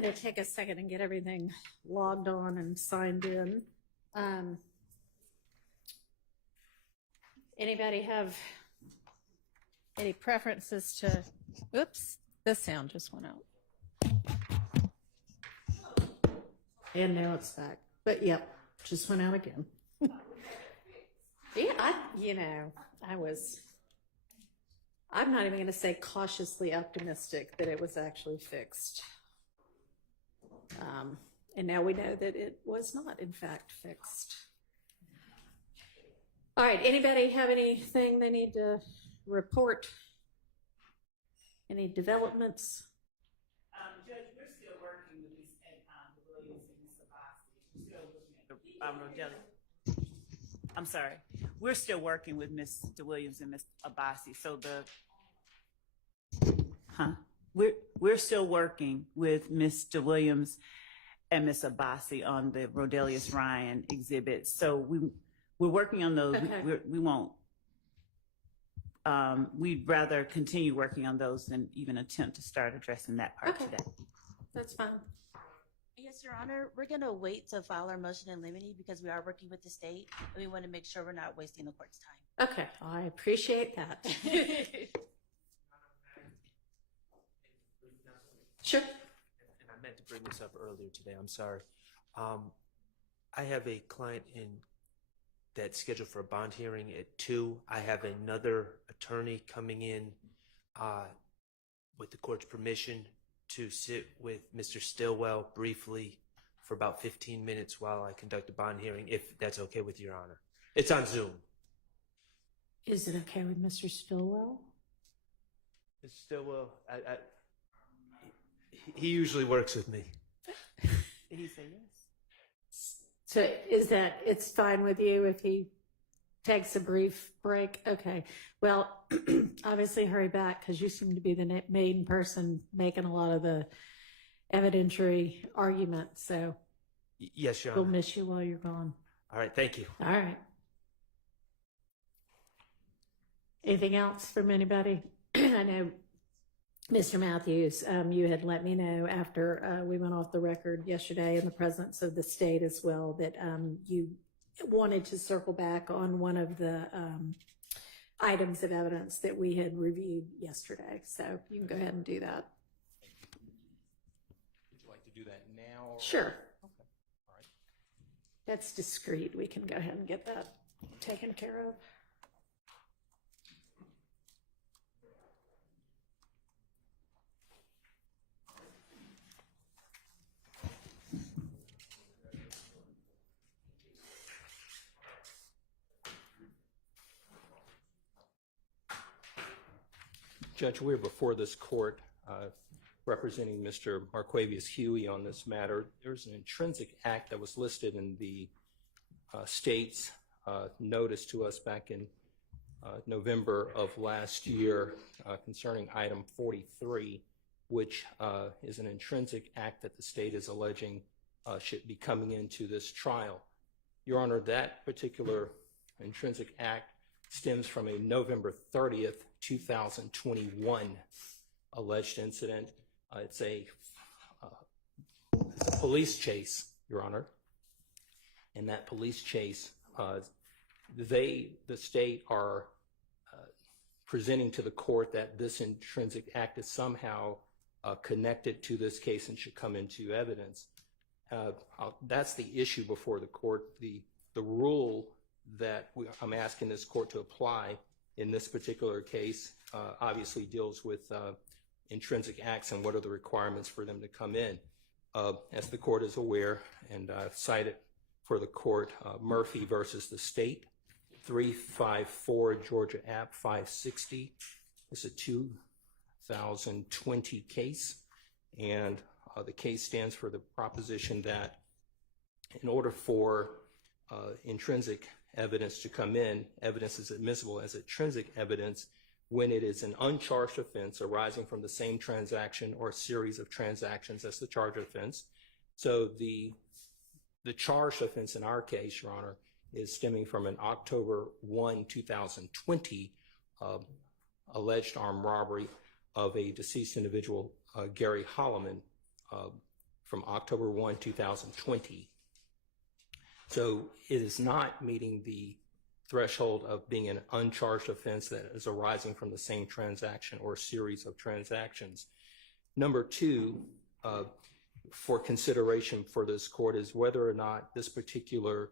going to take a second and get everything logged on and signed in. Anybody have any preferences to, oops, this sound just went out. And now it's back. But yep, just went out again. Yeah, I'm not even going to say cautiously optimistic that it was actually fixed. And now we know that it was not, in fact, fixed. All right, anybody have anything they need to report? Any developments? Judge, we're still working with Ms. Williams and Ms. Abbasi. We're still looking at the I'm sorry. We're still working with Mr. Williams and Ms. Abbasi. So we're still working with Mr. Williams and Ms. Abbasi on the Rodelius Ryan exhibit. So we're working on those. Okay. We won't. We'd rather continue working on those than even attempt to start addressing that part today. That's fine. Yes, Your Honor, we're going to wait to file our motion in limine because we are working with the state and we want to make sure we're not wasting the court's time. Okay, I appreciate that. Sure. And I meant to bring this up earlier today. I'm sorry. I have a client that's scheduled for a bond hearing at 2. I have another attorney coming in with the court's permission to sit with Mr. Stillwell briefly for about 15 minutes while I conduct a bond hearing, if that's okay with Your Honor. It's on Zoom. Is it okay with Mr. Stillwell? Mr. Stillwell, he usually works with me. Did he say yes? So it's fine with you if he takes a brief break? Okay. Well, obviously hurry back because you seem to be the main person making a lot of the evidentiary arguments. So yes, Your Honor. We'll miss you while you're gone. All right. Thank you. All right. Anything else from anybody? I know, Mr. Matthews, you had let me know after we went off the record yesterday in the presence of the state as well that you wanted to circle back on one of the items of evidence that we had reviewed yesterday. So you can go ahead and do that. Would you like to do that now? Sure. Okay. All right. That's discreet. We can go ahead and get that taken care of. Judge, we're before this court representing Mr. Marquavius Huey on this matter. There's an intrinsic act that was listed in the state's notice to us back in November of last year concerning item 43, which is an intrinsic act that the state is alleging should be coming into this trial. Your Honor, that particular intrinsic act stems from a November 30th, 2021 alleged incident. It's a police chase, Your Honor. In that police chase, the state are presenting to the court that this intrinsic act is somehow connected to this case and should come into evidence. That's the issue before the court. The rule that I'm asking this court to apply in this particular case obviously deals with intrinsic acts and what are the requirements for them to come in. As the court is aware, and I've cited for the court Murphy versus the state, 354 Georgia App 560. It's a 2020 case, and the case stands for the proposition that in order for intrinsic evidence to come in, evidence is admissible as intrinsic evidence when it is an uncharged offense arising from the same transaction or series of transactions as the charged offense. So the charged offense in our case, Your Honor, is stemming from an October 1, 2020 alleged armed robbery of a deceased individual, Gary Holloman. from October 1, 2020. So it is not meeting the threshold of being an uncharged offense that is arising from the same transaction or series of transactions. Number two, for consideration for this court is whether or not this particular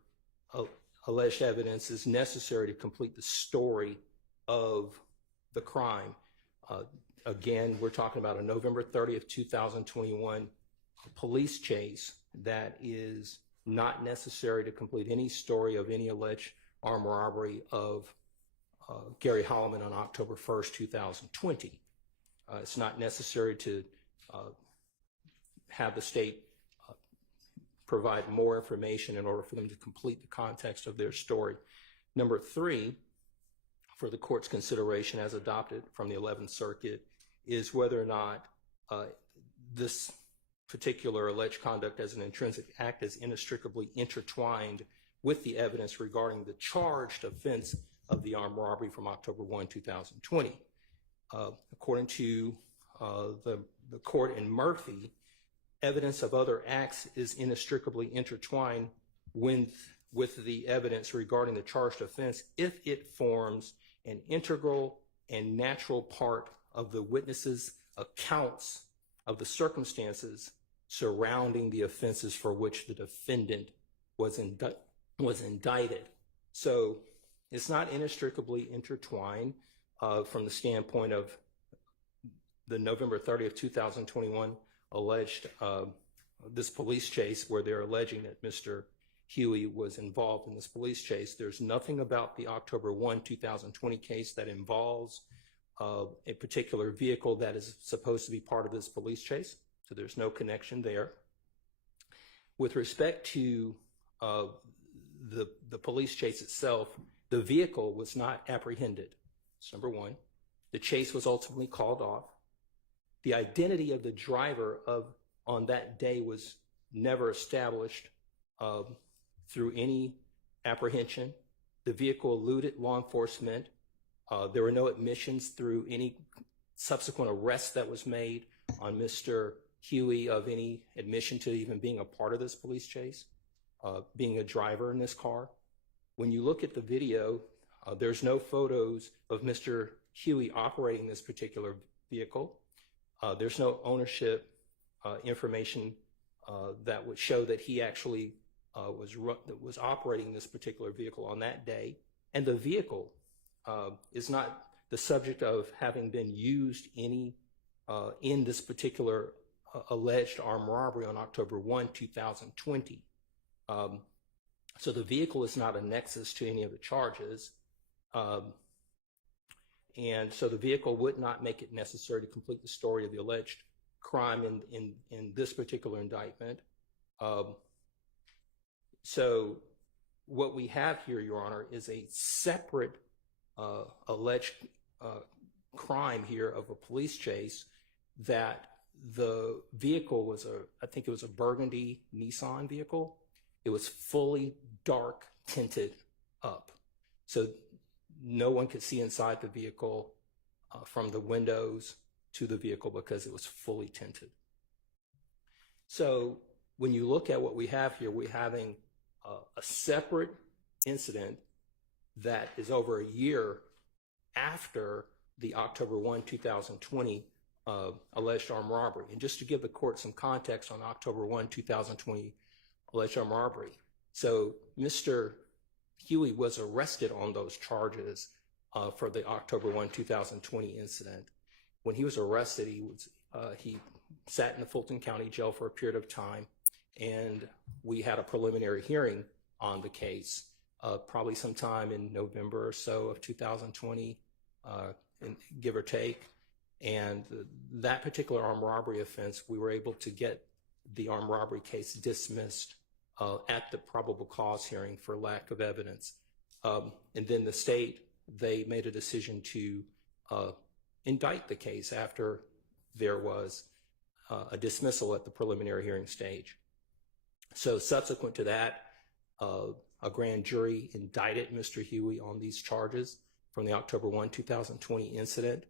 alleged evidence is necessary to complete the story of the crime. Again, we're talking about a November 30th, 2021 police chase that is not necessary to complete any story of any alleged armed robbery of Gary Holloman on October 1st, 2020. It's not necessary to have the state provide more information in order for them to complete the context of their story. Number three, for the court's consideration as adopted from the 11th Circuit, is whether or not this particular alleged conduct as an intrinsic act is inextricably intertwined with the evidence regarding the charged offense of the armed robbery from October 1, 2020. According to the court in Murphy, evidence of other acts is inextricably intertwined with the evidence regarding the charged offense if it forms an integral and natural part of the witness's accounts of the circumstances surrounding the offenses for which the defendant was indicted. So it's not inextricably intertwined from the standpoint of the November 30th, 2021 alleged this police chase where they're alleging that Mr. Huey was involved in this police chase. There's nothing about the October 1, 2020 case that involves a particular vehicle that is supposed to be part of this police chase. So there's no connection there. With respect to the police chase itself, the vehicle was not apprehended. That's number one. The chase was ultimately called off. The identity of the driver on that day was never established through any apprehension. The vehicle eluded law enforcement. There were no admissions through any subsequent arrest that was made on Mr. Huey of any admission to even being a part of this police chase, being a driver in this car. When you look at the video, there's no photos of Mr. Huey operating this particular vehicle. There's no ownership information that would show that he actually was operating this particular vehicle on that day. And the vehicle is not the subject of having been used in this particular alleged armed robbery on October 1, 2020. So the vehicle is not a nexus to any of the charges. And so the vehicle would not make it necessary to complete the story of the alleged crime in this particular indictment. So what we have here, Your Honor, is a separate alleged crime here of a police chase that the vehicle was I think it was a burgundy Nissan vehicle. It was fully dark tinted up. So no one could see inside the vehicle from the windows to the vehicle because it was fully tinted. So when you look at what we have here, we're having a separate incident that is over a year after the October 1, 2020 alleged armed robbery. And just to give the court some context on October 1, 2020 alleged armed robbery. So Mr. Huey was arrested on those charges for the October 1, 2020 incident. When he was arrested, he sat in the Fulton County jail for a period of time, and we had a preliminary hearing on the case, probably sometime in November or so of 2020, give or take. And that particular armed robbery offense, we were able to get the armed robbery case dismissed at the probable cause hearing for lack of evidence. And then the state, they made a decision to indict the case after there was a dismissal at the preliminary hearing stage. So subsequent to that, a grand jury indicted Mr. Huey on these charges from the October 1, 2020 incident.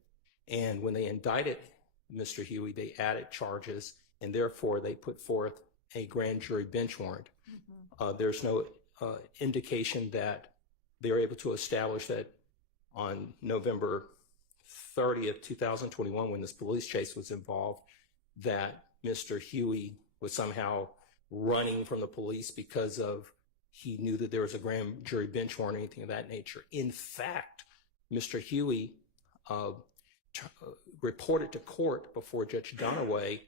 And when they indicted Mr. Huey, they added charges and therefore they put forth a grand jury bench warrant. There's no indication that they're able to establish that on November 30th, 2021, when this police chase was involved, that Mr. Huey was somehow running from the police because of he knew that there was a grand jury bench warrant or anything of that nature. In fact, Mr. Huey reported to court before Judge Dunaway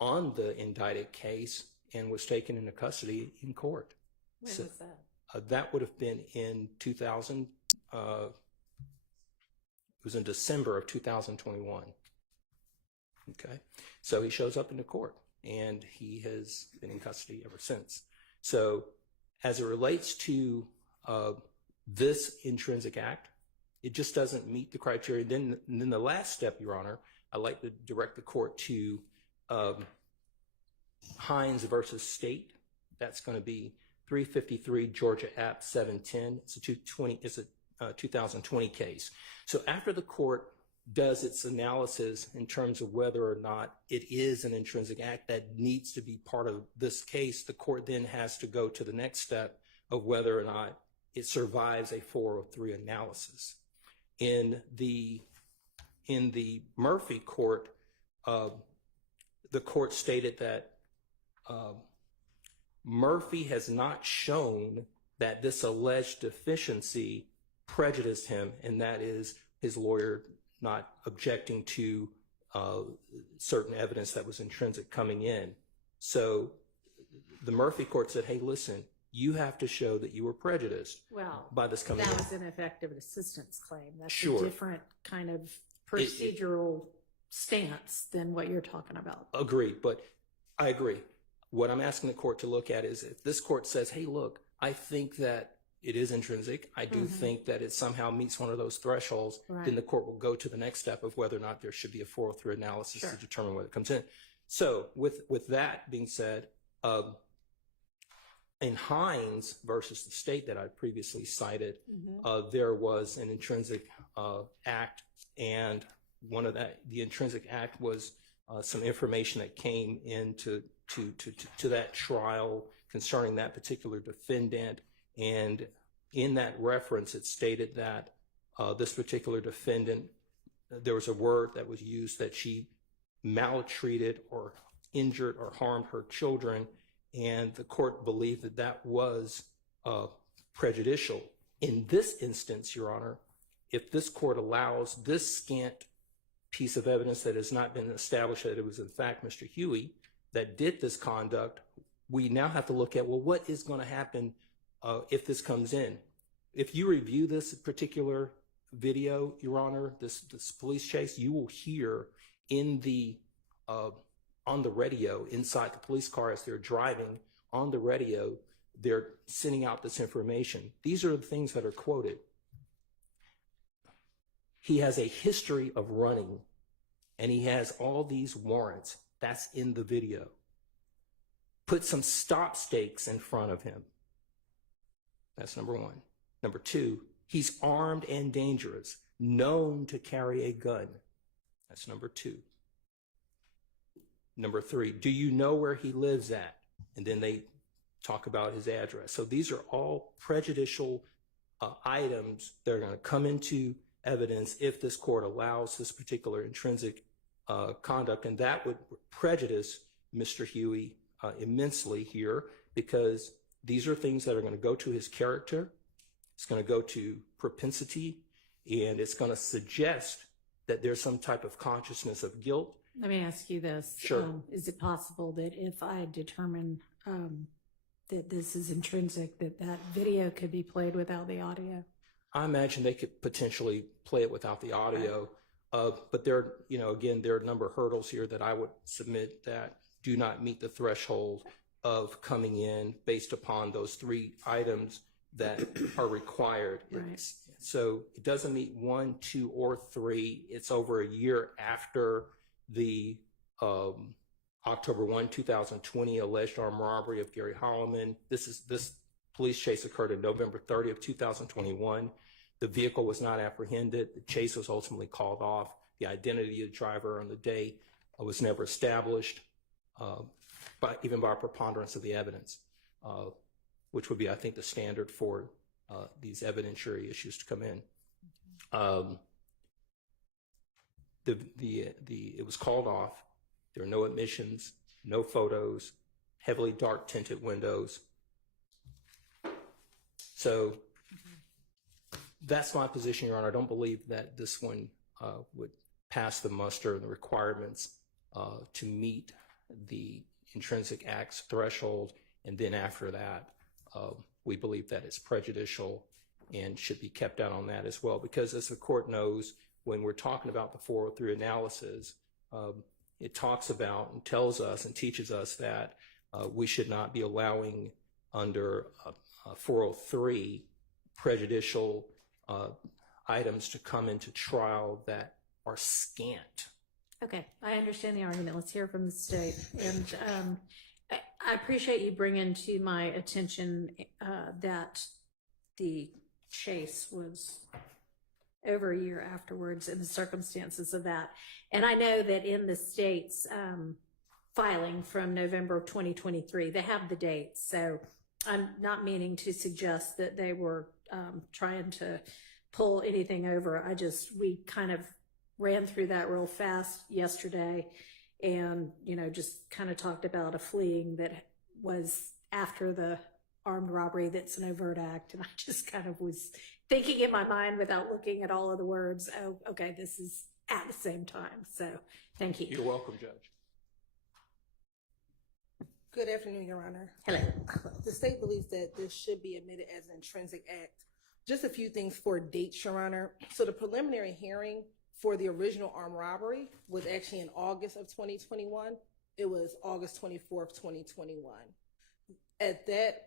on the indicted case and was taken into custody in court. When So, was that? that would have been in 2000, it was in December of 2021. Okay, so he shows up in the court and he has been in custody ever since. So as it relates to this Intrinsic Act, it just doesn't meet the criteria. And then the last step, Your Honor, I'd like to direct the court to Hines versus State. That's going to be 353 Georgia App 710. It's a 2020 case. So after the court does its analysis in terms of whether or not it is an intrinsic act that needs to be part of this case, the court then has to go to the next step of whether or not it survives a 403 analysis. In the Murphy court, the court stated that Murphy has not shown that this alleged deficiency prejudiced him, and that is his lawyer not objecting to certain evidence that was intrinsic coming in. So the Murphy court said, hey, listen, you have to show that you were prejudiced by this coming in. That was an effective assistance claim. That's Sure. a different kind of procedural stance than what you're talking about. Agreed, but I agree. What I'm asking the court to look at is if this court says, hey, look, I think that it is intrinsic, I do think that it somehow meets one of those thresholds, then the court will go to the next step of whether or not there should be a 403 analysis to determine whether it comes in. So with that being said, in Hines versus the State that I previously cited, there was an intrinsic act, and the intrinsic act was some information that came into to that trial concerning that particular defendant. And in that reference, it stated that this particular defendant, there was a word that was used that she maltreated or injured or harmed her children, and the court believed that that was prejudicial. In this instance, Your Honor, if this court allows this scant piece of evidence that has not been established that it was in fact Mr. Huey that did this conduct, we now have to look at, well, what is going to happen if this comes in? If you review this particular video, Your Honor, this police chase, you will hear in on the radio inside the police car as they're driving on the radio, they're sending out this information. These are the things that are quoted. He has a history of running, and he has all these warrants. That's in the video. Put some stop stakes in front of him. That's number one. Number two, he's armed and dangerous, known to carry a gun. That's number two. Number three, do you know where he lives at? And then they talk about his address. So these are all prejudicial items that are going to come into evidence if this court allows this particular intrinsic conduct, and that would prejudice Mr. Huey immensely here, because these are things that are going to go to his character, it's going to go to propensity, and it's going to suggest that there's some type of consciousness of guilt. Let me ask you this. Sure. Is it possible that if I determine that this is intrinsic, that video could be played without the audio? I imagine they could potentially play it without the audio, but there, again, there are a number of hurdles here that I would submit that do not meet the threshold of coming in based upon those three items that are required. Right. So it doesn't meet 1, 2, or 3. It's over a year after the October 1, 2020 alleged armed robbery of Gary Holloman. This police chase occurred on November 30 of 2021. The vehicle was not apprehended. The chase was ultimately called off. The identity of the driver on the day was never established. even by preponderance of the evidence, which would be, I think, the standard for these evidentiary issues to come in. It was called off. There are no admissions, no photos, heavily dark tinted windows. So that's my position, Your Honor. I don't believe that this one would pass the muster and the requirements to meet the Intrinsic Act's threshold. And then after that, we believe that it's prejudicial and should be kept out on that as well. Because as the court knows, when we're talking about the 403 analysis, it talks about and tells us and teaches us that we should not be allowing under 403 prejudicial items to come into trial that are scant. Okay, I understand the argument. Let's hear from the state. And I appreciate you bringing to my attention that the chase was over a year afterwards and the circumstances of that. And I know that in the state's filing from November of 2023, they have the dates. So I'm not meaning to suggest that they were trying to pull anything over. We kind of ran through that real fast yesterday and, just kind of talked about a fleeing that was after the armed robbery that's an overt act. And I just kind of was thinking in my mind without looking at all of the words, oh, okay, this is at the same time. So thank you. You're welcome, Judge. Good afternoon, Your Honor. Hello. The state believes that this should be admitted as an intrinsic act. Just a few things for dates, Your Honor. So the preliminary hearing for the original armed robbery was actually in August of 2021. It was August 24th, 2021. At that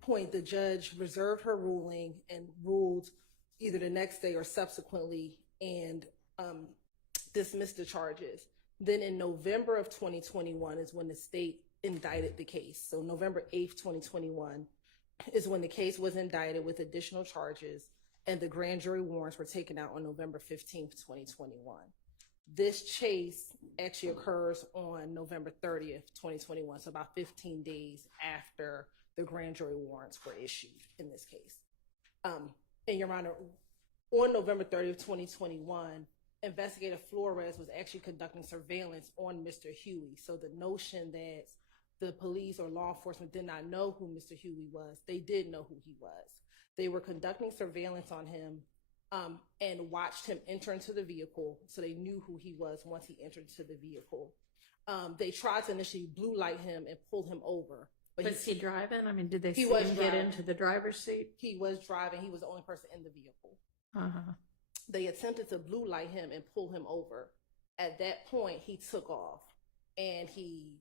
point, the judge reserved her ruling and ruled either the next day or subsequently and dismissed the charges. Then in November of 2021 is when the state indicted the case. So November 8th, 2021 is when the case was indicted with additional charges and the grand jury warrants were taken out on November 15th, 2021. This chase actually occurs on November 30th, 2021, so about 15 days after the grand jury warrants were issued in this case. And Your Honor, on November 30th, 2021, Investigator Flores was actually conducting surveillance on Mr. Huey. So the notion that the police or law enforcement did not know who Mr. Huey was, they did know who he was. They were conducting surveillance on him and watched him enter into the vehicle, so they knew who he was once he entered into the vehicle. They tried to initially blue light him and pull him over. But Was he driving? I mean, did they see He was him get driving. into the driver's seat? He was driving. He was the only person in the vehicle. Uh-huh. They attempted to blue light him and pull him over. At that point, he took off and he,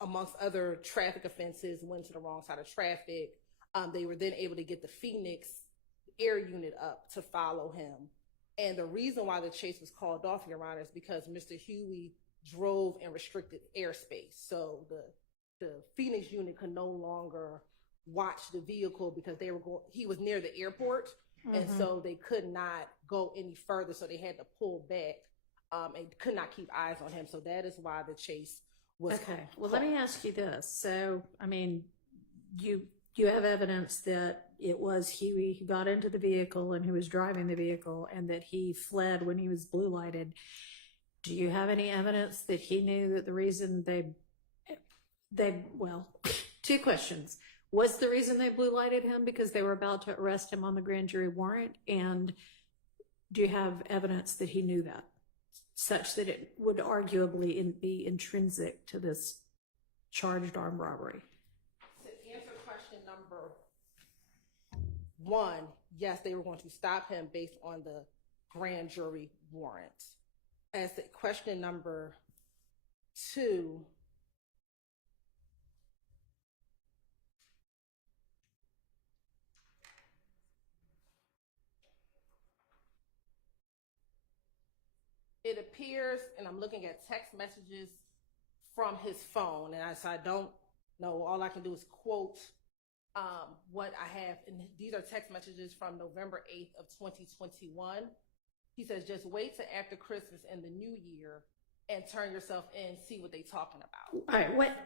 amongst other traffic offenses, went to the wrong side of traffic. They were then able to get the Phoenix air unit up to follow him. And the reason why the chase was called off, Your Honor, is because Mr. Huey drove in restricted airspace. So the Phoenix unit could no longer watch the vehicle because he was near the airport. And so they could not go any further. So they had to pull back and could not keep eyes on him. So that is why the chase was Okay. Well, let me ask you this. So, I mean, you have evidence that it was Huey who got into the vehicle and who was driving the vehicle and that he fled when he was blue lighted. Do you have any evidence that he knew that the reason well, two questions. Was the reason they blue lighted him because they were about to arrest him on the grand jury warrant? And do you have evidence that he knew that, such that it would arguably be intrinsic to this charged armed robbery? To answer question number one, yes, they were going to stop him based on the grand jury warrant. As to question number two, it appears, and I'm looking at text messages from his phone, and I don't know, all I can do is quote what I have, and these are text messages from November 8th of 2021. He says, just wait till after Christmas and the New Year, and turn yourself in, see what they talking about. All right, what?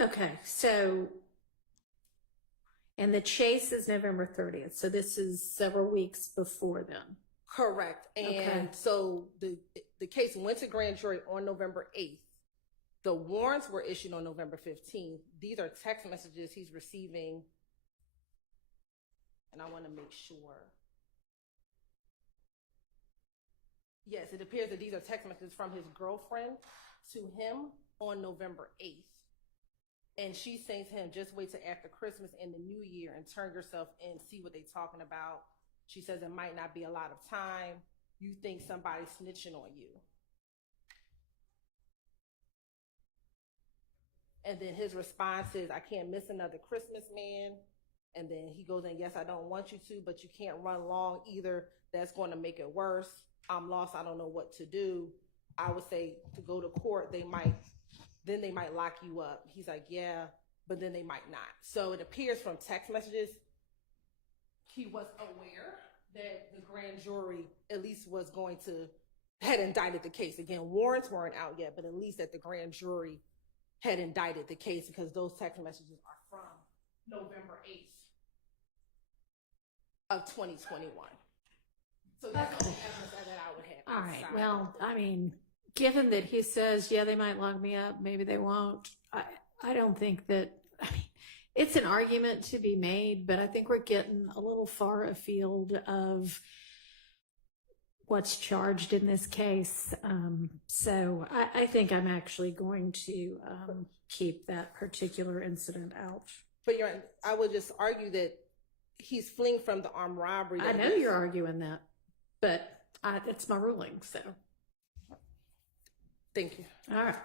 Okay, so, and the chase is November 30th, so this is several weeks before then. Correct. And Okay. so the case went to grand jury on November 8th. The warrants were issued on November 15th. These are text messages he's receiving. And I want to make sure. Yes, it appears that these are text messages from his girlfriend to him on November 8th. And she's saying to him, just wait till after Christmas and the New Year and turn yourself in, see what they're talking about. She says it might not be a lot of time. You think somebody's snitching on you. And then his response is, I can't miss another Christmas, man. And then he goes in, yes, I don't want you to, but you can't run long either. That's going to make it worse. I'm lost. I don't know what to do. I would say to go to court, they might lock you up. He's like, yeah, but then they might not. So it appears from text messages, he was aware that the grand jury at least had indicted the case. Again, warrants weren't out yet, but at least that the grand jury had indicted the case because those text messages are from November 8th of 2021. So that's the only evidence that I would have. All right, outside. well, I mean, given that he says, yeah, they might lock me up, maybe they won't, I don't think that, I mean, it's an argument to be made, but I think we're getting a little far afield of what's charged in this case. So I think I'm actually going to keep that particular incident out. But I would just argue that he's fleeing from the armed robbery. I know you're arguing that, but it's my ruling, so. Thank you. All right.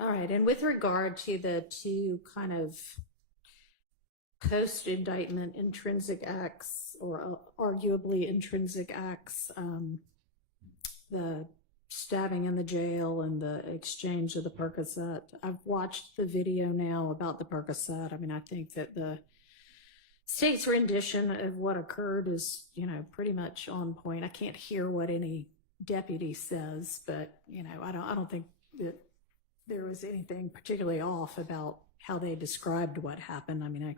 All right, and with regard to the two kind of post-indictment intrinsic acts, or arguably intrinsic acts, the stabbing in the jail and the exchange of the Percocet. I've watched the video now about the Percocet. I mean, I think that the state's rendition of what occurred is, pretty much on point. I can't hear what any deputy says, but, I don't think that there was anything particularly off about how they described what happened. I mean, I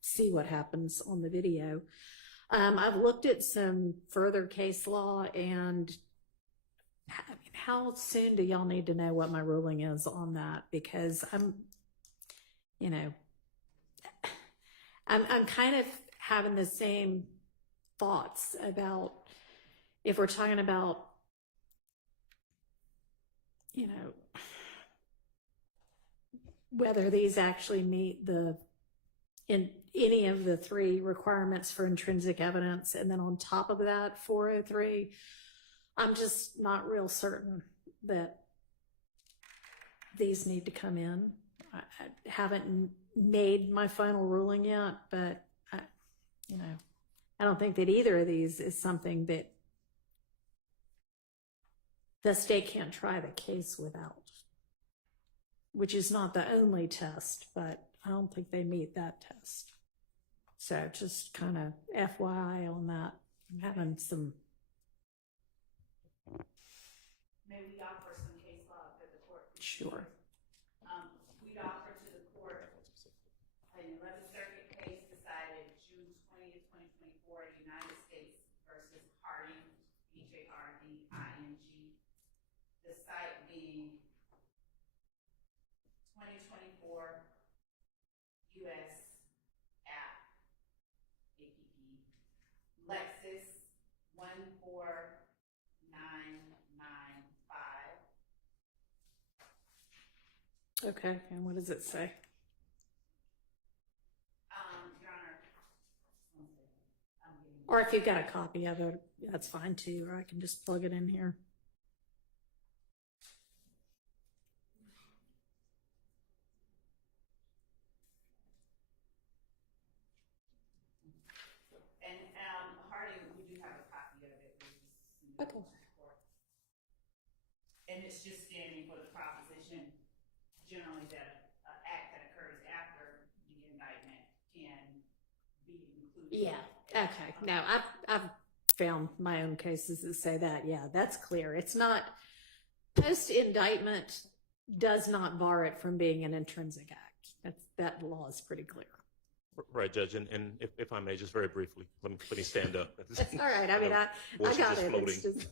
see what happens on the video. I've looked at some further case law, and I mean, how soon do y'all need to know what my ruling is on that? Because I'm kind of having the same thoughts about if we're talking about, whether these actually meet in any of the three requirements for intrinsic evidence. And then on top of that, 403, I'm just not real certain that these need to come in. I haven't made my final ruling yet, but I don't think that either of these is something that the state can't try the case without, which is not the only test, but I don't think they meet that test. So just kind of FYI on that. I'm having some. May we offer some case law for the court? Sure. We'd offer to the court an 11th Circuit case decided June 20th, 2024, United States versus Harding, Harding. The site being 2024 U.S. app, Lexus 14995. Okay, and what does it say? Your Honor, Or if you've got a copy of it, that's fine too, or I can just plug it in here. and Harding, we do have a copy of it. Okay. And it's just standing for the proposition generally that an act that occurs after the indictment can be included. Yeah, okay. No, I've found my own cases that say that. Yeah, that's clear. It's not, post-indictment does not bar it from being an intrinsic act. That law is pretty clear. Right, Judge, and if I may, just very briefly, let me stand up. That's all right. I mean, I Voice is got just it. floating. It's just,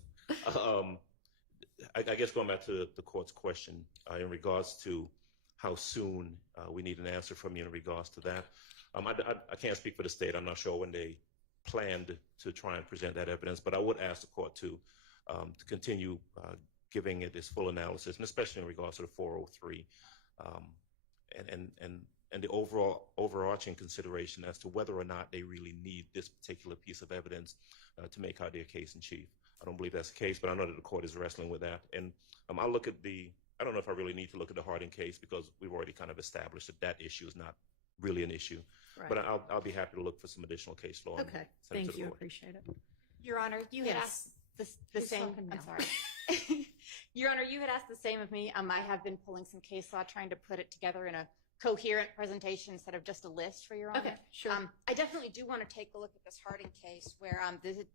I guess going back to the court's question in regards to how soon we need an answer from you in regards to that. I can't speak for the state. I'm not sure when they planned to try and present that evidence, but I would ask the court to continue giving it its full analysis, and especially in regards to the 403, and the overarching consideration as to whether or not they really need this particular piece of evidence to make out their case in chief. I don't believe that's the case, but I know that the court is wrestling with that. And I'll look at I don't know if I really need to look at the Harding case because we've already kind of established that issue is not really an issue. right. But I'll be happy to look for some additional case law. and Okay, send it to thank the you. court. Appreciate it. Your Honor, you had Yes. asked the Who's same. talking I'm now? sorry. Your Honor, you had asked the same of me. I have been pulling some case law, trying to put it together in a coherent presentation instead of just a list for Your Honor. Okay, sure. I definitely do want to take a look at this Harding case where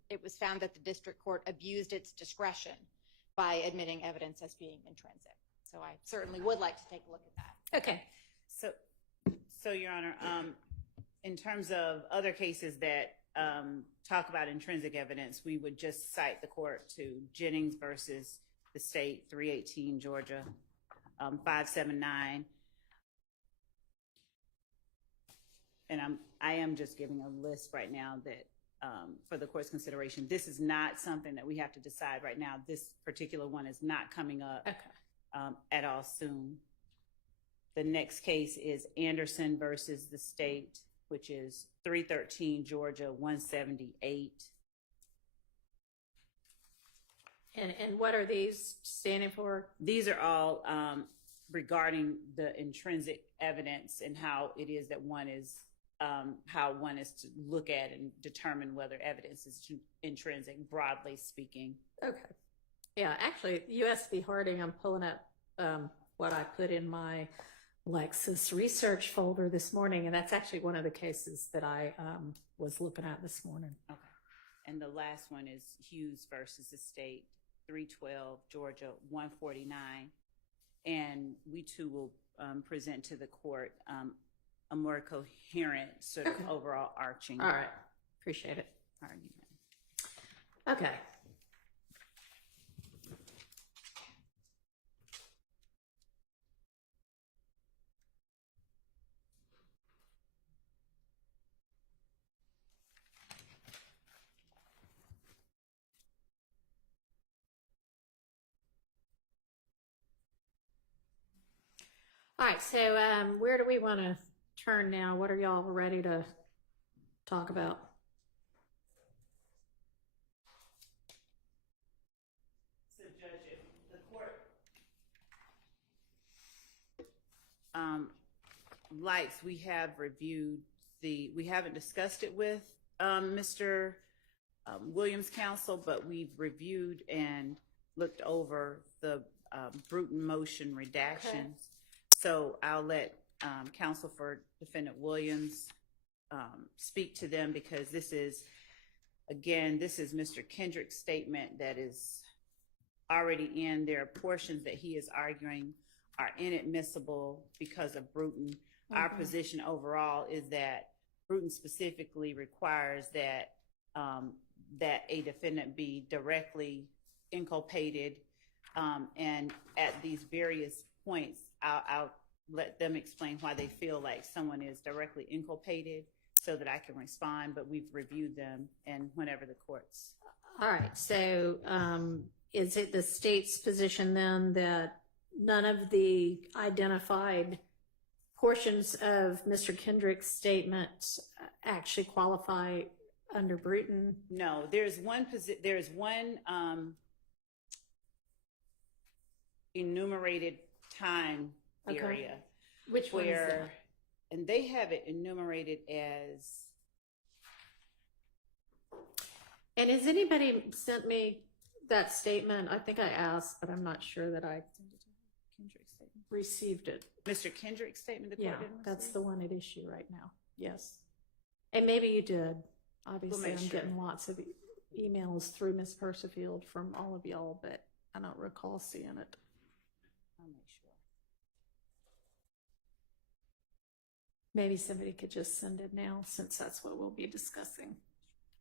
it was found that the district court abused its discretion by admitting evidence as being intrinsic. So I certainly would like to take a look at that. Okay. So Your Honor, in terms of other cases that talk about intrinsic evidence, we would just cite the court to Jennings versus the state, 318 Georgia, 579. And I am just giving a list right now that for the court's consideration. This is not something that we have to decide right now. This particular one is not coming up at all soon. The next case is Anderson versus the state, which is 313 Georgia, 178. And what are these standing for? These are all regarding the intrinsic evidence and how it is that one is, how one is to look at and determine whether evidence is intrinsic, broadly speaking. Okay. Yeah, actually, U.S. v. Harding, I'm pulling up what I put in my Lexis research folder this morning, and that's actually one of the cases that I was looking at this morning. Okay. And the last one is Hughes versus the state, 312 Georgia, 149. And we too will present to the court a more coherent sort of overall arching. All right. Appreciate it. Argument. Okay. All right, so where do we want to turn now? What are y'all ready to talk about? So, Judge, if the court likes, we have reviewed we haven't discussed it with Mr. Williams' counsel, but we've reviewed and looked over the Brutin motion redactions. Okay. So I'll let counsel for Defendant Williams speak to them because this is Mr. Kendrick's statement that is already in. There are portions that he is arguing are inadmissible because of Brutin. Our position overall is that Brutin specifically requires that that a defendant be directly inculpated, and at these various points, I'll let them explain why they feel like someone is directly inculpated so that I can respond, but we've reviewed them and whenever the courts. All right, so is it the state's position then that none of the identified portions of Mr. Kendrick's statement actually qualify under Brutin? No, there's one enumerated time area. Which one is that? And they have it enumerated as. And has anybody sent me that statement? I think I asked, but I'm not sure that I Kendrick's statement. received it. Mr. Kendrick's statement, the court Yeah, didn't that's receive? the one at issue right now. Yes. And maybe you did. Obviously, make I'm sure. getting lots of emails through Ms. Persifield from all of y'all, but I don't recall seeing it. I'll make sure. Maybe somebody could just send it now, since that's what we'll be discussing.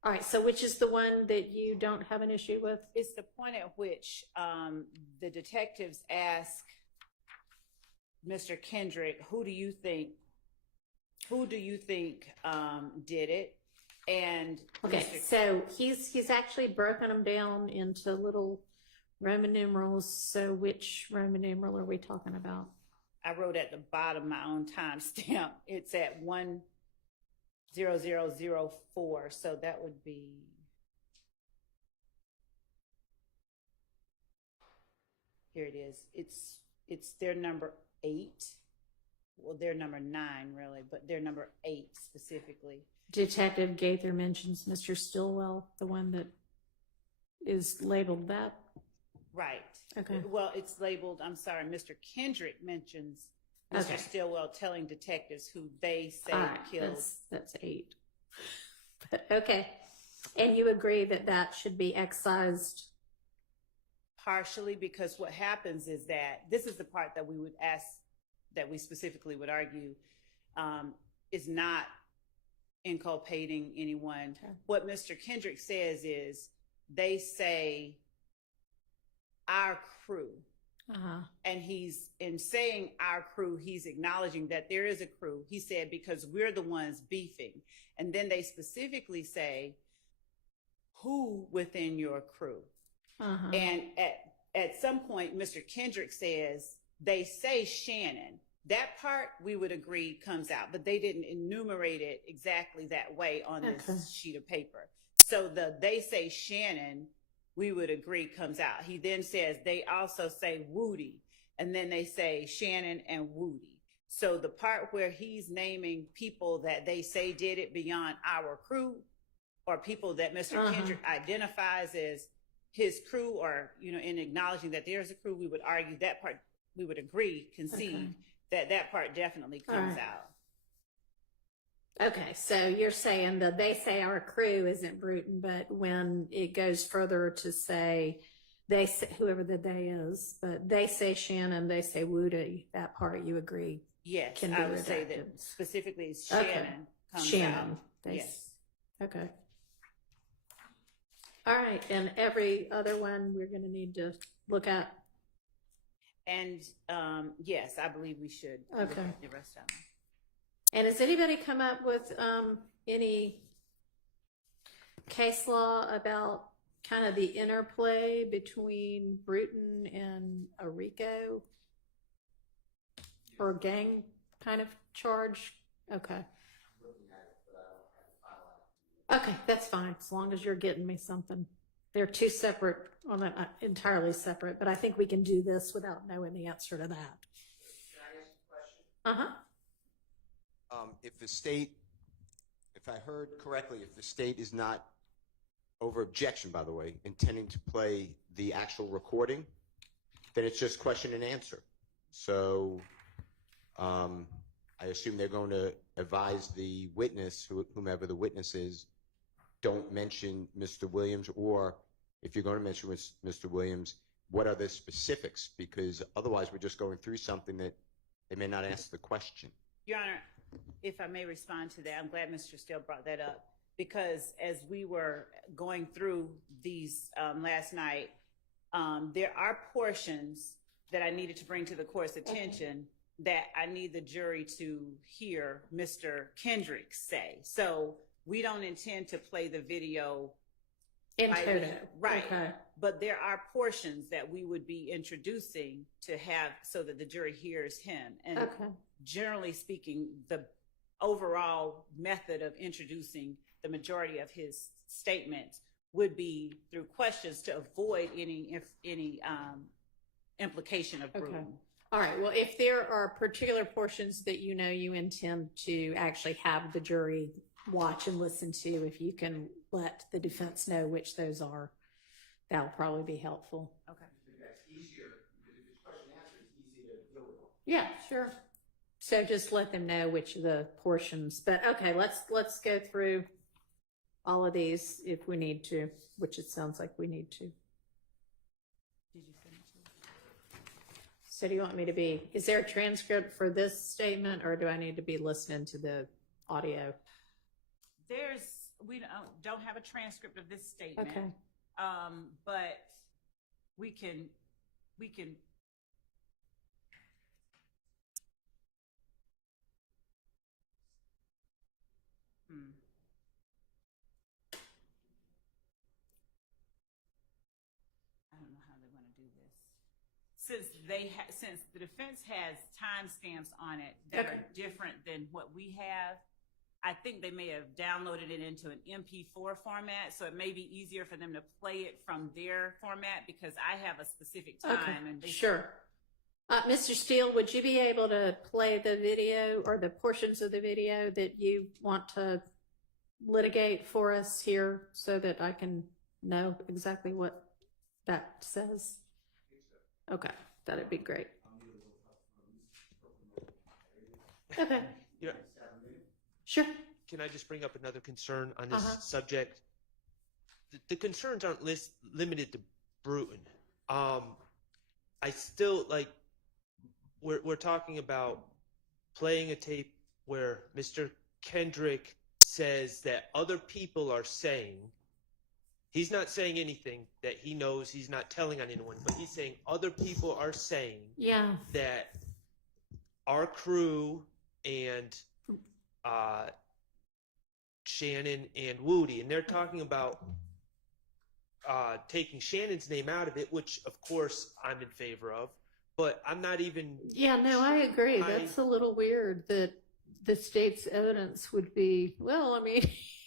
All right, so which is the one that you don't have an issue with? It's the point at which the detectives ask Mr. Kendrick, who do you think did it? And Okay, so he's actually broken them down into little Roman numerals. So which Roman numeral are we talking about? I wrote at the bottom my own timestamp. It's at 10004. So that would be. Here it is. It's their number 8. Well, they're number 9 really, but they're number 8 specifically. Detective Gaither mentions Mr. Stillwell, the one that is labeled that. Right. Okay. Well, it's labeled, I'm sorry, Mr. Kendrick mentions Mr. Okay. Stillwell telling detectives who they say All right, killed. that's 8. But, okay. And you agree that that should be excised? Partially, because what happens is that this is the part that we would ask, that we specifically would argue is not inculpating anyone. Okay. What Mr. Kendrick says is they say our crew. Uh-huh. And he's, in saying our crew, he's acknowledging that there is a crew. He said, because we're the ones beefing. And then they specifically say, who within your crew? Uh-huh. And at some point, Mr. Kendrick says, they say Shannon. That part we would agree comes out, but they didn't enumerate it exactly that way on Okay. this sheet of paper. So they say Shannon, we would agree comes out. He then says they also say Woody, and then they say Shannon and Woody. So the part where he's naming people that they say did it beyond our crew, or people that Mr. Uh-huh. Kendrick identifies as his crew, or, you know, in acknowledging that there's a crew, we would argue that part, we would agree, concede that part definitely comes right. out. Okay, so you're saying that they say our crew isn't Brutin, but when it goes further to say they say, whoever the they is, but they say Shannon, they say Woody, that part you agree? Yes, Can be I would say that redacted. specifically Okay. Shannon comes Shannon. out. They Yes. Okay. All right, and every other one we're going to need to look at. And yes, I believe we should look Okay. at the rest of them. And has anybody come up with any case law about kind of the interplay between Brutin and a RICO or gang kind of charge? Okay. Okay, that's fine, as long as you're getting me something. They're two separate, well, not entirely separate, but I think we can do this without knowing the answer to that. Can I ask a question? Uh-huh. If the state, if I heard correctly, if the state is not, over objection, by the way, intending to play the actual recording, then it's just question and answer. So I assume they're going to advise the witness, whomever the witness is, don't mention Mr. Williams, or if you're going to mention Mr. Williams, what are the specifics? Because otherwise we're just going through something that they may not ask the question. Your Honor, if I may respond to that, I'm glad Mr. Steele brought that up, because as we were going through these last night, there are portions that I needed to bring to the court's attention that I need the jury to hear Mr. Kendrick say. So we don't intend to play the video In by toto. right. Okay. But there are portions that we would be introducing to have so that the jury hears him. And Okay. generally speaking, the overall method of introducing the majority of his statements would be through questions to avoid any implication of Brutin. Okay. All right. Well, if there are particular portions that you know you intend to actually have the jury watch and listen to, if you can let the defense know which those are, That'll probably be helpful. Okay. That's easier, because if it's question and answer, it's easy to deal with. Yeah, sure. So just let them know which of the portions, but okay, let's go through all of these if we need to, which it sounds like we need to. Did you send it to? So do you want me to be, is there a transcript for this statement or do I need to be listening to the audio? We don't have a transcript of this statement. Okay. But we can. I don't know how they want to do this. Since the defense has timestamps on it that Okay. are different than what we have, I think they may have downloaded it into an MP4 format, so it may be easier for them to play it from their format because I have a specific time. Okay, And they sure. Mr. Steele, would you be able to play the video or the portions of the video that you want to litigate for us here so that I can know exactly what that says? Okay, that'd be great. Okay, Yeah. sure. Can I just bring up another concern on this Uh-huh. subject? The concerns aren't limited to Brutin. I still like. We're talking about playing a tape where Mr. Kendrick says that other people are saying. He's not saying anything that he knows. He's not telling on anyone, but he's saying other people are saying Yeah, that our crew and Shannon and Woody, and they're talking about taking Shannon's name out of it, which of course I'm in favor of, but I'm not even. yeah, no, I agree. I- That's a little weird that the state's evidence would be, well, I mean,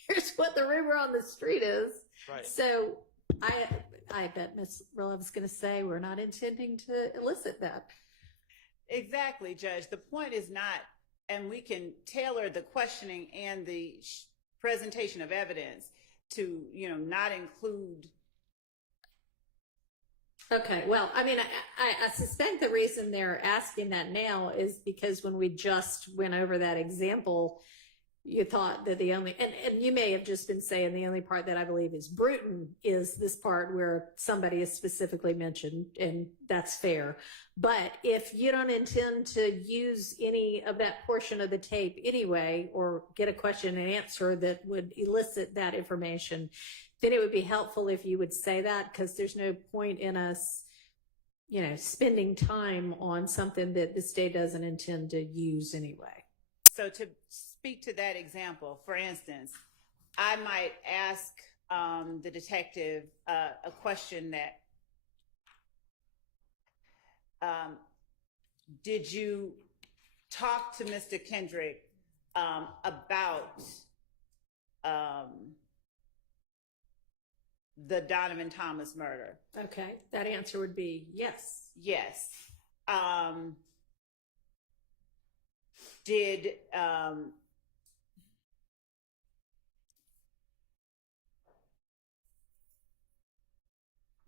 here's what the rumor on the street is. Right. So I bet Ms. Rilla was going to say we're not intending to elicit that. Exactly, Judge. The point is not, and we can tailor the questioning and the presentation of evidence to, not include. Okay, well, I mean, I suspect the reason they're asking that now is because when we just went over that example, you thought that the only, and you may have just been saying the only part that I believe is Brutin is this part where somebody is specifically mentioned, and that's fair. But if you don't intend to use any of that portion of the tape anyway, or get a question and answer that would elicit that information, then it would be helpful if you would say that, because there's no point in us, spending time on something that the state doesn't intend to use anyway. So to speak to that example, for instance, I might ask the detective a question that, did you talk to Mr. Kendrick about the Donovan Thomas murder? Okay, that answer would be yes. Yes. Did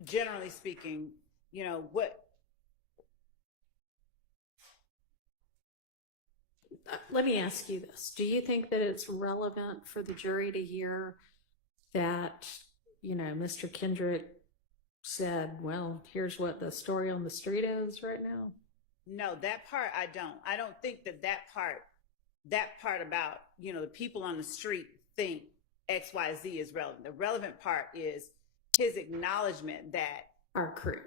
generally speaking, what? Let me ask you this. Do you think that it's relevant for the jury to hear that, Mr. Kendrick said, well, here's what the story on the street is right now? No, that part I don't. I don't think that part about, the people on the street think X, Y, Z is relevant. The relevant part is his acknowledgement that Our crew.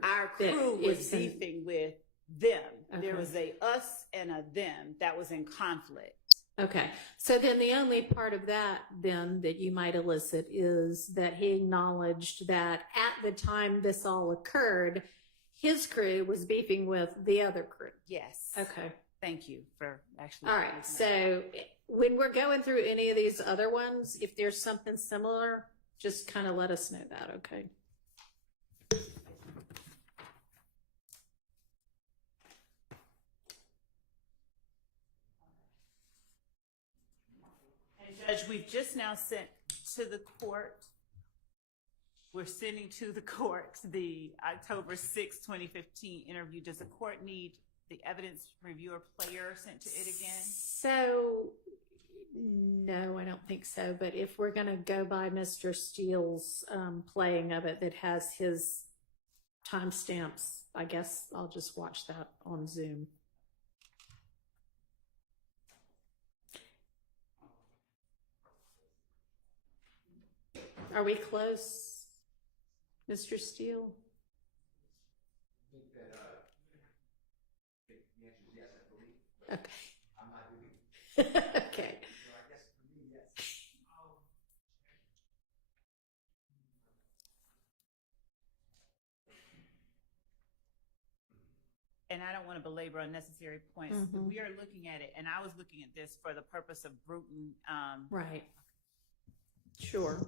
was beefing with them. Okay. There was a us and a them that was in conflict. Okay. So then the only part of that then that you might elicit is that he acknowledged that at the time this all occurred, his crew was beefing with the other crew. Yes. Okay. Thank you for actually. All right. So when we're going through any of these other ones, if there's something similar, just kind of let us know that. Okay. Judge, we've just now sent to the court we're sending to the court the October 6, 2015 interview. Does the court need the evidence reviewer player sent to it again? So, no, I don't think so. But if we're going to go by Mr. Steele's playing of it that has his timestamps, I guess I'll just watch that on Zoom. Are we close, Mr. Steele? I think that the answer is yes, I believe. Okay. I'm not doing it. Okay. So I guess for me, yes. And I don't want to belabor unnecessary points. Mhm. We are looking at it, and I was looking at this for the purpose of Brutin. Right. Sure.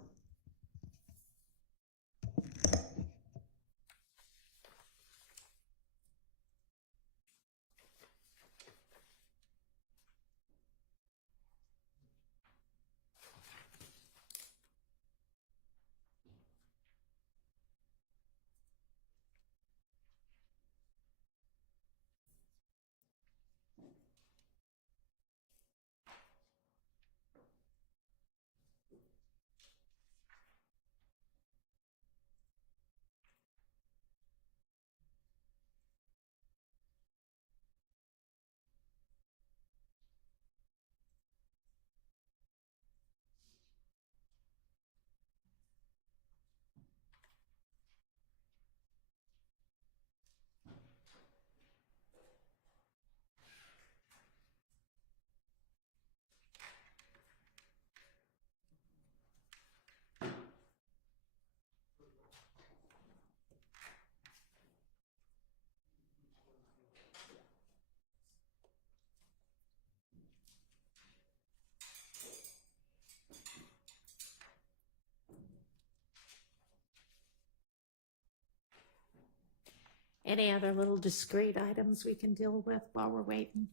Any other little discrete items we can deal with while we're waiting?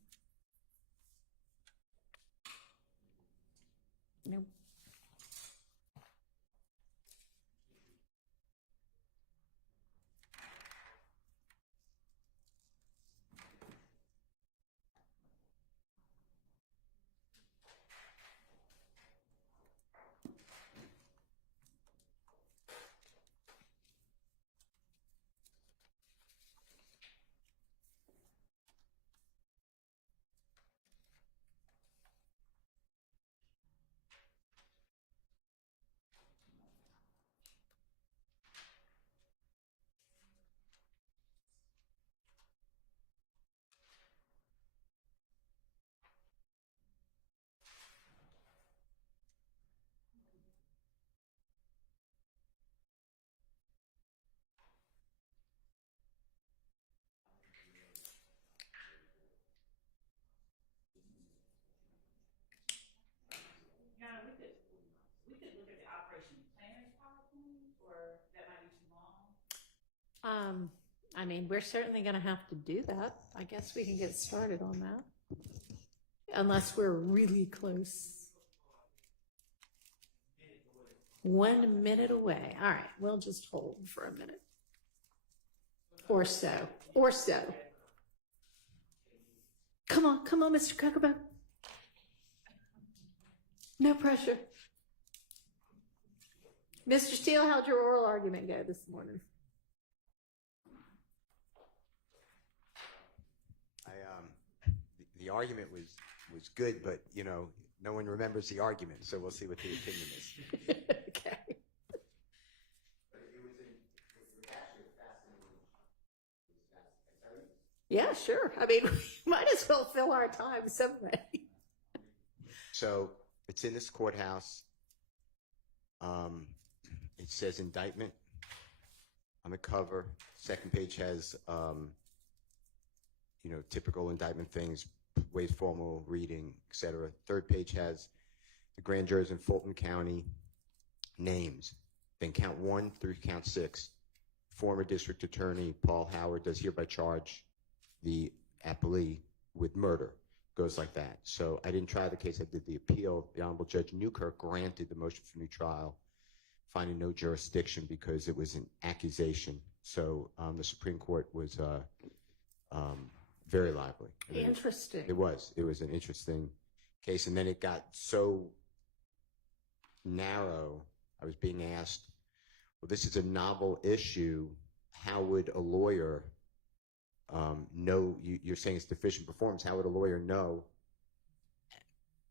Nope. Yeah, we could look at the operation planner's PowerPoint, or that might be too long. I mean, we're certainly going to have to do that. I guess we can get started on that. Unless we're really close. 1 minute away. All right, we'll just hold for a minute. Or so. Or so. Come on, Mr. Kuckerberg. No pressure. Mr. Steele, how'd your oral argument go this morning? The argument was good, but no one remembers the argument, so we'll see what the opinion is. Okay. But it was actually a fascinating. Yeah, sure. I mean, we might as well fill our time some way. So it's in this courthouse. It says indictment on the cover. Second page has, typical indictment things, ways formal reading, etc. Third page has the grand jurors in Fulton County, names. Then count 1 through count 6. Former district attorney Paul Howard does hereby charge the appellee with murder. Goes like that. So I didn't try the case. I did the appeal. The Honorable Judge Newkirk granted the motion for new trial, finding no jurisdiction because it was an accusation. So the Supreme Court was very lively. I mean, Interesting. It was an interesting case. And then it got so narrow. I was being asked, well, this is a novel issue. How would a lawyer know? You're saying it's deficient performance. How would a lawyer know?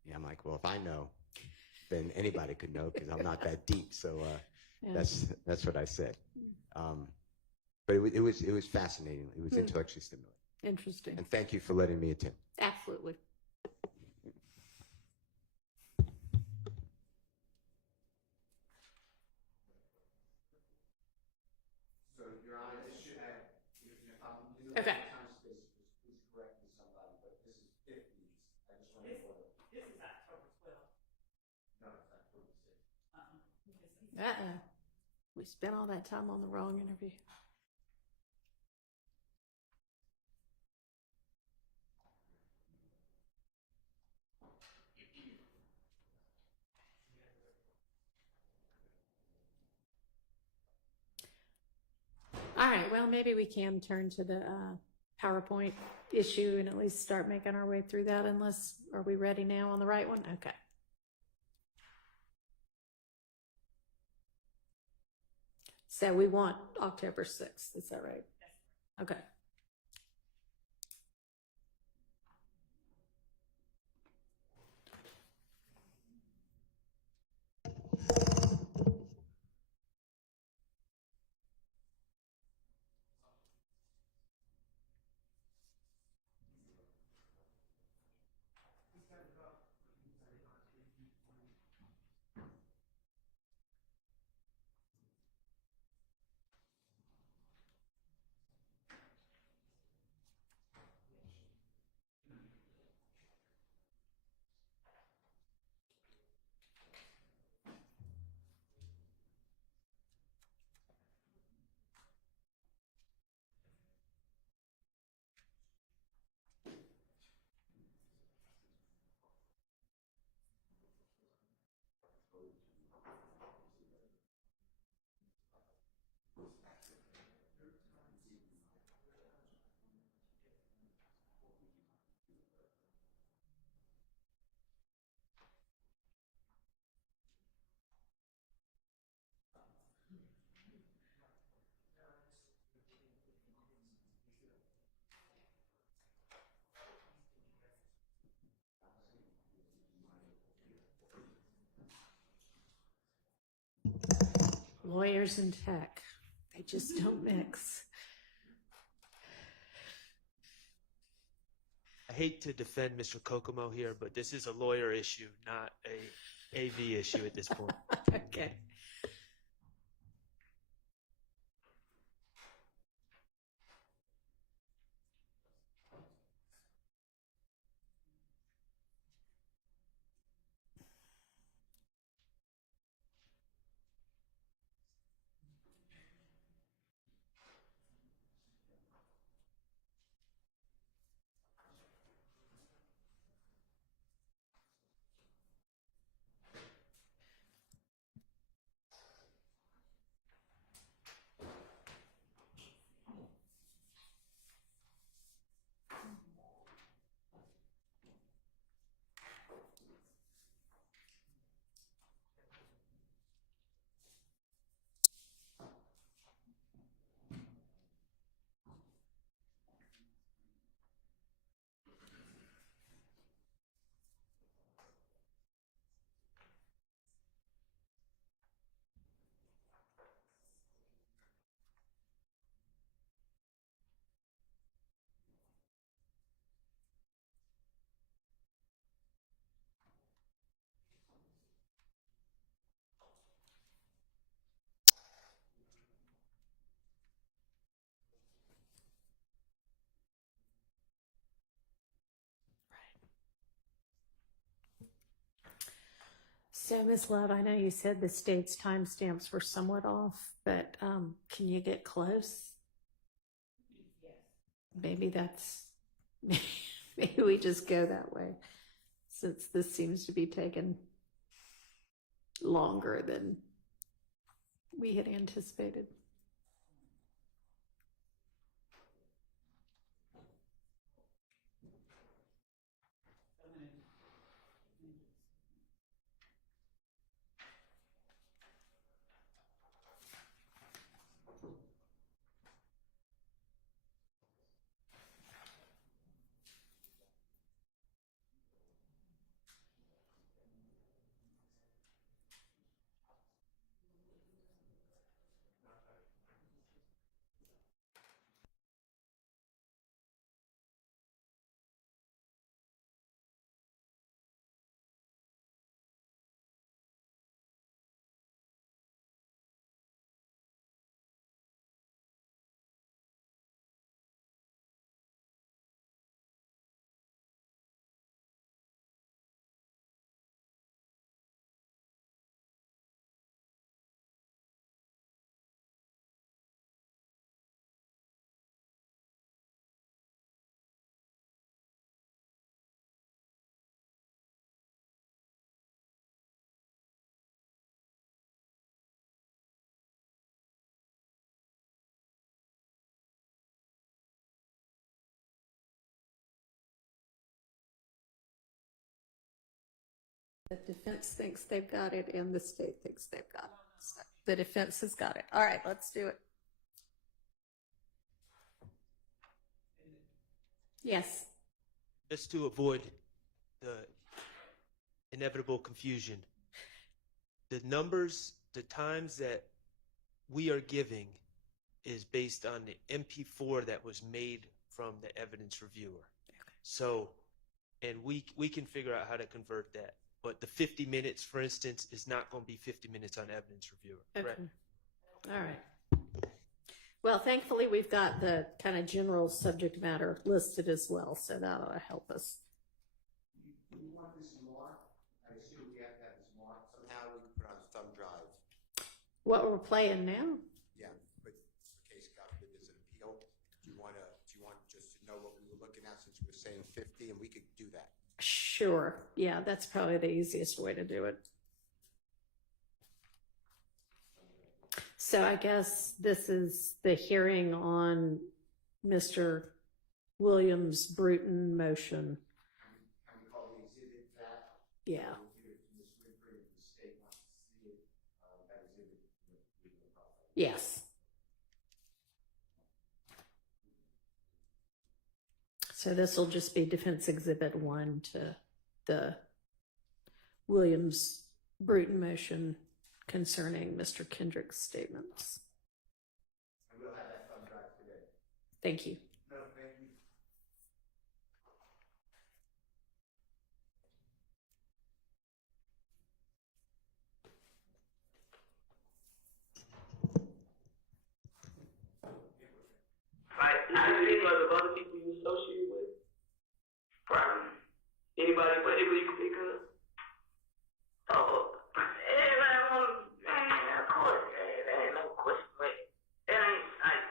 Yeah, I'm like, well, if I know, then anybody could know because I'm not that deep. So Yeah. that's what I said. But it was fascinating. It was intellectually stimulating. Interesting. And thank you for letting me attend. Absolutely. So, Your Honor, this should have, if I'm using Okay. time space, please correct me somebody, but this is 50s. I just want to know. This is October 12th. No, it's October 6th. We spent all that time on the wrong interview. All right, well, maybe we can turn to the PowerPoint issue and at least start making our way through that unless, are we ready now on the right one? Okay. So we want October 6th, is that right? Okay. Lawyers and tech, they just don't mix. I hate to defend Mr. Kokomo here, but this is a lawyer issue, not a AV issue at this point. Okay. So, Ms. Love, I know you said the state's timestamps were somewhat off, but can you get close? Maybe maybe we just go that way, since this seems to be taking longer than we had anticipated. The defense thinks they've got it and the state thinks they've got it. So the defense has got it. All right, let's do it. Yes. Just to avoid the inevitable confusion, the numbers, the times that we are giving is based on the MP4 that was made from the evidence reviewer. So, and we can figure out how to convert that. But the 50 minutes, for instance, is not going to be 50 minutes on evidence reviewer. Okay. All right. Well, thankfully, we've got the kind of general subject matter listed as well, so that'll help us. Do you want this marked? I assume we have to have this marked somehow. We can put it on thumb drive. What we're playing now? Yeah, but in case God forbid there's an appeal, do you want just to know what we were looking at since we were saying 50, and we could do that? Sure. Yeah, that's probably the easiest way to do it. So I guess this is the hearing on Mr. Williams' Brutin motion. Can we call the exhibit that? Yeah. We'll give it to Ms. Winfrey if the state wants to see it, that exhibit. Yes. So this will just be Defense Exhibit 1 to the Williams Brutin motion concerning Mr. Kendrick's statements. And we'll have that thumb drive today. Thank you. No, thank you. Like, I think like of other people you associate with, probably anybody, whatever you can think of. Oh, man, of course, that ain't no question, but that ain't like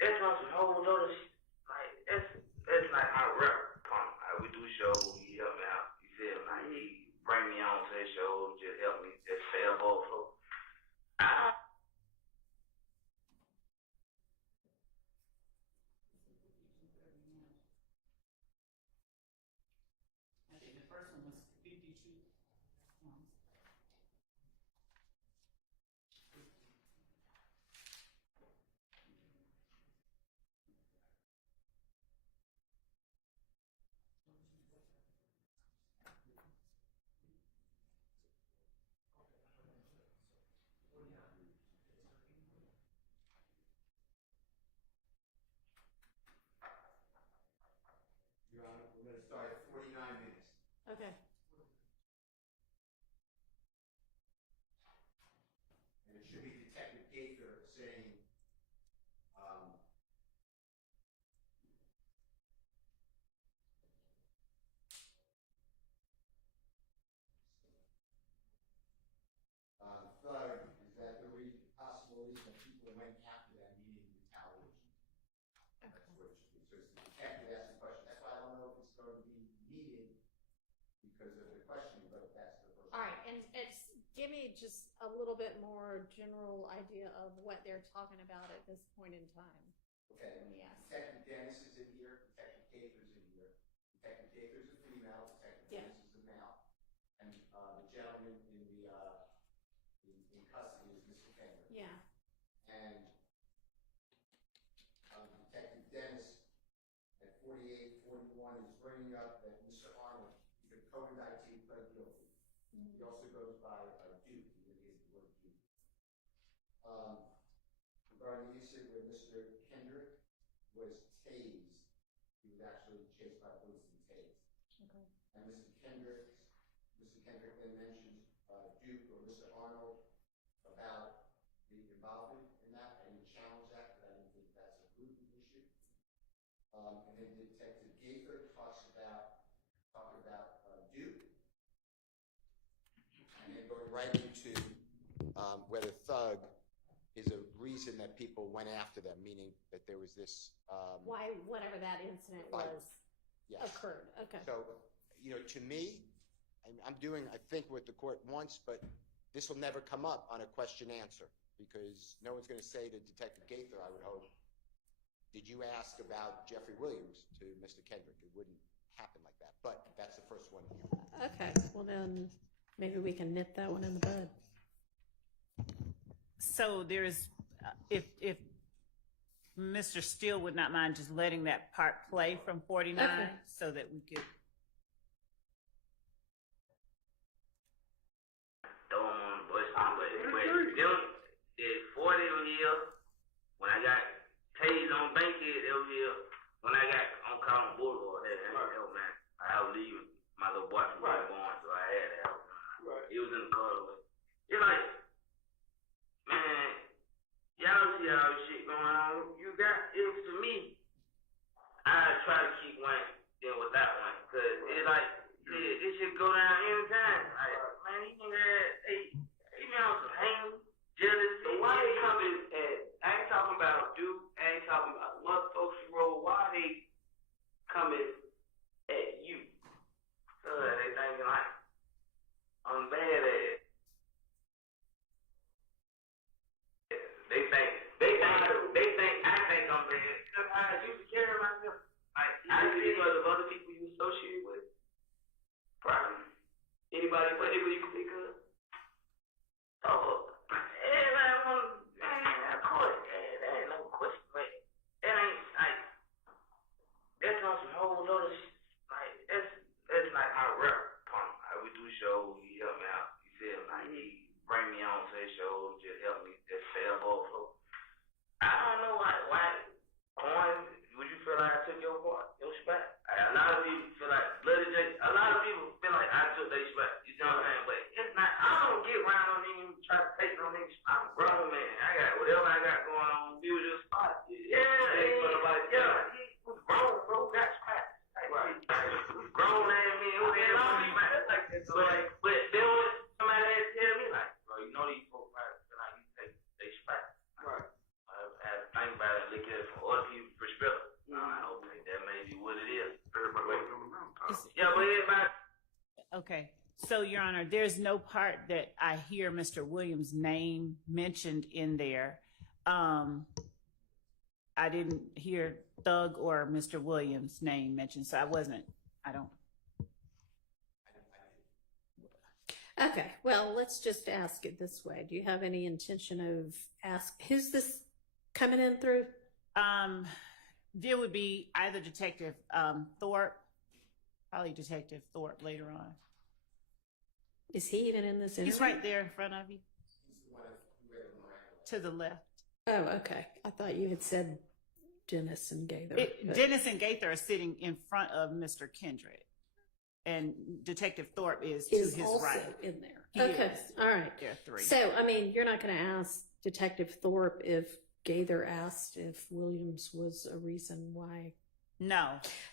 that's on some whole other shit. Like that's like my rep pump. Like, we do shows, he help me out. You feel me? Like, he bring me on to his show, just help me, just fail both. So I think the first one was 52. Your Honor, we're going to start at 49 minutes. Okay. And it should be Detective Gaither saying, third, is that the possible reason that people went after that meeting in retaliation? That's what it should be. So it's the detective asking the question. That's why I don't know if it's going to be needed, because just a little bit more general idea of what they're talking about at this point in time. Okay. Yes. Detective Dennis is in here. Detective Gaither's in here. Detective Gaither's a female. Detective Yeah. Dennis is a male. And the gentleman in custody is Mr. Kendrick. Yeah. And Detective Dennis at 4841 is bringing up that Mr. Arnold, the co-indictee, pled guilty. He also goes by Duke. He indicates the word Duke. Regarding the issue where Mr. Kendrick was tased, he was actually chased by police and tased. Okay. And Mr. Kendrick then mentions Duke or Mr. Arnold about the involvement in that. I didn't challenge that because I didn't think that's a Brutin issue. And then Detective Gaither talks about Duke, and then going right into whether thug is a reason that people went after them, meaning that there was this. Why, whatever that incident was, Yes. occurred. Okay. So, to me, I'm doing, I think, what the court wants, but this will never come up on a question answer because no one's going to say to Detective Gaither, I would hope, did you ask about Jeffrey Williams to Mr. Kendrick? It wouldn't happen like that, but that's the first one here. Okay. Well, then maybe we can nip that one in the bud. So there's, if Mr. Steele would not mind just letting that part play from 49 Okay. so that we could. Throw them on the bus, but them, there's 40 of here. When I got tased on Bankhead, they were here. When I got on Collins Boulevard, man, I was leaving my little boy from going, so I had to help him. He was in the car with. It's like, man, y'all see how this shit going on. You got it to me. I try to keep one then with that one, cause it's like this shit go down anytime. Like, man, he been on some hang, jealousy. So why they coming at? I ain't talking about Duke. I ain't talking about what folks roll. Why they coming at you? So they thinking like I'm bad at it. They think I think I'm bad. Cause I used to carry myself. Like I see because of other people you associate with. Probably. Anybody you can think of? Oh, of course, that ain't no question. But that ain't like that's on some whole other shit. Like that's like my rep pump. Like we do shows, he help me out. You feel like he bring me on to his shows, just help me just sell overflow. I don't know why Coin, would you feel like I took your part, your spot? A lot of people feel like Bloody J. A lot of people feel like I took their spot. You know what I'm saying? But it's not. I don't get around on them, try to take on them. I'm a grown man. I got whatever I got going on. We was just spot. Yeah, ain't for nobody. Yeah, we grown, bro. Got spot. We grown ass men. We ain't on these man. So like, but then when somebody had to tell me like, bro, you know these folks probably feel like you take their spot. Right. I had to think about it, look at it from other people's perspective. I don't think that may be what it is. Yeah, but everybody. Okay. So, Your Honor, there's no part that I hear Mr. Williams' name mentioned in there. I didn't hear Thug or Mr. Williams' name mentioned, so I don't. Okay. Well, let's just ask it this way. Do you have any intention of who's this coming in through? There would be either Detective Thorpe, probably Detective Thorpe later on. Is he even in this interview? He's right there in front of you. To the left. Oh, okay. I thought you had said Dennis and Gaither. Dennis and Gaither are sitting in front of Mr. Kendrick. And Detective Thorpe is to his also right. in there. He Okay. is. All right. There are three. So, I mean, you're not going to ask Detective Thorpe if Gaither asked if Williams was a reason why. No.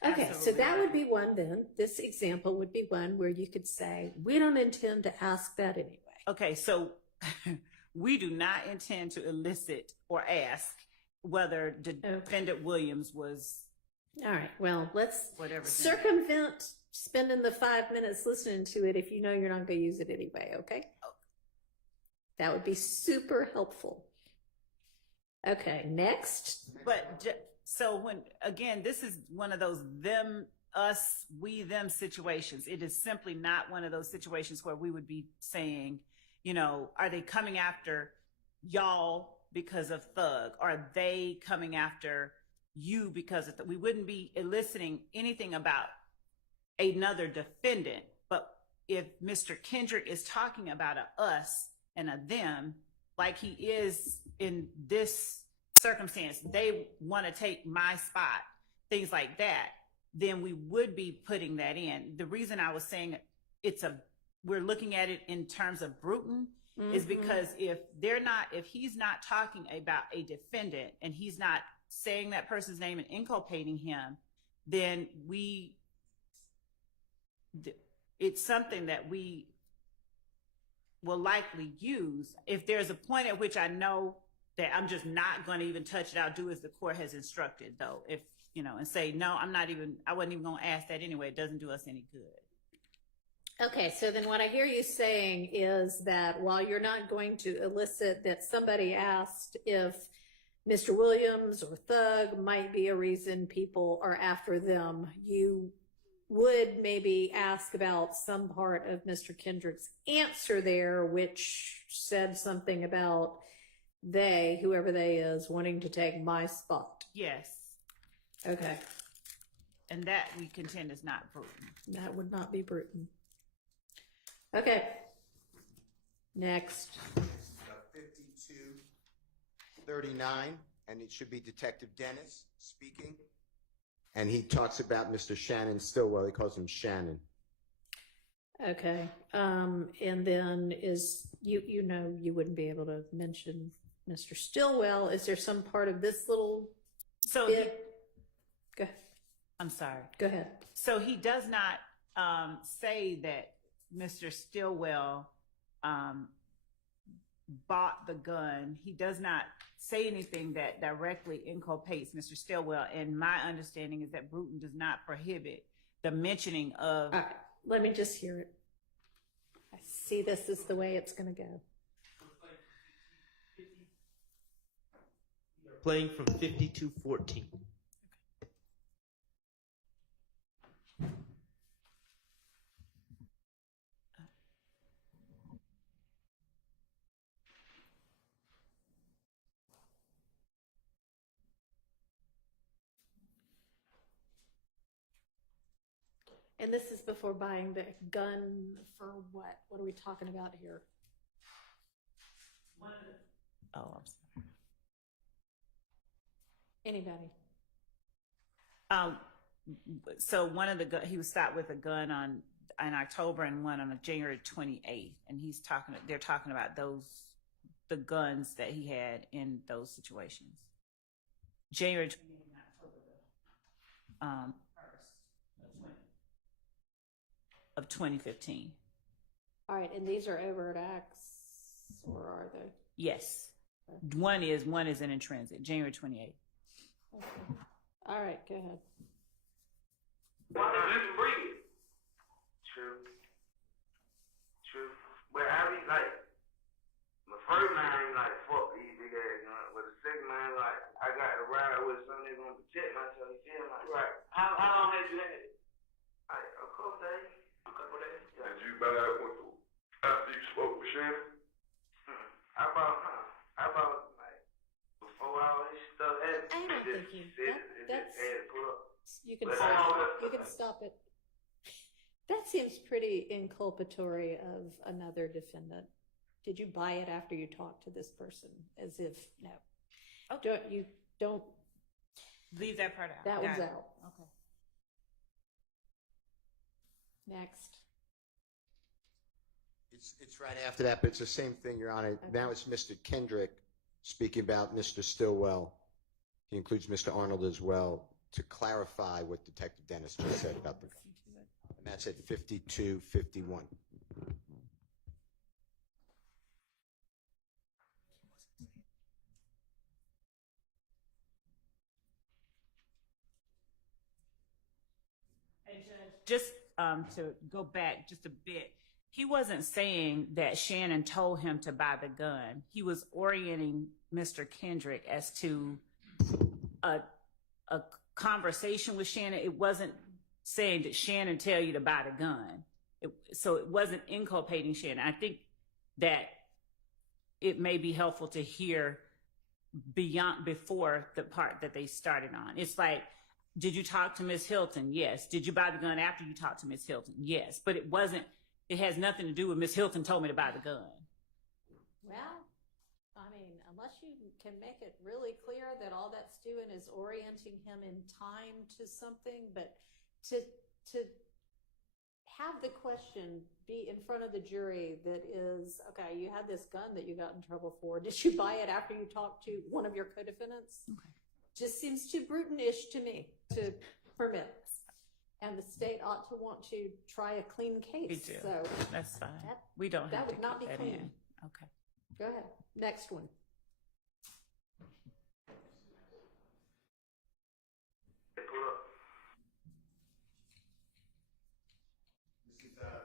Okay, so absolutely that not. would be one then. This example would be one where you could say, we don't intend to ask that anyway. Okay, so we do not intend to elicit or ask whether Defendant Williams was All right, well, let's whatever. circumvent spending the 5 minutes listening to it if you know you're not going to use it anyway, okay? That would be super helpful. Okay, next. But so when, again, this is one of those them, us, we, them situations. It is simply not one of those situations where we would be saying, you know, are they coming after y'all because of Thug? Are they coming after you because of we wouldn't be eliciting anything about another defendant. But if Mr. Kendrick is talking about a us and a them, like he is in this circumstance, they want to take my spot, things like that, then we would be putting that in. The reason I was saying we're looking at it in terms of Brutin is because if he's not talking about a defendant and he's not saying that person's name and inculpating him, then it's something that we will likely use. If there's a point at which I know that I'm just not going to even touch it, I'll do as the court has instructed, though. If, you know, and say, no, I wasn't even going to ask that anyway. It doesn't do us any good. Okay, so then what I hear you saying is that while you're not going to elicit that somebody asked if Mr. Williams or Thug might be a reason people are after them, you would maybe ask about some part of Mr. Kendrick's answer there, which said something about they, whoever they is, wanting to take my spot. Yes. Okay. And that we contend is not Brutin. That would not be Brutin. Okay. Next. 5239, and it should be Detective Dennis speaking. And he talks about Mr. Shannon Stillwell. He calls him Shannon. Okay. And then you know, you wouldn't be able to mention Mr. Stillwell. Is there some part of this little bit? Go ahead. I'm sorry. Go ahead. So he does not say that Mr. Stillwell bought the gun. He does not say anything that directly inculpates Mr. Stillwell. And my understanding is that Brutin does not prohibit the mentioning of. All right, let me just hear it. I see this is the way it's going to go. Playing from 5214. And this is before buying the gun for what? What are we talking about here? Oh, I'm sorry. Anybody? So one of he was stopped with a gun in October and one on January 28th, and they're talking about the guns that he had in those situations. January 28th and October 1st of 2015. All right, and these are overt acts, or are they? Yes. One is an intrinsic, January 28th. Okay. All right, go ahead. Listen, breathe. True. But I be like, my first man, like, fuck these big ass guns. But the second man, like, I got to ride with something that's gonna protect myself. You feel like, right? How long had you had it? Like, a couple days. Yeah. Did you buy it after you spoke with Shannon? I bought like before all this stuff happened. I don't think you. That's had to pull up. you can stop. You can stop it. That seems pretty inculpatory of another defendant. Did you buy it after you talked to this person? As if no. Okay. Don't Leave that part out. that Got one's it. out. Okay. Next. It's right after that, but it's the same thing, Your Honor. Okay. Now it's Mr. Kendrick speaking about Mr. Stillwell. He includes Mr. Arnold as well to clarify what Detective Dennis just said about the gun. And that's at 5251. And Judge, just to go back just a bit, he wasn't saying that Shannon told him to buy the gun. He was orienting Mr. Kendrick as to a conversation with Shannon. It wasn't saying that Shannon tell you to buy the gun. So it wasn't inculpating Shannon. I think that it may be helpful to hear before the part that they started on. It's like, did you talk to Miss Hilton? Yes. Did you buy the gun after you talked to Miss Hilton? Yes. But it has nothing to do with Miss Hilton told me to buy the gun. Well, I mean, unless you can make it really clear that all that's doing is orienting him in time to something, but to have the question be in front of the jury that is, okay, you had this gun that you got in trouble for. Did you buy it after you talked to one of your co-defendants? Okay. Just seems too Brutin-ish to me to permit this. And the state ought to want to try a clean case. We do. So that's fine. We don't have that to would not keep be that clean. in. Okay. Go ahead. Next one.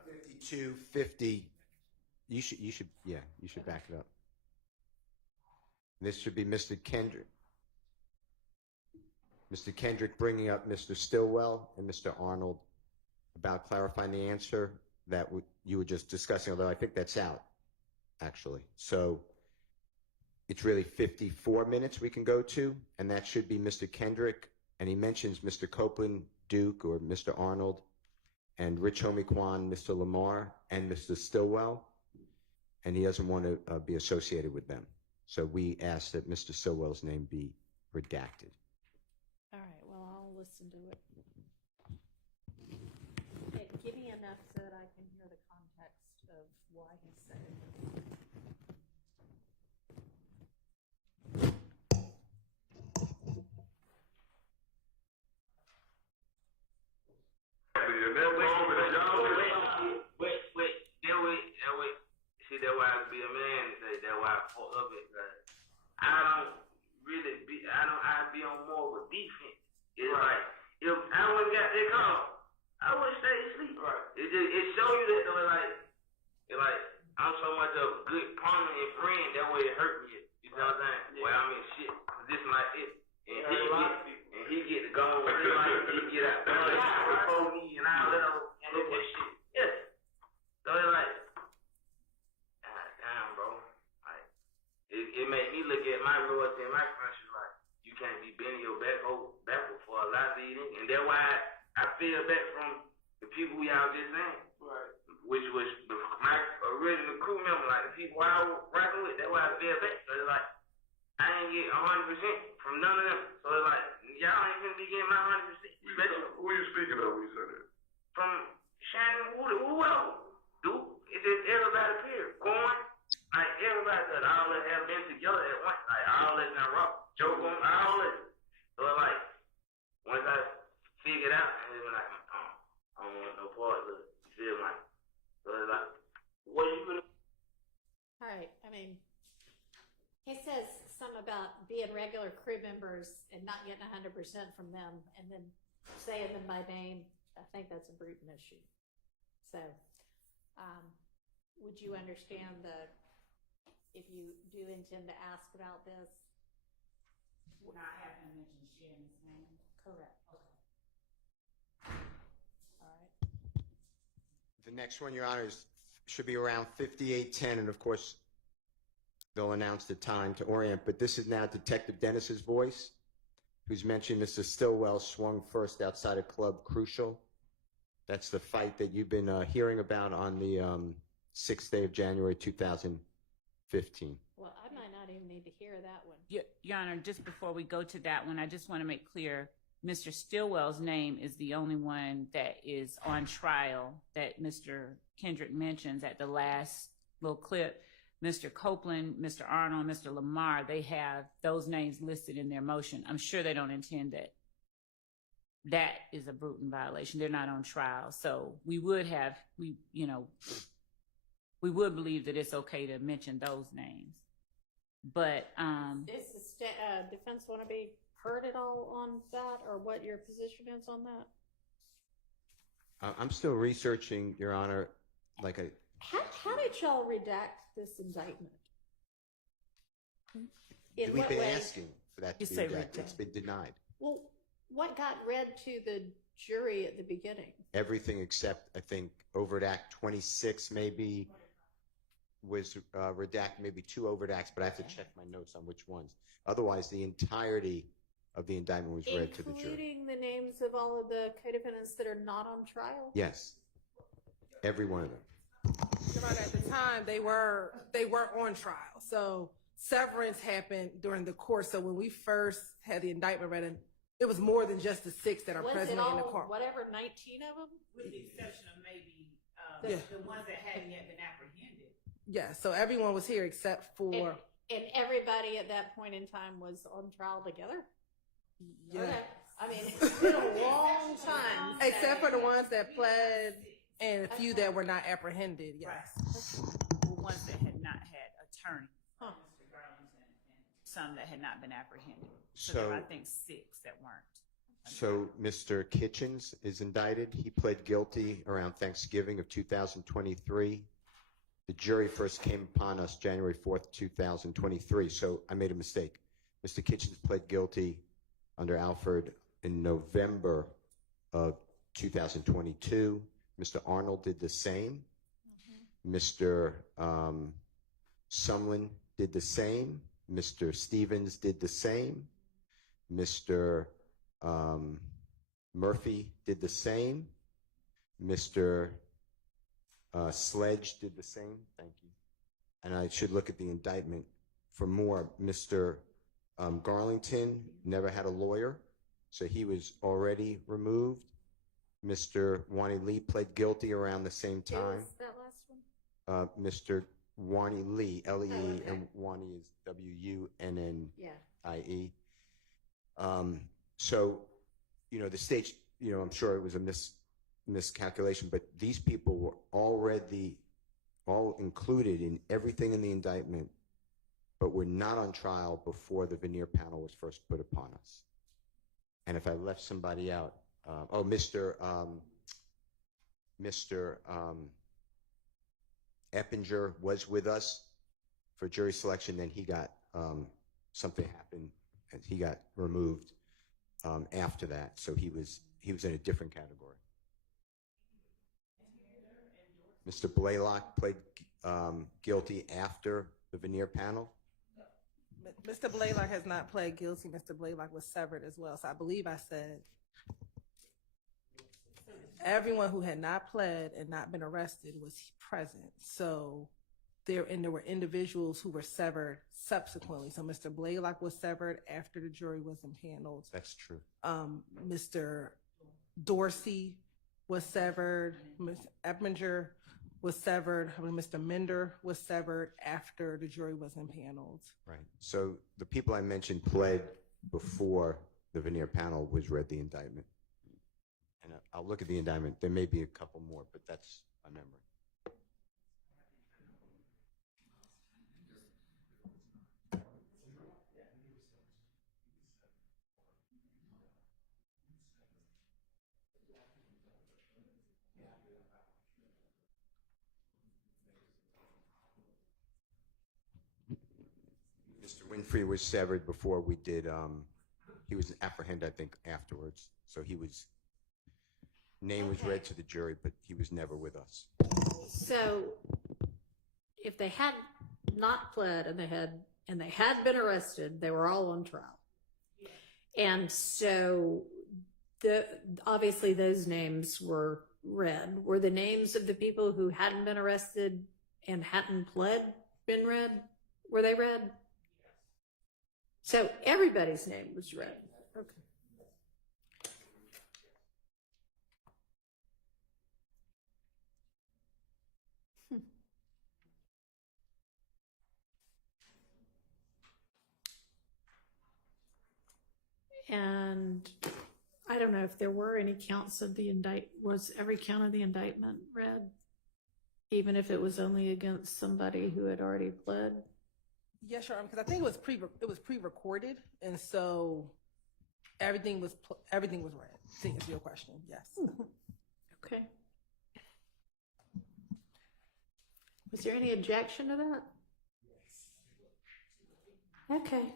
This is 5250. You should back it up. This should be Mr. Kendrick. Mr. Kendrick bringing up Mr. Stillwell and Mr. Arnold about clarifying the answer that you were just discussing, although I think that's out, actually. So it's really 54 minutes we can go to, and that should be Mr. Kendrick. And he mentions Mr. Copeland, Duke, or Mr. Arnold, and Rich Homie-Kwan, Mr. Lamar, and Mr. Stillwell. And he doesn't want to be associated with them. So we ask that Mr. Stillwell's name be redacted. All right, well, I'll listen to it. Okay, give me enough so that I can hear the context of why he said it. Wait. See, that's why I be a man and say that's why I fuck up it. I be on more of a defense. It's like, if I wouldn't got that call, I would stay asleep. Right. It show you that though, it's like I'm so much of a good partner and friend, that way it hurt me. You know what I'm saying? Yeah. Well, I mean shit, cause this like this. And he get to go with it, like he get out before me and I let him handle this shit. Yes. So it's like, God damn, bro. Like, it made me look at my loyalty and my friendship like, you can't be bending your backward for a lot of these things. And that's why I feel back from the people y'all just saying. Right. Which was my original crew member, like the people I was rocking with. That's why I feel back. So it's like, I ain't get 100% from none of them. So it's like, y'all ain't gonna be getting my 100%. Who are you speaking of when you said that? From Shannon Wood, whoever. Dude, it's just everybody here. Going, like everybody, cause all of us have been together at once. Like all of us in rock, joke on all of us. So it's like, once I figured out, and it was like, I don't want no part of it. You feel like? So it's like, what are you gonna? All right, I mean, he says something about being regular crew members and not getting 100% from them, and then saying them by name. I think that's a Brutin issue. So, would you understand if you do intend to ask about this? Not having to mention Shannon's name. Correct. Okay. All right. The next one, Your Honor, should be around 5810, and of course, they'll announce the time to orient. But this is now Detective Dennis's voice, who's mentioned Mr. Stillwell swung first outside a club Crucial. That's the fight that you've been hearing about on the 6th day of January 2015. Well, I might not even need to hear that one. Your Honor, just before we go to that one, I just want to make clear, Mr. Stillwell's name is the only one that is on trial that Mr. Kendrick mentions at the last little clip. Mr. Copeland, Mr. Arnold, Mr. Lamar, they have those names listed in their motion. I'm sure they don't intend that. That is a Brutin violation. They're not on trial. So we would believe that it's okay to mention those names. But Does the defense want to be heard at all on that, or what your position is on that? I'm still researching, Your Honor. Like How did y'all redact this indictment? In We've what been way? asking for that to You be say redacted. redact. It's been denied. Well, what got read to the jury at the beginning? Everything except, I think, overt act 26 maybe was redacted, maybe 2 overt acts, but I have to check my notes on which ones. Otherwise, the entirety of the indictment was read to the jury. Including the names of all of the co-defendants that are not on trial? Yes, every one of them. Your Honor, at the time, they were on trial. So severance happened during the course. So when we first had the indictment read, it was more than just the 6 that are Was it present in the all, court. whatever, 19 of them? With the exception of maybe Yeah. the ones that hadn't yet been apprehended. Yeah, so everyone was here except for, And everybody at that point in time was on trial together? yeah. Okay. I mean, it's been a long time. Except for the ones that pled and a few that were not apprehended, yes. The ones that had not had attorney. Huh. And some that had not been apprehended. So there were, I think, 6 that weren't. So Mr. Kitchens is indicted. He pled guilty around Thanksgiving of 2023. The jury first came upon us January 4th, 2023. So I made a mistake. Mr. Kitchens pled guilty under Alford in November of 2022. Mr. Arnold did the same. Mr. Sumlin did the same. Mr. Stevens did the same. Mr. Murphy did the same. Mr. Sledge did the same. Thank you. And I should look at the indictment for more. Mr. Garlington never had a lawyer, so he was already removed. Mr. Wani Lee pled guilty around the same Who time. was that last one? Mr. Wani Lee, L-E-E, Oh, okay. and Wani is W-U-N-N-I-E. Yeah. So, the state, I'm sure it was a miscalculation, but these people were all included in everything in the indictment, but were not on trial before the veneer panel was first put upon us. And if I left somebody out, Mr. Eppinger was with us for jury selection. Then he got, something happened and he got removed after that. So he was in a different category. Mr. Blaylock pled guilty after the veneer panel. Mr. Blaylock has not pled guilty. Mr. Blaylock was severed as well. So I believe I said everyone who had not pled and not been arrested was present. So there were individuals who were severed subsequently. So Mr. Blaylock was severed after the jury was impaneled. That's true. Mr. Dorsey was severed. Mr. Eppinger was severed. Mr. Mender was severed after the jury was impaneled. Right. So the people I mentioned pled before the veneer panel was read the indictment. And I'll look at the indictment. There may be a couple more, but that's my memory. Mr. Winfrey was severed before we did, he was apprehended, I think, afterwards. So name was read to the jury, but he was never with us. So if they had not pled and they had been arrested, they were all on trial. And so obviously those names were read. Were the names of the people who hadn't been arrested and hadn't pled been read? Were they read? So everybody's name was read. Okay. And I don't know if there were any counts of the was every count of the indictment read? Even if it was only against somebody who had already pled? Yes, Your Honor, because I think it was pre-recorded, and so everything was read. To answer your question, yes. Okay. Is there any objection to that? Okay.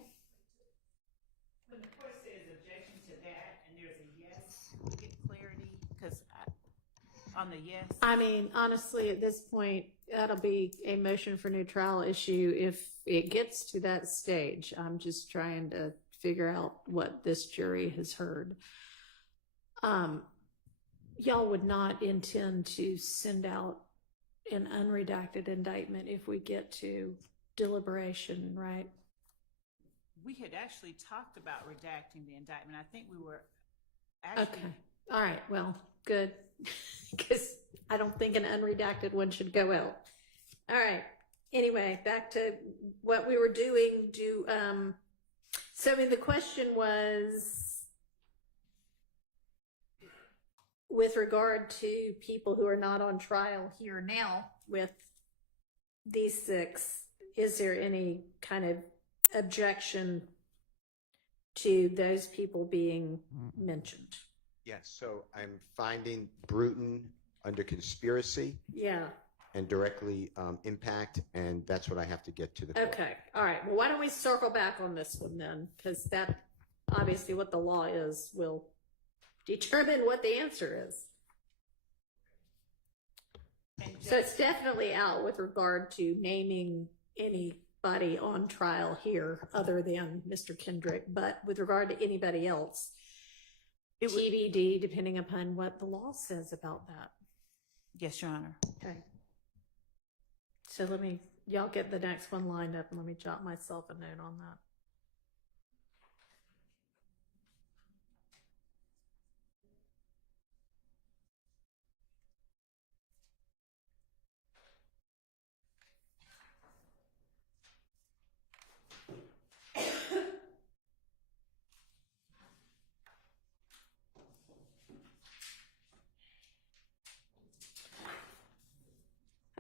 When the court says objection to that and there's a yes, to get clarity, because on the yes. I mean, honestly, at this point, that'll be a motion for new trial issue if it gets to that stage. I'm just trying to figure out what this jury has heard. Y'all would not intend to send out an unredacted indictment if we get to deliberation, right? We had actually talked about redacting the indictment. I think we were actually. Okay. All right. Well, good. Because I don't think an unredacted one should go out. All right. Anyway, back to what we were doing. So I mean, the question was with regard to people who are not on trial here now with these 6, is there any kind of objection to those people being mentioned? Yes, so I'm finding Brutin under conspiracy Yeah. and directly impact, and that's what I have to get to the court. Okay. All right. Well, why don't we circle back on this one then? Because that, obviously, what the law is will determine what the answer is. So it's definitely out with regard to naming anybody on trial here other than Mr. Kendrick, but with regard to anybody else, TBD, depending upon what the law says about that. Yes, Your Honor. Okay. So y'all get the next one lined up and let me jot myself a note on that.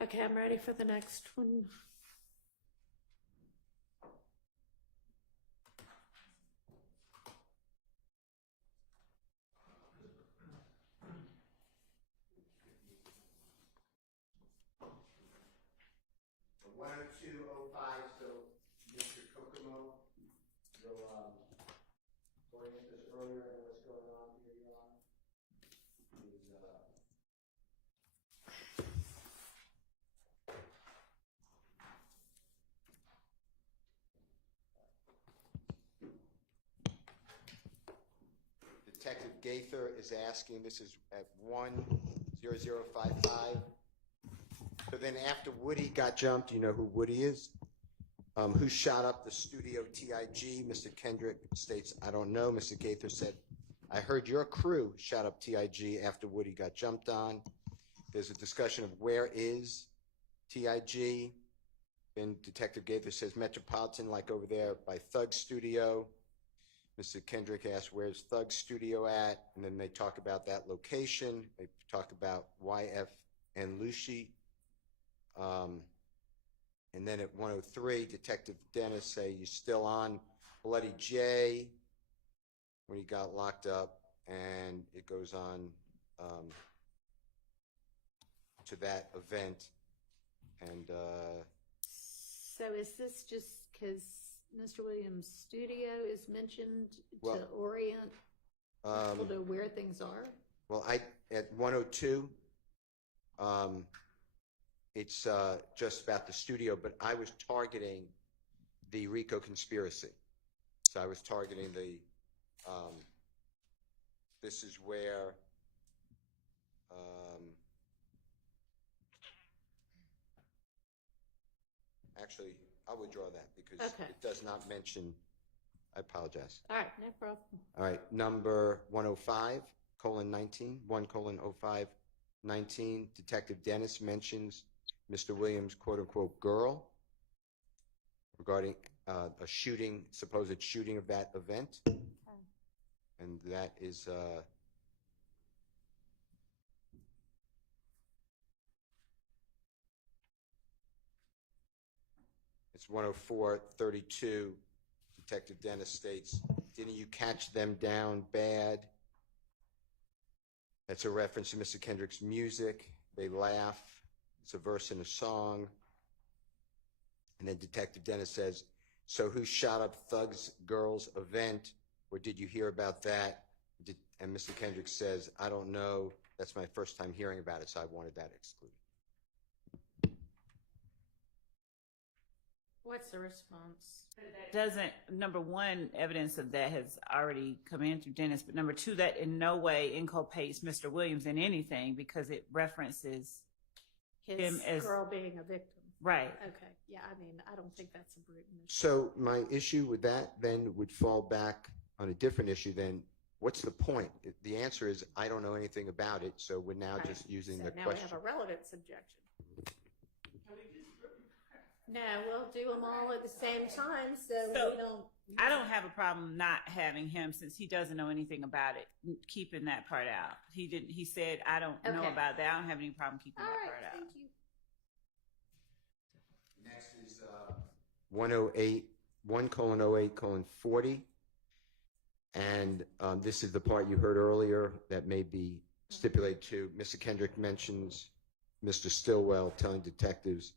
Okay, I'm ready for the next one. So 10205, so Mr. Kokomo, you'll orient this earlier and what's going on here, Your Honor. Detective Gaither is asking, this is at 10055. So then after Woody got jumped, you know who Woody is? Who shot up the studio TIG? Mr. Kendrick states, I don't know. Mr. Gaither said, I heard your crew shot up TIG after Woody got jumped on. There's a discussion of where is TIG. Then Detective Gaither says Metropolitan, like over there by Thug Studio. Mr. Kendrick asks, where's Thug Studio at? And then they talk about that location. They talk about YF and Lucy. And then at 103, Detective Dennis say, you still on Bloody J when he got locked up. And it goes on to that event. And So is this just because Mr. Williams' studio is mentioned to orient people to where things are? Well, at 102, it's just about the studio, but I was targeting the RICO conspiracy. So I was targeting the, this is where, actually, I'll withdraw that because it does not mention, I apologize. All right, no problem. All right, number 105:19, 1:05:19, Detective Dennis mentions Mr. Williams' quote-unquote girl regarding a shooting, supposed shooting of that event. And that is it's 104:32. Detective Dennis states, didn't you catch them down bad? That's a reference to Mr. Kendrick's music. They laugh. It's a verse in a song. And then Detective Dennis says, so who shot up Thug's Girls event, or did you hear about that? And Mr. Kendrick says, I don't know. That's my first time hearing about it, so I wanted that excluded. What's the response? Doesn't, number one, evidence of that has already come in through Dennis, but number two, that in no way inculpates Mr. Williams in anything because it references His him as girl being a victim. right. Okay, yeah, I mean, I don't think that's a Brutin issue. So my issue with that then would fall back on a different issue then. What's the point? The answer is, I don't know anything about it, so we're now Right. just using So the now question. we have a relevance objection. No, we'll do them all at the same time, so So, we don't. I don't have a problem not having him since he doesn't know anything about it, keeping that part out. He didn't, he said, I don't know Okay. about that. I don't have any problem keeping All that right, part out. thank you. Next is 108, 1:08:40. And this is the part you heard earlier that may be stipulated to. Mr. Kendrick mentions Mr. Stillwell telling detectives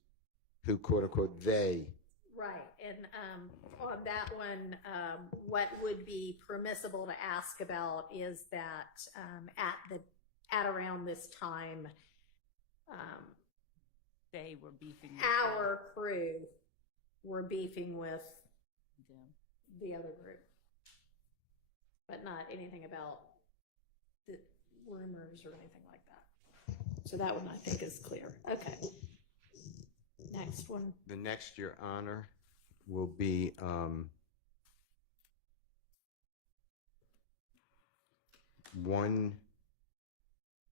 who, quote unquote, they. Right, and on that one, what would be permissible to ask about is that at around this time, They were beefing with our crew were beefing with them. the other group, but not anything about the rumors or anything like that. So that one I think is clear. Okay. Next one. The next, Your Honor, will be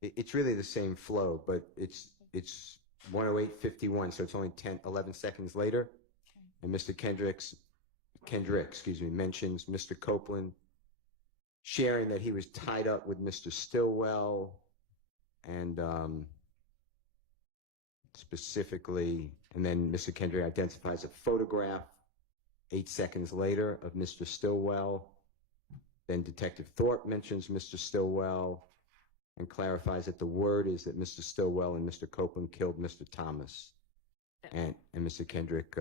it's really the same flow, but it's 1:08:51, so it's only 11 seconds later. And Mr. Kendrick, mentions Mr. Copeland sharing that he was tied up with Mr. Stillwell, and specifically, and then Mr. Kendrick identifies a photograph 8 seconds later of Mr. Stillwell. Then Detective Thorpe mentions Mr. Stillwell and clarifies that the word is that Mr. Stillwell and Mr. Copeland killed Mr. Thomas. And Mr. Kendrick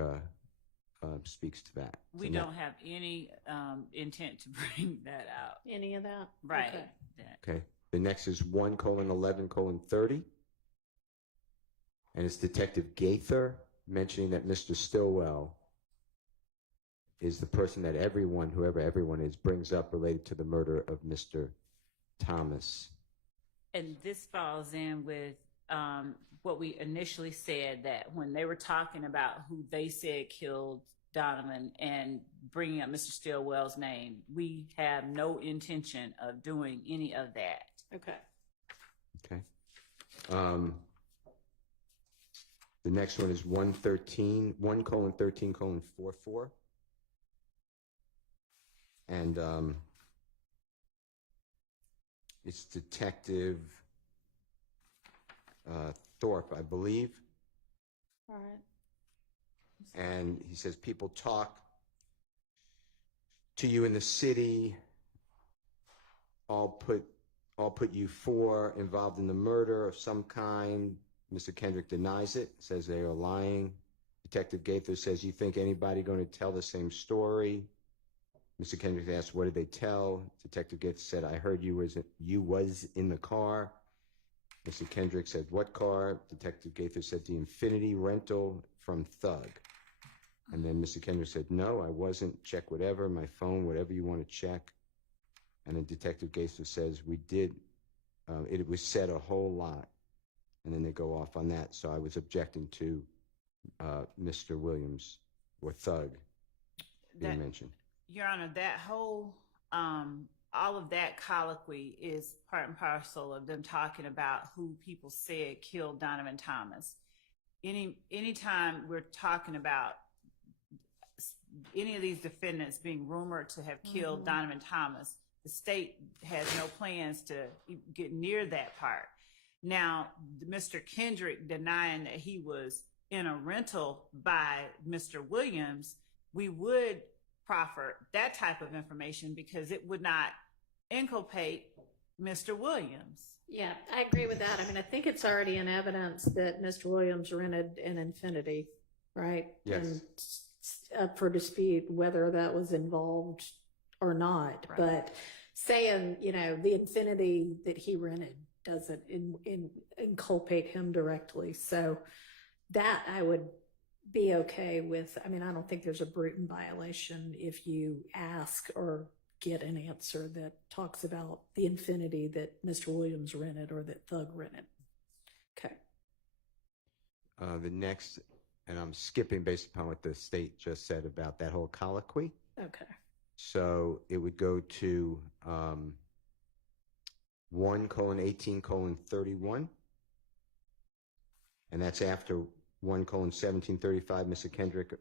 speaks to that. We So don't have any intent to bring that out. Any of that? Right. Okay. That- Okay. The next is 1:11:30. And it's Detective Gaither mentioning that Mr. Stillwell is the person that everyone, whoever everyone is, brings up related to the murder of Mr. Thomas. And this falls in with what we initially said, that when they were talking about who they said killed Donovan and bringing up Mr. Stillwell's name, we have no intention of doing any of that. Okay. Okay. The next one is 1:13:44. And it's Detective Thorpe, I believe. All right. And he says, people talk to you in the city, all put you four involved in the murder of some kind. Mr. Kendrick denies it, says they are lying. Detective Gaither says, you think anybody going to tell the same story? Mr. Kendrick asked, what did they tell? Detective Gaither said, I heard you was in the car. Mr. Kendrick said, what car? Detective Gaither said, the Infinity rental from Thug. And then Mr. Kendrick said, no, I wasn't. Check whatever, my phone, whatever you want to check. And then Detective Gaither says, we did. It was said a whole lot. And then they go off on that. So I was objecting to Mr. Williams or Thug being mentioned. Your Honor, that whole, all of that colloquy is part and parcel of them talking about who people said killed Donovan Thomas. Anytime we're talking about any of these defendants being rumored to have killed Donovan Thomas, the state has no plans to get near that part. Now, Mr. Kendrick denying that he was in a rental by Mr. Williams, we would proffer that type of information because it would not inculpate Mr. Williams. Yeah, I agree with that. I mean, I think it's already in evidence that Mr. Williams rented an Infinity right? Yes. And up for dispute whether that was involved or not. Right. But saying, the infinity that he rented doesn't inculpate him directly. So that I would be okay with. I mean, I don't think there's a Brutin violation if you ask or get an answer that talks about the infinity that Mr. Williams rented or that Thug rented. Okay. The next, and I'm skipping based upon what the state just said about that whole colloquy. Okay. So it would go to 1:18:31, and that's after 1:17:35. Mr. Kendrick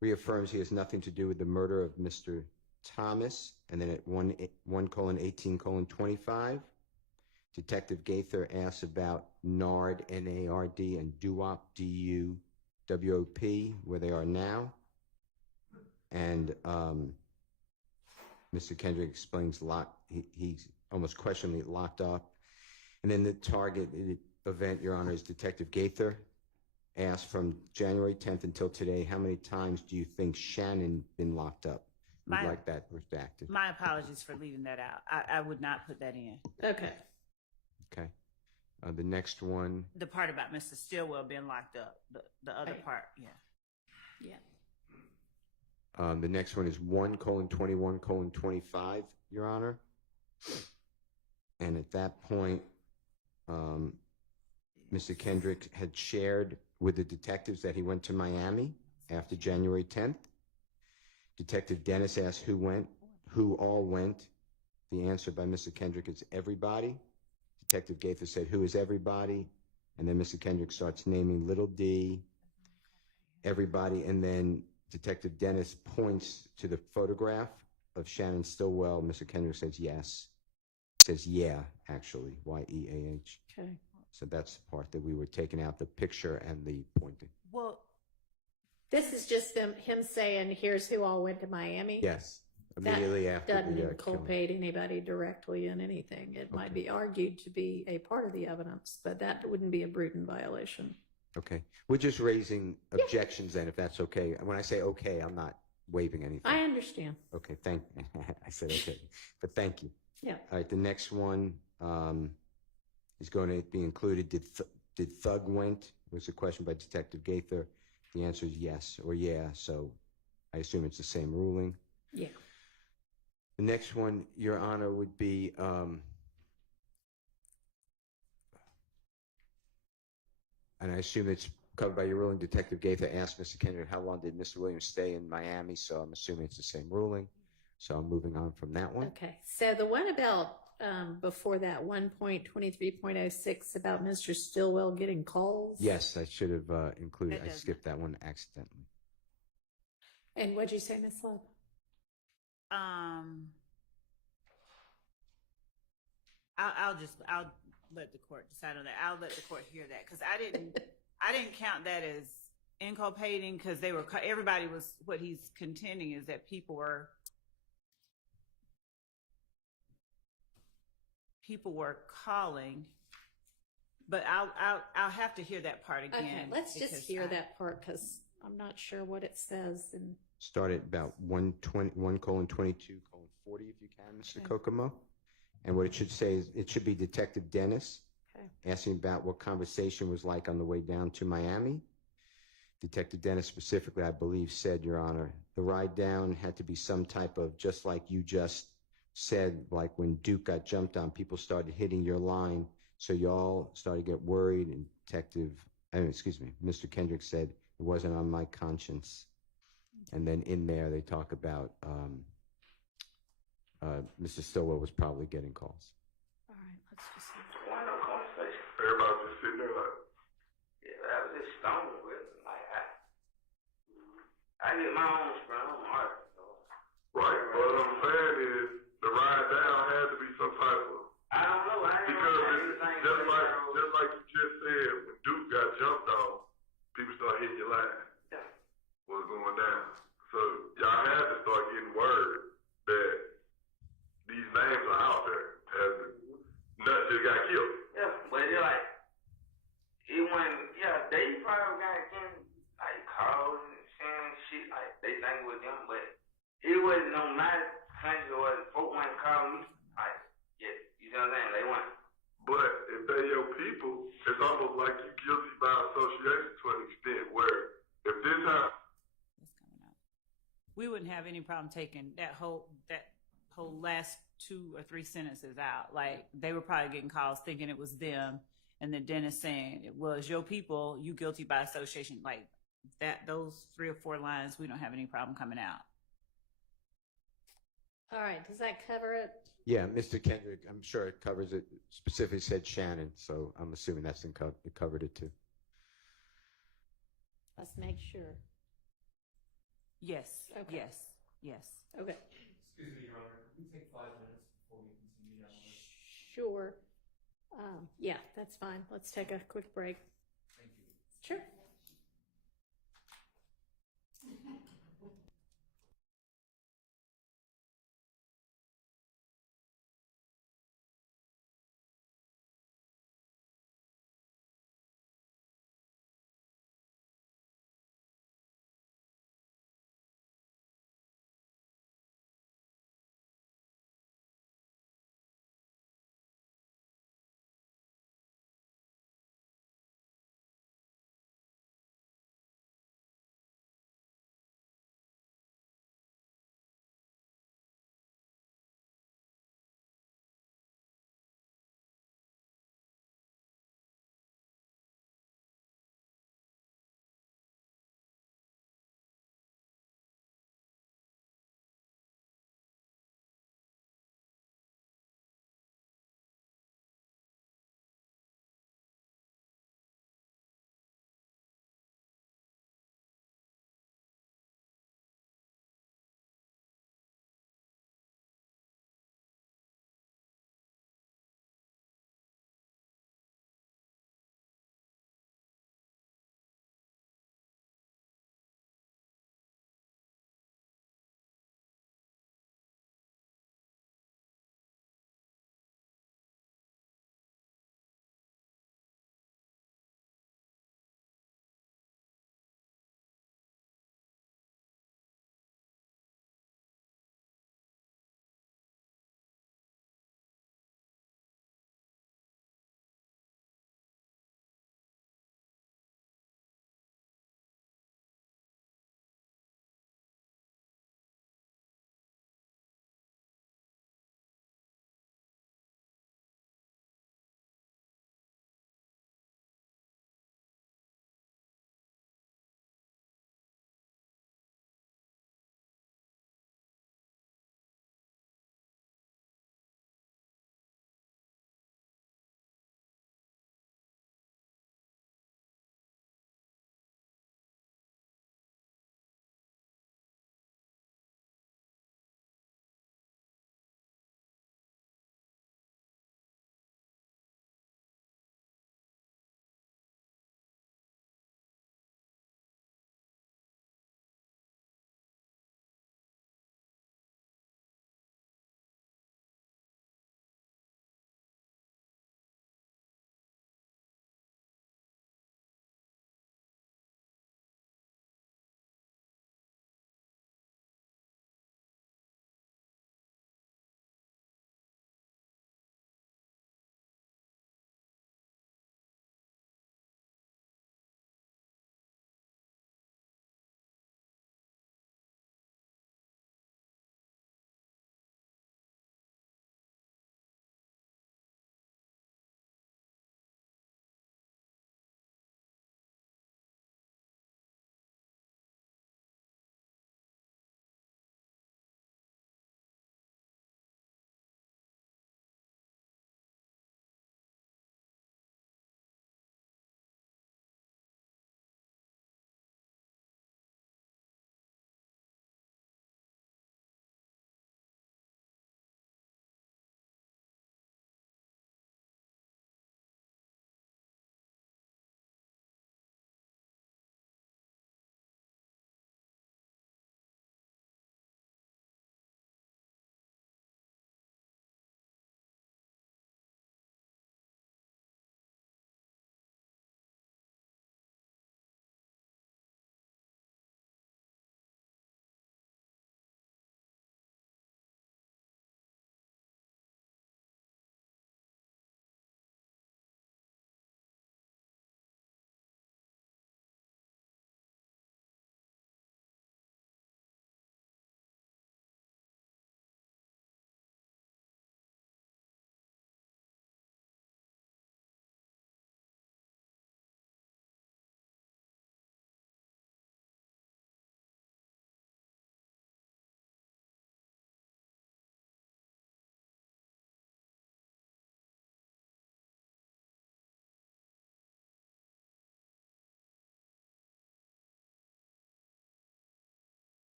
reaffirms he has nothing to do with the murder of Mr. Thomas, and then at 1:18:25, Detective Gaither asks about NARD, NARD, and DUWOP, DUWOP, where they are now, and Mr. Kendrick explains he's almost questionably locked up. And then the target event, Your Honor, is Detective Gaither asked from January 10th until today, how many times do you think Shannon been locked up? We'd like that redacted. My apologies for leaving that out. I would not put that in. Okay. Okay. The next one. The part about Mr. Stillwell being locked up. The other Right. part, yeah. Yeah. The next one is 1:21:25, Your Honor. And at that point, Mr. Kendrick had shared with the detectives that he went to Miami after January 10th. Detective Dennis asked who all went. The answer by Mr. Kendrick is everybody. Detective Gaither said, who is everybody? And then Mr. Kendrick starts naming little d, everybody, and then Detective Dennis points to the photograph of Shannon Stillwell. Mr. Kendrick says yes. Says yeah, actually, Y-E-A-H. Okay. So that's the part that we were taking out, the picture and the pointing. Well, This is just him saying, here's who all went to Miami. Yes, immediately That after doesn't the killing. inculpate anybody directly in anything. It might be argued to be a part of the evidence, but that wouldn't be a Brutin violation. Okay, we're just raising objections then, if that's okay. When I say okay, I'm not waiving anything. I understand. Okay, I said okay, but thank you. Yeah. All right, the next one is going to be included. Did Thug went? Was a question by Detective Gaither. The answer is yes or yeah, so I assume it's the same ruling. Yeah. The next one, Your Honor, would be and I assume it's covered by your ruling. Detective Gaither asked Mr. Kendrick how long did Mr. Williams stay in Miami, so I'm assuming it's the same ruling. So I'm moving on from that one. Okay. So the one about before that 1.23.06 about Mr. Stillwell getting calls. Yes, I should have included. That I doesn't- skipped that one accidentally. And what'd you say, Ms. Love? I'll let the court decide on that. I'll let the court hear that because I didn't count that as inculpating because everybody was, what he's contending is that people were calling, but I'll have to hear that part again. Okay, let's just because hear that part because I'm not sure what it says. And Start at about 1:22:40 if you can, Mr. Okay. Kokomo. And what it should say is it should be Detective Dennis Okay. asking about what conversation was like on the way down to Miami. Detective Dennis specifically, I believe, said, Your Honor, the ride down had to be some type of, just like you just said, like when Duke got jumped on, people started hitting your line, so y'all started to get worried, and Mr. Kendrick said, it wasn't on my conscience. And then in there, they talk about Mr. Stillwell was probably getting calls. all right, let's just see. One no conversation. Everybody just sitting there like, Yeah, that was just stone with it. Like I get my own strong art. right. But what I'm saying is, the ride down had to be some type of, I don't know. I ain't because know it's just like you just said, when Duke got jumped on, people start hitting your line. Yeah. What's going down? So y'all had to start getting word that these names are out there. As nuts just got killed. Yeah, but it's like, it went, yeah, they probably got getting, like, called wasn't on my country or folk want to call me. Like, yeah, you know what I'm saying? They want. But if they your people, it's almost like you guilty by association to an extent where if this time It's coming out. We wouldn't have any problem taking that whole last 2 or 3 sentences out. Like, they were probably getting calls thinking it was them, and then Dennis saying it was your people, you guilty by association. Like that, those 3 or 4 lines, we don't have any problem coming out. All right, does that cover it? Yeah, Mr. Kendrick, I'm sure it covers it. Specifically said Shannon, so I'm assuming that's it covered it too. Let's make sure. Yes, Okay. yes. Okay, Excuse me, Your Honor. Can we take 5 minutes before we continue down the list? sure. Yeah, that's fine. Let's take a quick break. Thank you. Sure.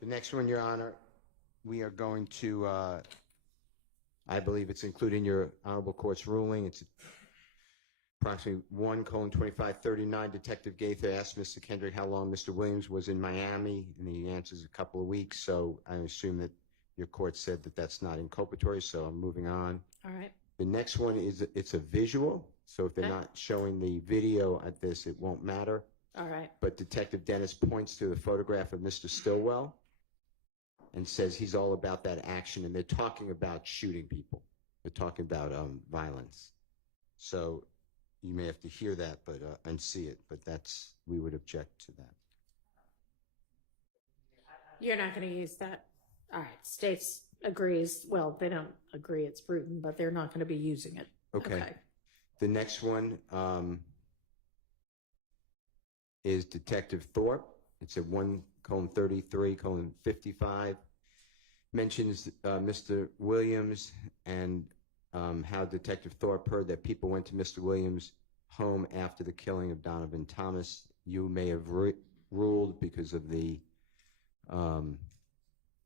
The next one, Your Honor, we are going to, I believe it's included in your Honorable Court's ruling. It's approximately 1:2539. Detective Gaither asked Mr. Kendrick how long Mr. Williams was in Miami, and he answers a couple of weeks. So I assume that your court said that that's not inculpatory, so I'm moving on. All right. The next one is, it's a visual. So if they're Okay. not showing the video at this, it won't matter. All right. But Detective Dennis points to the photograph of Mr. Stillwell and says he's all about that action, and they're talking about shooting people. They're talking about violence. So you may have to hear that, but and see it, but we would object to that. You're not going to use that. All right. States agrees. Well, they don't agree it's Brutin, but they're not going to be using it. Okay. The next one is Detective Thorpe. It's at 1:33:55. Mentions Mr. Williams and how Detective Thorpe heard that people went to Mr. Williams' home after the killing of Donovan Thomas. You may have ruled because of the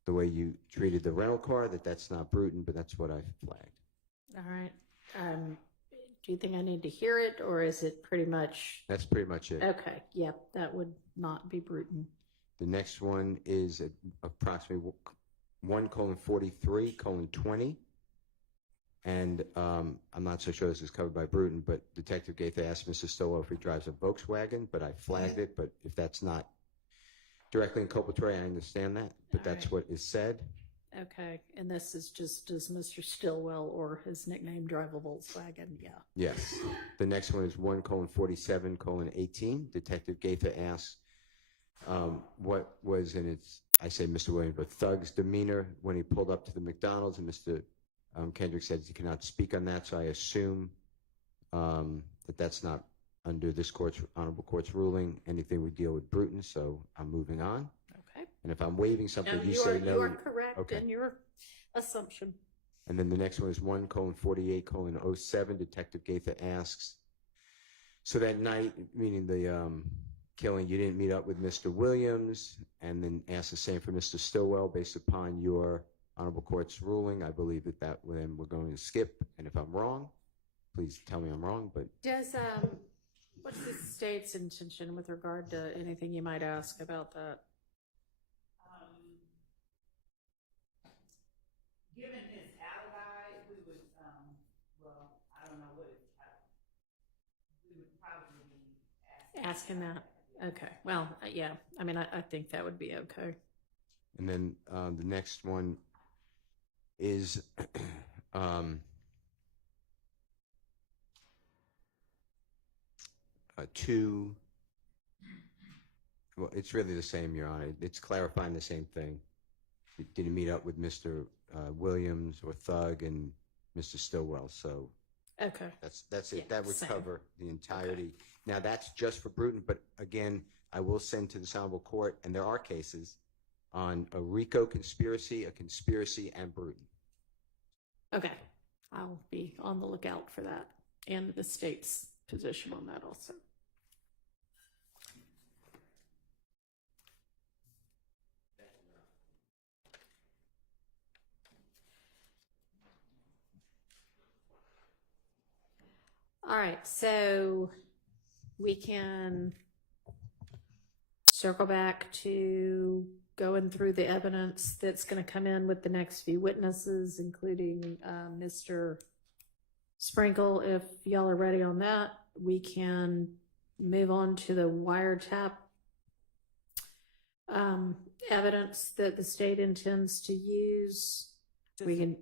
way you treated the rental car that that's not Brutin, but that's what I flagged. All right. Do you think I need to hear it, or is it pretty much? That's pretty much it. Okay. Yep. That would not be Brutin. The next one is at approximately 1:43:20. And I'm not so sure this is covered by Brutin, but Detective Gaither asked Mr. Stillwell if he drives a Volkswagen, but I flagged it. But if that's not directly inculpatory, I understand that. But All that's right. what is said. Okay. And this is just, does Mr. Stillwell or his nickname drive a Volkswagen? Yeah. Yes. The next one is 1:47:18. Detective Gaither asks what was in its, I say Mr. Williams, but Thug's demeanor when he pulled up to the McDonald's, and Mr. Kendrick says he cannot speak on that, so I assume that that's not under this honorable court's ruling. Anything would deal with Brutin, so I'm moving on. Okay. And if I'm waiving something, No, you you say are, no. you are correct Okay. in your assumption. And then the next one is 1:48:07. Detective Gaither asks, so that night, meaning the killing, you didn't meet up with Mr. Williams, and then asks the same for Mr. Stillwell based upon your honorable court's ruling. I believe that then we're going to skip, and if I'm wrong, please tell me I'm wrong. But Does, what's the state's intention with regard to anything you might ask about that? Given his alibi, we would, well, I don't know what we would probably be Asking that? Okay. Well, yeah. I mean, I think that would be okay. and then the next one is well, it's really the same, Your Honor. It's clarifying the same thing. You didn't meet up with Mr. Williams or Thug and Mr. Stillwell, so Okay. that's it. Yeah, That would same. cover the entirety. Now, that's just for Brutin, but again, I will send to this honorable court, and there are cases on a RICO conspiracy, a conspiracy, and Brutin. Okay. I'll be on the lookout for that and the state's position on that also. All right, so we can circle back to going through the evidence that's going to come in with the next few witnesses, including Mr. Sprinkle. If y'all are ready on that, we can move on to the wiretap evidence that the state intends to use. We can.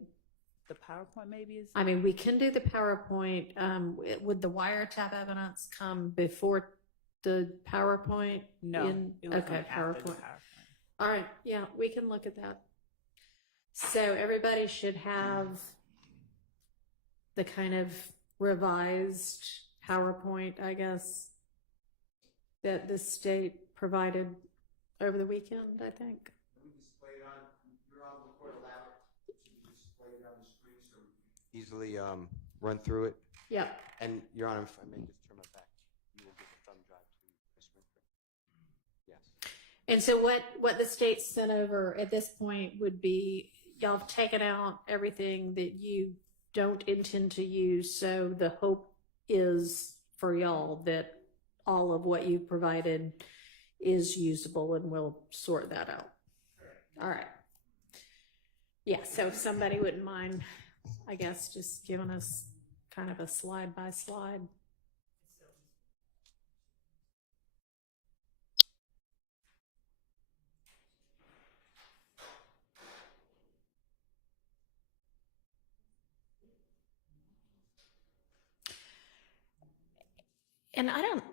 the PowerPoint maybe is. I mean, we can do the PowerPoint. Would the wiretap evidence come before the PowerPoint? No. it would Okay, come after the PowerPoint. All right, yeah, we can look at that. So everybody should have the kind of revised PowerPoint, I guess, that the state provided over the weekend, I think. Let me display it on your honorable court. Allow it to display it on the screen so we can easily run through it. Yeah. And Your Honor, if I may just turn my back, you will give a thumb drive to Ms. Winfrey. Yes. And so what the state sent over at this point would be, y'all have taken out everything that you don't intend to use. So the hope is for y'all that all of what you provided is usable, and we'll sort that out. All right. Yeah, so if somebody wouldn't mind, I guess, just giving us kind of a slide by slide. And I don't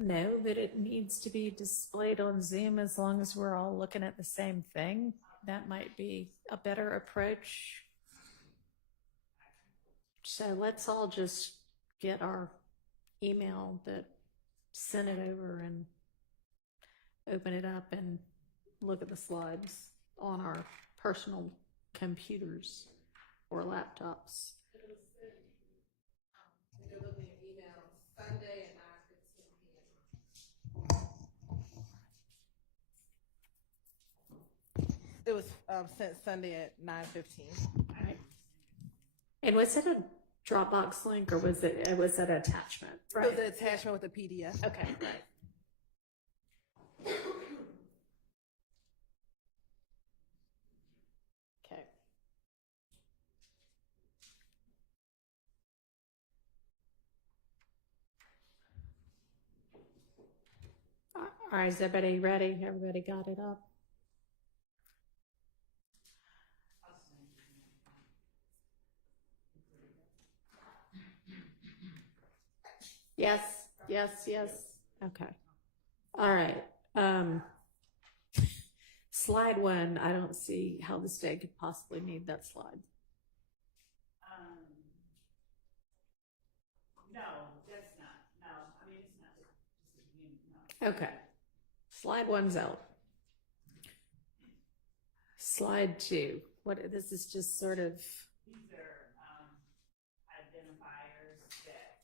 know that it needs to be displayed on Zoom as long as we're all looking at the same thing. That might be a better approach. So let's all just get our email that sent it over and open it up and look at the slides on our personal computers or laptops. Sunday at 9:15 p.m. It was sent Sunday at 9:15. All right. And was it a Dropbox link or was it an attachment? Right. It was an attachment with a PDF. Okay, right. Okay. All right, is everybody ready? Everybody got it up? Yes, yes, yes. Okay. All right. Slide 1, I don't see how the state could possibly need that slide. No, that's not. No, I mean, it's not. No. Okay. Slide 1's out. Slide 2. This is just sort of. These are identifiers that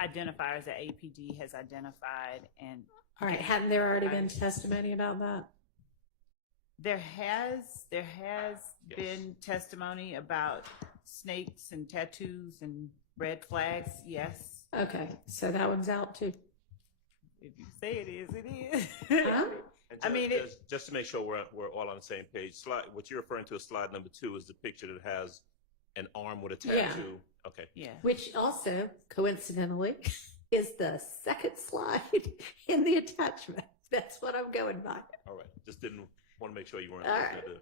identifiers that APD has identified, and All right. Hadn't there already been testimony about that? there has been testimony about snakes and tattoos and red flags. Yes. Okay. So that one's out too. If you say it is, it is. Huh? And I mean, just to make sure we're all on the same page, what you're referring to as slide number 2 is the picture that has an arm with a tattoo. Yeah. Okay. Yeah. Which also, coincidentally, is the second slide in the attachment. That's what I'm going by. All right. Just didn't want to make sure you weren't All looking right. at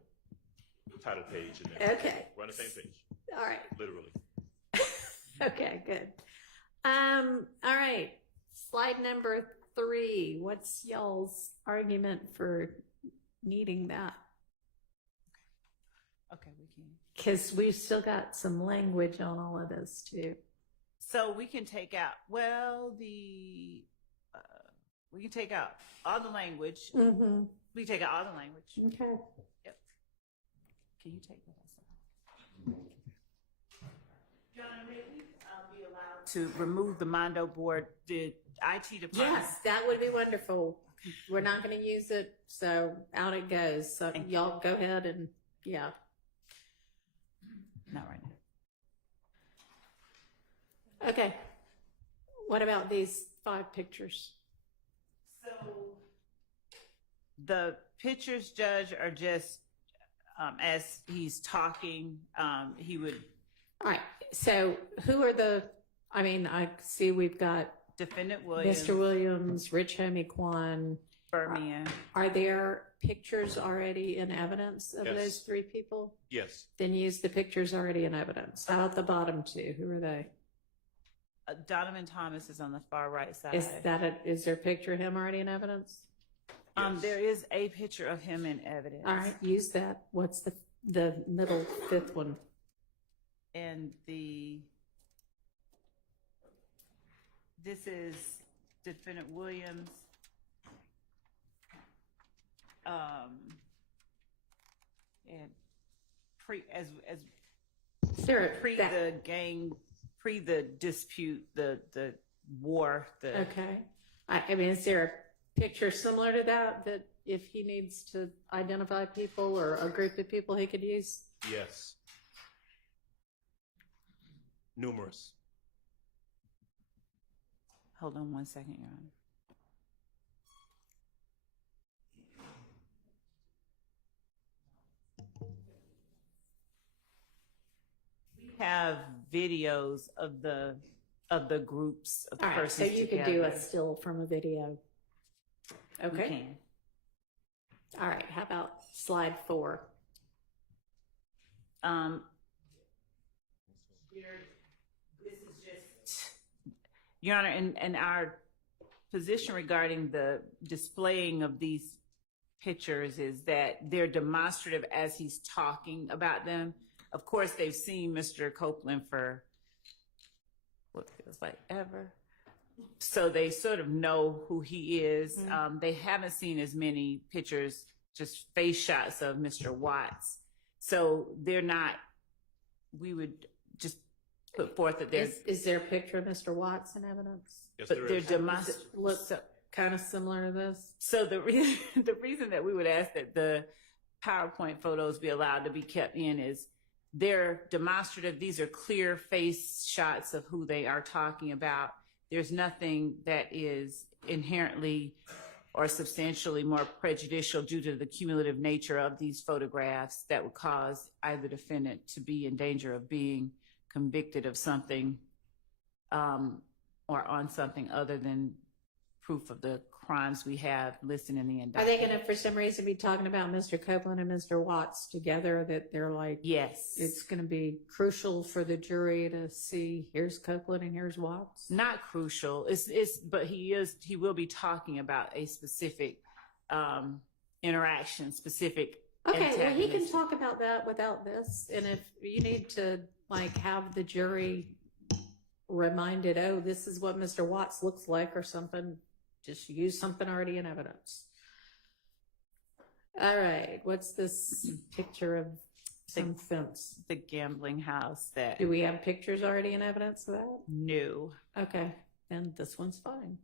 the title page. And then Okay. we're on the same page, All right. literally. Okay, good. All right. Slide number 3. What's y'all's argument for needing that? Okay, we can. Because we've still got some language on all of this too. So we can take out, we can take out all the language. Mm-hmm. We can take out all the language. Okay. Yep. Can you take that outside? John, may we be allowed to remove the Mondo board, the IT department? Yes, that would be wonderful. We're not going to use it, so out it goes. So Thank you. y'all go ahead and, yeah. Not right now. Okay. What about these 5 pictures? So the pictures, Judge, are just as he's talking, he would. All right. So who are I see we've got Defendant Williams, Mr. Williams, Rich Homie Kwan. Birmingham. Are there pictures already in evidence of Yes. those 3 people? Yes. Then use the pictures already in evidence. How about the bottom 2? Who are they? Donovan Thomas is on the far right side. Is there a picture of him already in evidence? Yes. There is a picture of him in evidence. All right, use that. What's the middle 5th one? And this is Defendant Williams. And There, pre that- the gang pre the dispute, the war, the Okay. I mean, is there a picture similar to that, that if he needs to identify people or a group of people he could use? Yes. Numerous. hold on one second, Your Honor. We have videos of the groups of All right, persons so you could do together. a still from a video. We Okay. can. All right, how about slide 4? This is just, Your Honor, and our position regarding the displaying of these pictures is that they're demonstrative as he's talking about them. Of course, they've seen Mr. Copeland for what feels like ever. So they sort of know who he is. Mm-hmm. They haven't seen as many pictures, just face shots of Mr. Watts. So they're not, we would just put forth that there's, Is there a picture of Mr. Watts in evidence? Yes, but there they're is. demonstrative. Look kind of similar to this? So the reason that we would ask that the PowerPoint photos be allowed to be kept in is they're demonstrative. These are clear face shots of who they are talking about. There's nothing that is inherently or substantially more prejudicial due to the cumulative nature of these photographs that would cause either defendant to be in danger of being convicted of something or on something other than proof of the crimes we have listed in the Are indictment. they going to, for some reason, be talking about Mr. Copeland and Mr. Watts together, that they're like, Yes. it's going to be crucial for the jury to see, here's Copeland and here's Watts? Not crucial. But he will be talking about a specific interaction, specific. Okay, well, he can antagonistic. talk about that without this, and if you need to, like, have the jury reminded, oh, this is what Mr. Watts looks like or something, just use something already in evidence. All right, what's this picture of some fence? The gambling house that Do we have pictures already in evidence of that? knew. Okay, then this one's fine.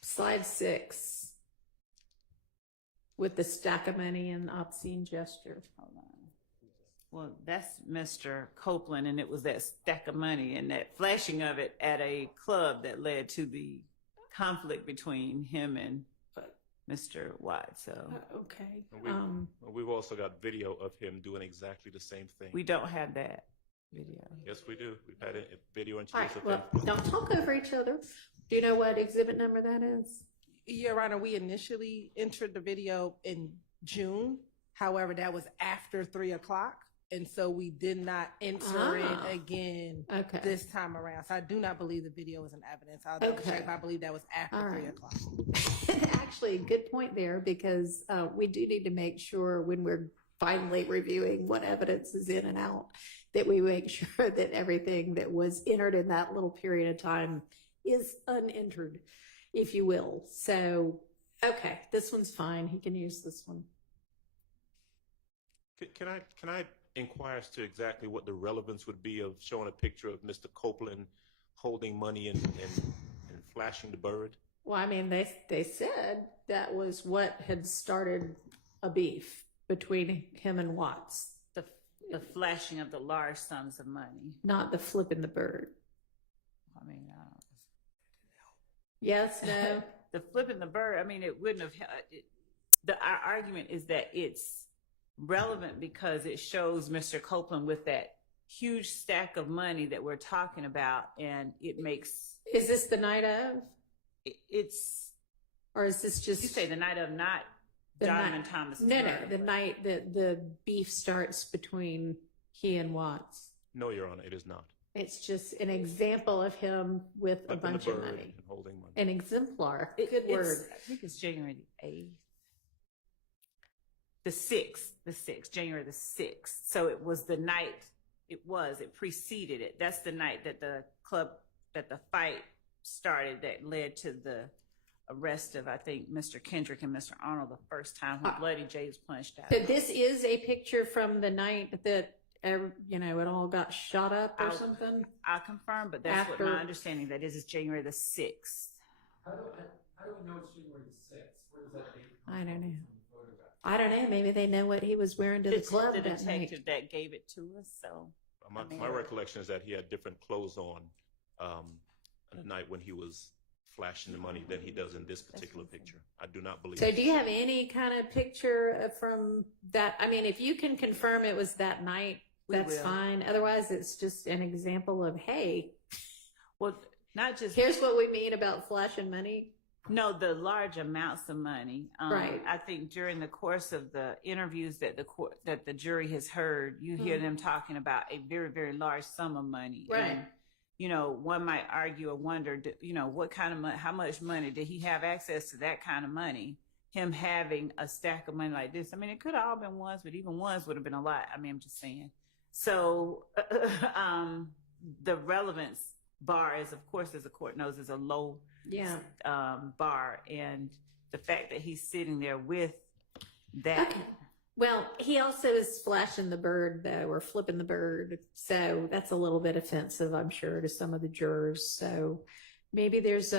Slide 6. With the stack of money and obscene gesture. Hold on. Well, that's Mr. Copeland, and it was that stack of money and that flashing of it at a club that led to the conflict between him and Mr. Watts. So Okay. And we've also got video of him doing exactly the same thing. we don't have that video. Yes, we do. We've had a video and All chase right, of well, him. don't talk over each other. Do you know what exhibit number that is? Your Honor, we initially entered the video in June. However, that was after 3 o'clock. And so we did not enter it again Okay. this time around. So I do not believe the video is in evidence. I'll double Okay. check, but I believe that was after All 3 right. o'clock. Actually, good point there, because we do need to make sure when we're finally reviewing what evidence is in and out, that we make sure that everything that was entered in that little period of time is unentered, if you will. So, okay, this one's fine. He can use this one. Can I inquire as to exactly what the relevance would be of showing a picture of Mr. Copeland holding money and flashing the bird? Well, I mean, they said that was what had started a beef between him and Watts, The flashing of the large sums of money. not the flipping the bird. I mean, I don't. Yes, no? The flipping the bird, I mean, it wouldn't have, our argument is that it's relevant because it shows Mr. Copeland with that huge stack of money that we're talking about, and it makes, Is this the night of? it's, Or is this just? you say the night of, not the Donovan night- Thomas. No, the night that the beef starts between he and Watts. No, Your Honor, it is not. It's just an example of him with a Flipping the bunch of bird money. and holding money. An exemplar. It- Good it's- word. I think it's January the 8th. The 6th, January the 6th. So it was the night, it preceded it. That's the night that the fight started that led to the arrest of, I think, Mr. Kendrick and Mr. Arnold the first time when Bloody J was punched out. So this is a picture from the night that it all got shot up or something? I'll confirm, but that's what After- my understanding, that is January the 6th. How do we know it's January the 6th? Where does that date come I don't from know. from the photograph? I don't know. Maybe they know what he was wearing to the club The that night. detective that gave it to us, so. My recollection is that he had different clothes on the night when he was flashing the money than he does in this particular picture. I do not believe. So do you have any kind of picture from that? I mean, if you can confirm it was that night, We that's will. fine. Otherwise, it's just an example of, hey, Well, not just. here's what we mean about flashing money. No, the large amounts of money. Right. I think during the course of the interviews that the jury has heard, you hear them talking about a very, very large sum of money. Right. And, one might argue or wonder, what kind of money, how much money did he have access to that kind of money? Him having a stack of money like this. I mean, it could have all been ones, but even ones would have been a lot. I mean, I'm just saying. So, the relevance bar is, of course, as the court knows, is a low Yeah. bar, and the fact that he's sitting there with that. Okay. Well, he also is flashing the bird, though, or flipping the bird. So that's a little bit offensive, I'm sure, to some of the jurors. So maybe there's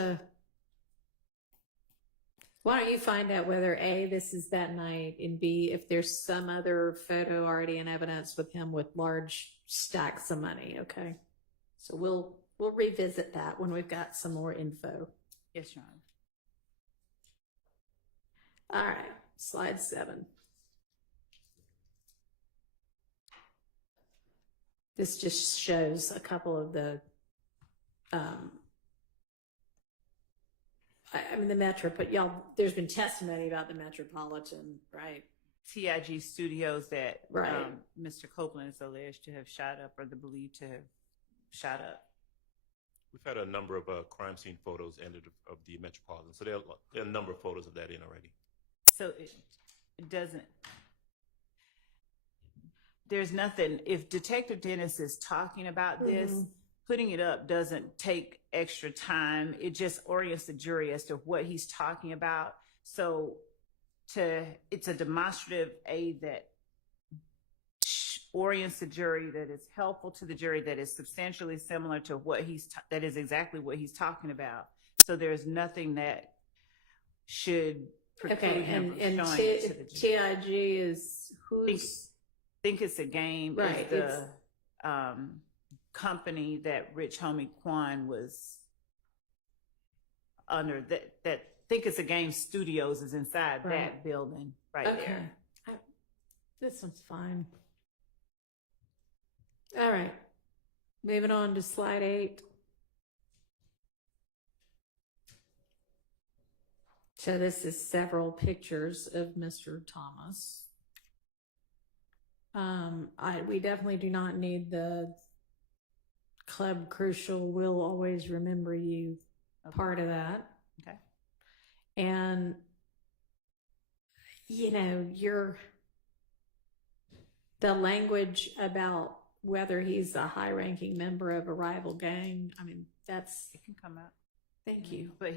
why don't you find out whether A, this is that night, and B, if there's some other photo already in evidence with him with large stacks of money, okay? So we'll revisit that when we've got some more info. Yes, Your Honor. All right, slide 7. This just shows a couple of the, the Metro, but y'all, there's been testimony about the Metropolitan, right? TIG Studios that Right. Mr. Copeland is alleged to have shot up, or believed to have shot up. We've had a number of crime scene photos ended of the Metropolitan, so there are a number of photos of that in already. So it doesn't. There's nothing. If Detective Dennis is talking about this, putting it up doesn't take extra time. It just orients the jury as to what he's talking about. So it's a demonstrative aid that orients the jury, that is helpful to the jury, that is substantially similar to what that is exactly what he's talking about. So there's nothing that should preclude Okay, him and from showing it to the jury. TIG is who's? Think It's a Game, Right, is the company that Rich Homie Quan was under. That Think It's a Game Studios is inside Right. that building right Okay. there. This one's fine. All right. Moving on to slide 8. So this is several pictures of Mr. Thomas. We definitely do not need the Club Crucial Will Always Remember You part of that. Okay. And, the language about whether he's a high-ranking member of a rival gang, that's, It can come out. thank you. But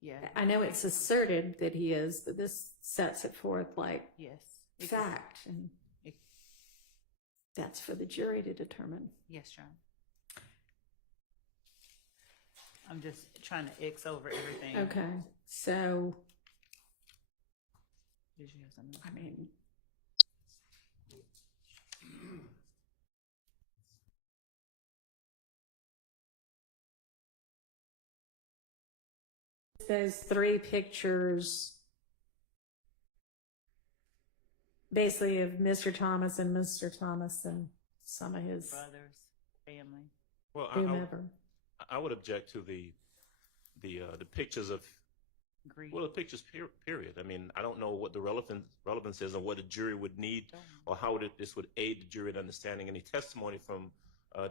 yeah, I know it's asserted that he is, but this sets it forth like yes. It can- fact, and it- that's for the jury to determine. Yes, John. I'm just trying to X over everything. Okay, so, Did you have something? those 3 pictures basically of Mr. Thomas and some of his Brothers, family. Well, whomever. I would object to the pictures of Agreed. the pictures period. I mean, I don't know what the relevance is and what a jury would need, or how this would aid the jury in understanding any testimony from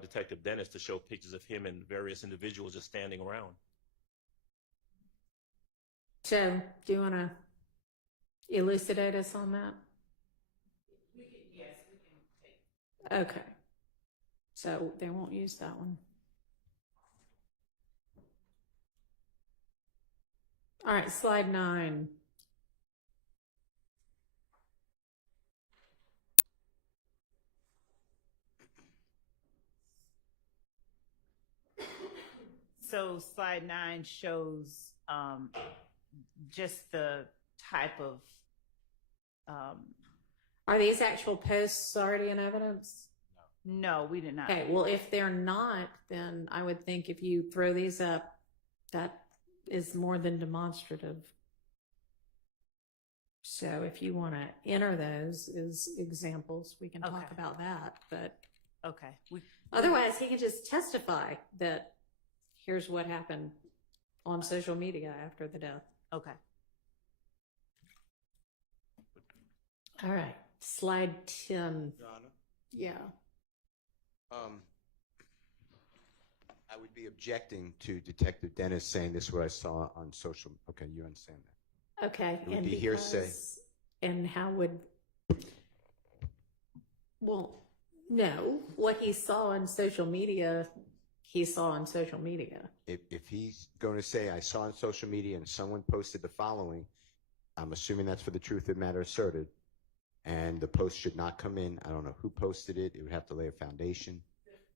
Detective Dennis to show pictures of him and various individuals just standing around. So, do you want to elucidate us on that? Yes, we can take. Okay. So they won't use that one. All right, slide 9. So slide 9 shows just the type of Are these actual posts already in evidence? no, we did not. Okay, well, if they're not, then I would think if you throw these up, that is more than demonstrative. So if you want to enter those as examples, we can talk Okay. about that. But Okay. otherwise, he can just testify that here's what happened on social media after the death. Okay. All right, slide 10. Your Honor, Yeah. I would be objecting to Detective Dennis saying this is what I saw on social. Okay, you understand that? Okay. It would be hearsay. And how would, well, no, what he saw on social media, he saw on social media. If he's going to say I saw on social media and someone posted the following, I'm assuming that's for the truth of the matter asserted, and the post should not come in. I don't know who posted it. It would have to lay a foundation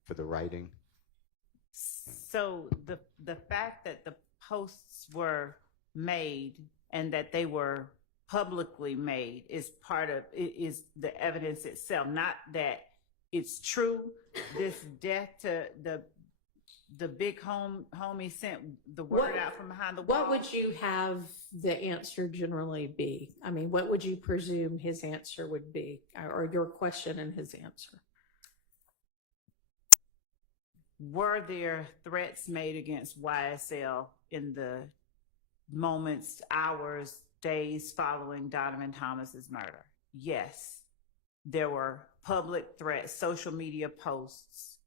for the writing. So the fact that the posts were made and that they were publicly made is is the evidence itself, not that it's true. This death to the big homie sent the word out from behind the wall. What would you have the answer generally be? I mean, what would you presume his answer would be, or your question and his answer? Were there threats made against YSL in the moments, hours, days following Donovan Thomas's murder? Yes. There were public threats, social media posts,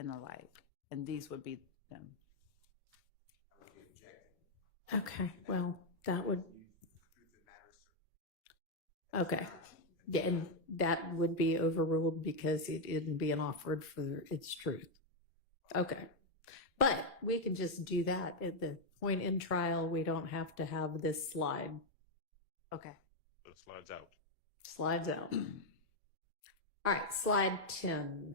and the like. And these would be them. Okay, well, that would. Okay. Yeah, and that would be overruled because it isn't being offered for its truth. Okay. But we can just do that at the point in trial. We don't have to have this slide. Okay. So it slides out. Slides out. All right, slide 10.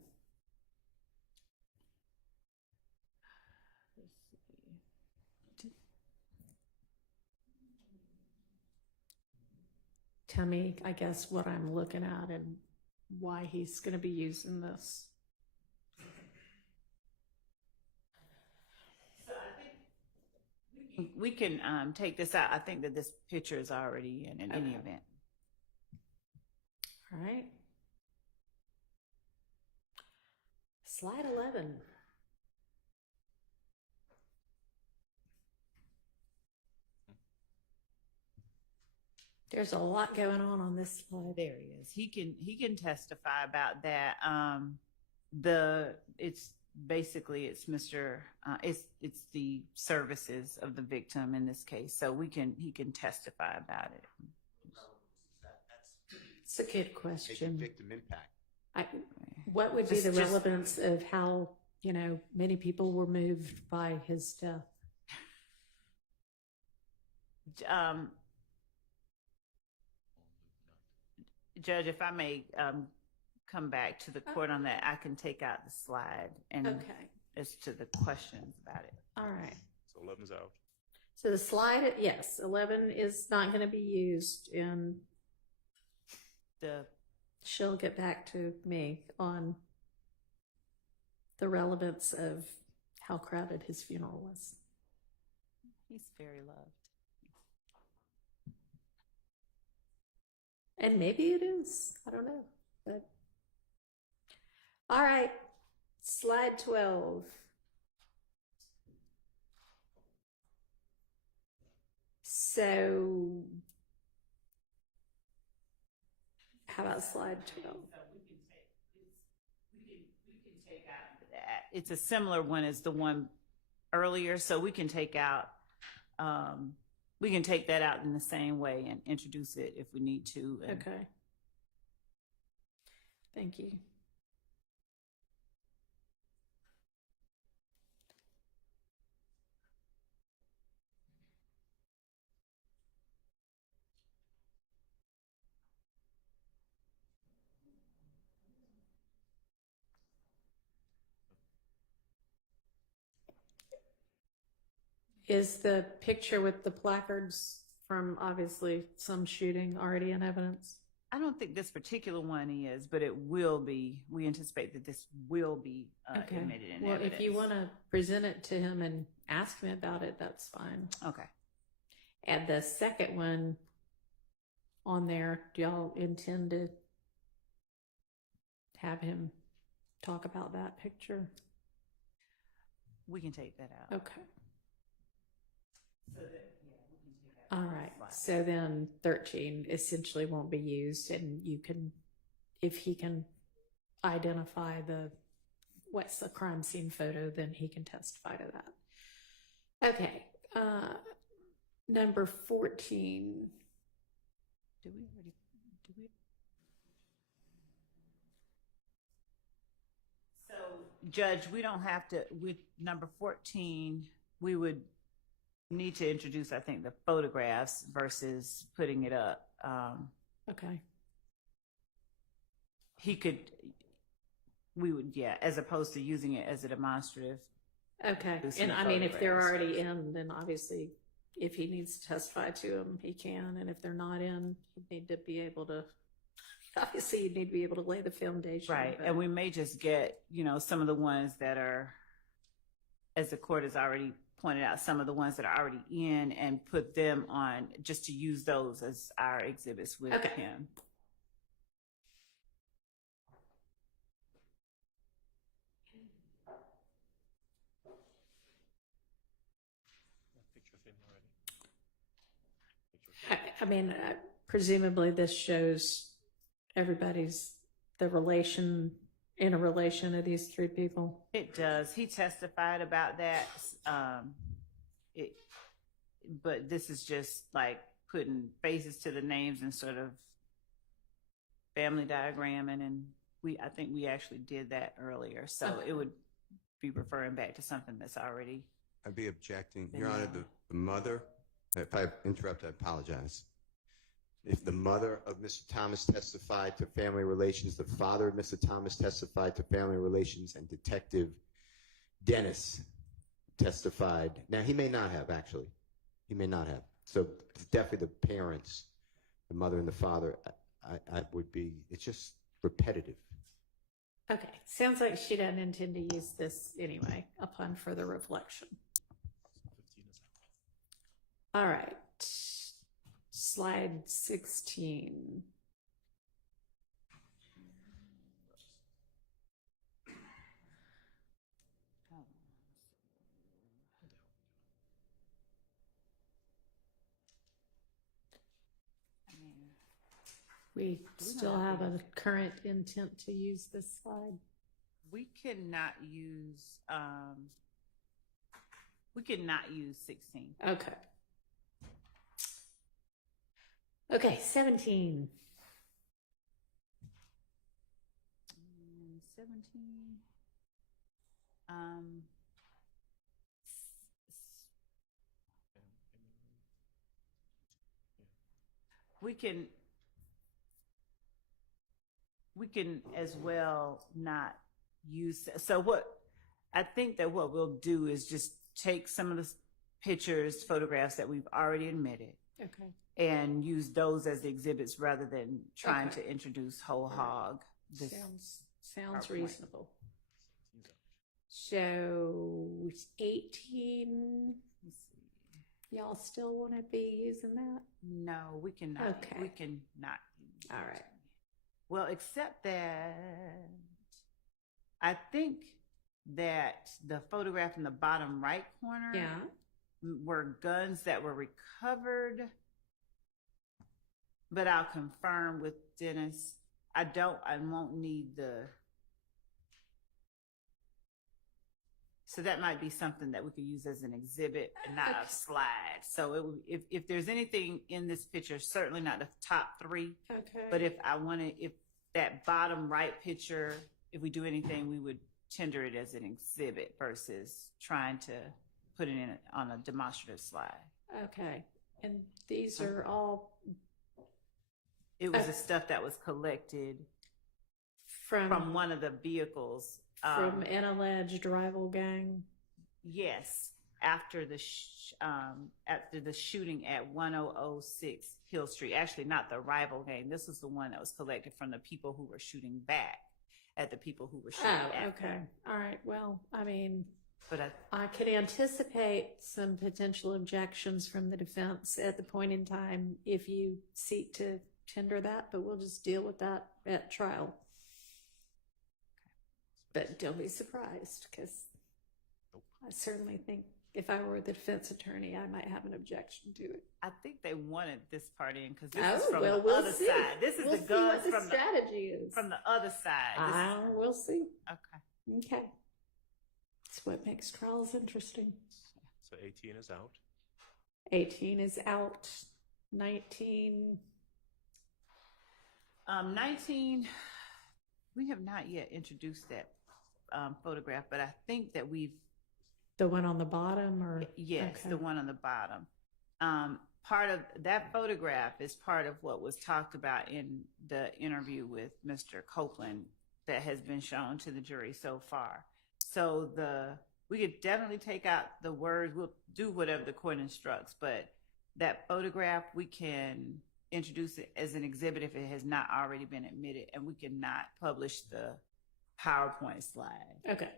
Tell me, I guess, what I'm looking at and why he's going to be using this. So I think we can take this out. I think that this picture is already in any event. All right. Slide 11. There's a lot going on this slide. There he is. He can testify about that. It's basically Mr. It's the services of the victim in this case. So he can testify about it. It's a good question. Victim impact. What would be the relevance of how, many people were moved by his death? Judge, if I may come back to the court on that, I can take out the slide and as to the questions about it. All right. So 11's out. So the slide, yes, 11 is not going to be used, and she'll get back to me on the relevance of how crowded his funeral was. He's very loved. And maybe it is. I don't know. But all right. Slide 12. So how about slide 12? We can take out that. It's a similar one as the one earlier, so we can take out we can take that out in the same way and introduce it if we need to. Okay. Thank you. is the picture with the placards from obviously some shooting already in evidence? I don't think this particular one is, but it will be. We anticipate that this will be admitted in Well, evidence. if you want to present it to him and ask him about it, that's fine. Okay. And the second one on there, do y'all intend to have him talk about that picture? We can take that out. Okay. So that, yeah, we can take that All out. right. So then 13 essentially won't be used, and you can, if he can identify what's the crime scene photo, then he can testify to that. Okay. Number 14. Do we already? Do we? So, Judge, we don't have to. With number 14, we would need to introduce, I think, the photographs versus putting it up. Okay. He could. We would, yeah, as opposed to using it as a demonstrative. Okay. This And is I mean, if they're photographs. already in, then obviously if he needs to testify to them, he can. And if they're not in, he'd need to be able to, obviously you'd need to be able to lay the foundation. Right. but- And we may just get, some of the ones that are, as the court has already pointed out, some of the ones that are already in and put them on, just to use those as our exhibits with Okay. him. Picture of him already. I mean, presumably this shows everybody's, the relation, interrelation of these three people. It does. He testified about that. But this is just like putting faces to the names and sort of family diagramming, and I think we actually did that earlier. So Okay. it would be referring back to something that's already. I'd be objecting. Then Your Honor, no. the mother, if I interrupt, I apologize. If the mother of Mr. Thomas testified to family relations, the father of Mr. Thomas testified to family relations, and Detective Dennis testified. Now, he may not have, actually. He may not have. So definitely the parents, the mother and the father, I would be, it's just repetitive. Okay. Sounds like she doesn't intend to use this anyway, upon further reflection. 15 is All right. Slide 16. We still have a current intent to use this slide. We cannot use 16. Okay. Okay, 17. 17. We can as well not use. So I think that what we'll do is just take some of the pictures, photographs that we've already admitted, Okay. and use those as the exhibits rather than trying Okay. to introduce whole hog. This Sounds PowerPoint. reasonable. So 18. Let's see. Y'all still want to be using that? No, we cannot. Okay. We cannot. use All it. right. Well, except that I think that the photograph in the bottom right corner Yeah. were guns that were recovered, but I'll confirm with Dennis. I won't need so that might be something that we could use as an exhibit and not Okay. a slide. So if there's anything in this picture, certainly not the top three, Okay. but if that bottom right picture, if we do anything, we would tender it as an exhibit versus trying to put it in on a demonstrative slide. Okay. And these are all It was the stuff that was collected from one of the vehicles. from an alleged rival gang. Yes. after the shooting at 1006 Hill Street. Actually, not the rival gang. This was the one that was collected from the people who were shooting back at the people who were shooting at okay. them. All right. Well, I mean, But I could anticipate some potential objections from the defense at the point in time if you seek to tender that, but we'll just deal with that at trial. But don't be surprised, because I certainly think if I were the defense attorney, I might have an objection to it. I think they wanted this part in because this is Oh, from well, the we'll other see. side. This is We'll the see guns what the from strategy is. from the other side. We'll see. Okay. Okay. That's what makes trials interesting. So 18 is out. 18 is out. 19. 19. We have not yet introduced that photograph, but I think that we've. The one on the bottom, or Yes, okay. the one on the bottom. Part of that photograph is part of what was talked about in the interview with Mr. Copeland that has been shown to the jury so far. So we could definitely take out the words. We'll do whatever the court instructs, but that photograph, we can introduce it as an exhibit if it has not already been admitted, and we cannot publish the PowerPoint slide. Okay.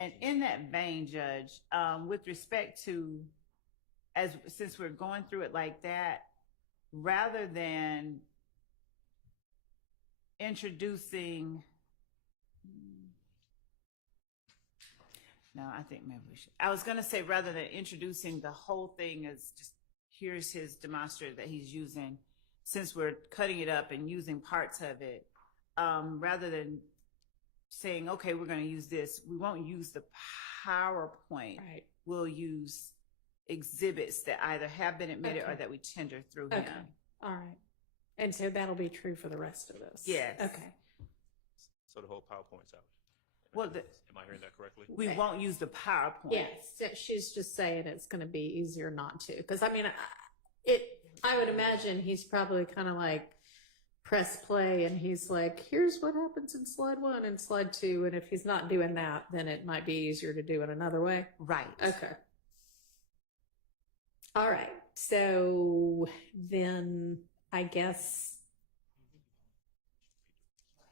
And in that vein, Judge, with respect to, since we're going through it like that, rather than introducing, no, I think maybe we should. I was going to say rather than introducing the whole thing as just, here's his demonstrator that he's using, since we're cutting it up and using parts of it, rather than saying, okay, we're going to use this, we won't use the PowerPoint. Right. We'll use exhibits that either have been admitted or that we tender through him. Okay. All right. And so that'll be true for the rest of this. Yes. Okay. So the whole PowerPoint's out. Well, am I hearing that correctly? We won't use the PowerPoint. Yes. She's just saying it's going to be easier not to. Because, I mean, I would imagine he's probably kind of like, press play and he's like, here's what happens in slide 1 and slide 2. And if he's not doing that, then it might be easier to do it another way. Right. Okay. All right. So then I guess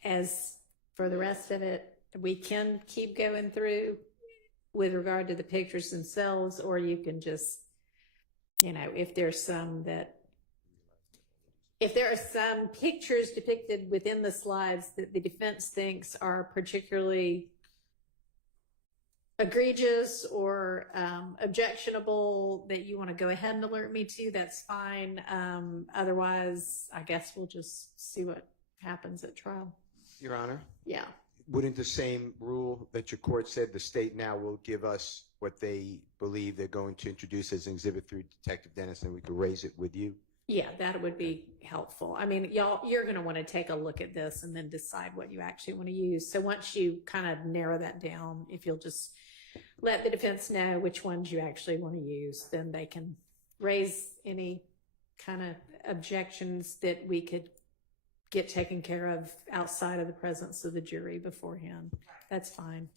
as for the rest of it, we can keep going through with regard to the pictures themselves, or you can just, if there's some that, if there are some pictures depicted within the slides that the defense thinks are particularly egregious or objectionable that you want to go ahead and alert me to, that's fine. Otherwise, I guess we'll just see what happens at trial. Your Honor? Yeah. Wouldn't the same rule that your court said the state now will give us what they believe they're going to introduce as an exhibit through Detective Dennis, and we could raise it with you? Yeah, that would be helpful. I mean, you're going to want to take a look at this and then decide what you actually want to use. So once you kind of narrow that down, if you'll just let the defense know which ones you actually want to use, then they can raise any kind of objections that we could get taken care of outside of the presence of the jury beforehand. That's fine.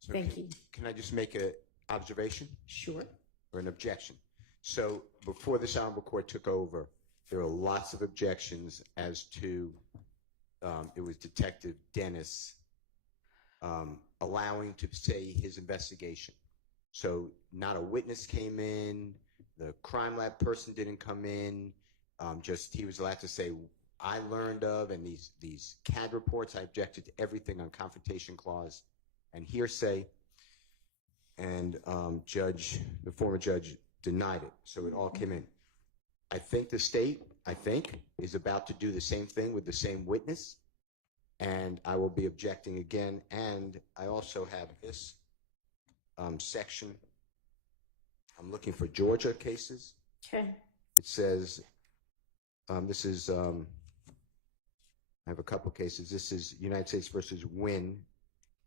So Thank you. Can I just make an observation? Sure. Or an objection? So before this honorable court took over, there were lots of objections as to, it was Detective Dennis allowing to say his investigation. So not a witness came in, the crime lab person didn't come in, just he was allowed to say, I learned of, and these CAD reports, I objected to everything on confrontation clause and hearsay, and the former judge denied it, so it all came in. I think the state, is about to do the same thing with the same witness, and I will be objecting again. And I also have this section. I'm looking for Georgia cases. Okay. It says, this is, I have a couple cases. This is United States versus Nguyen,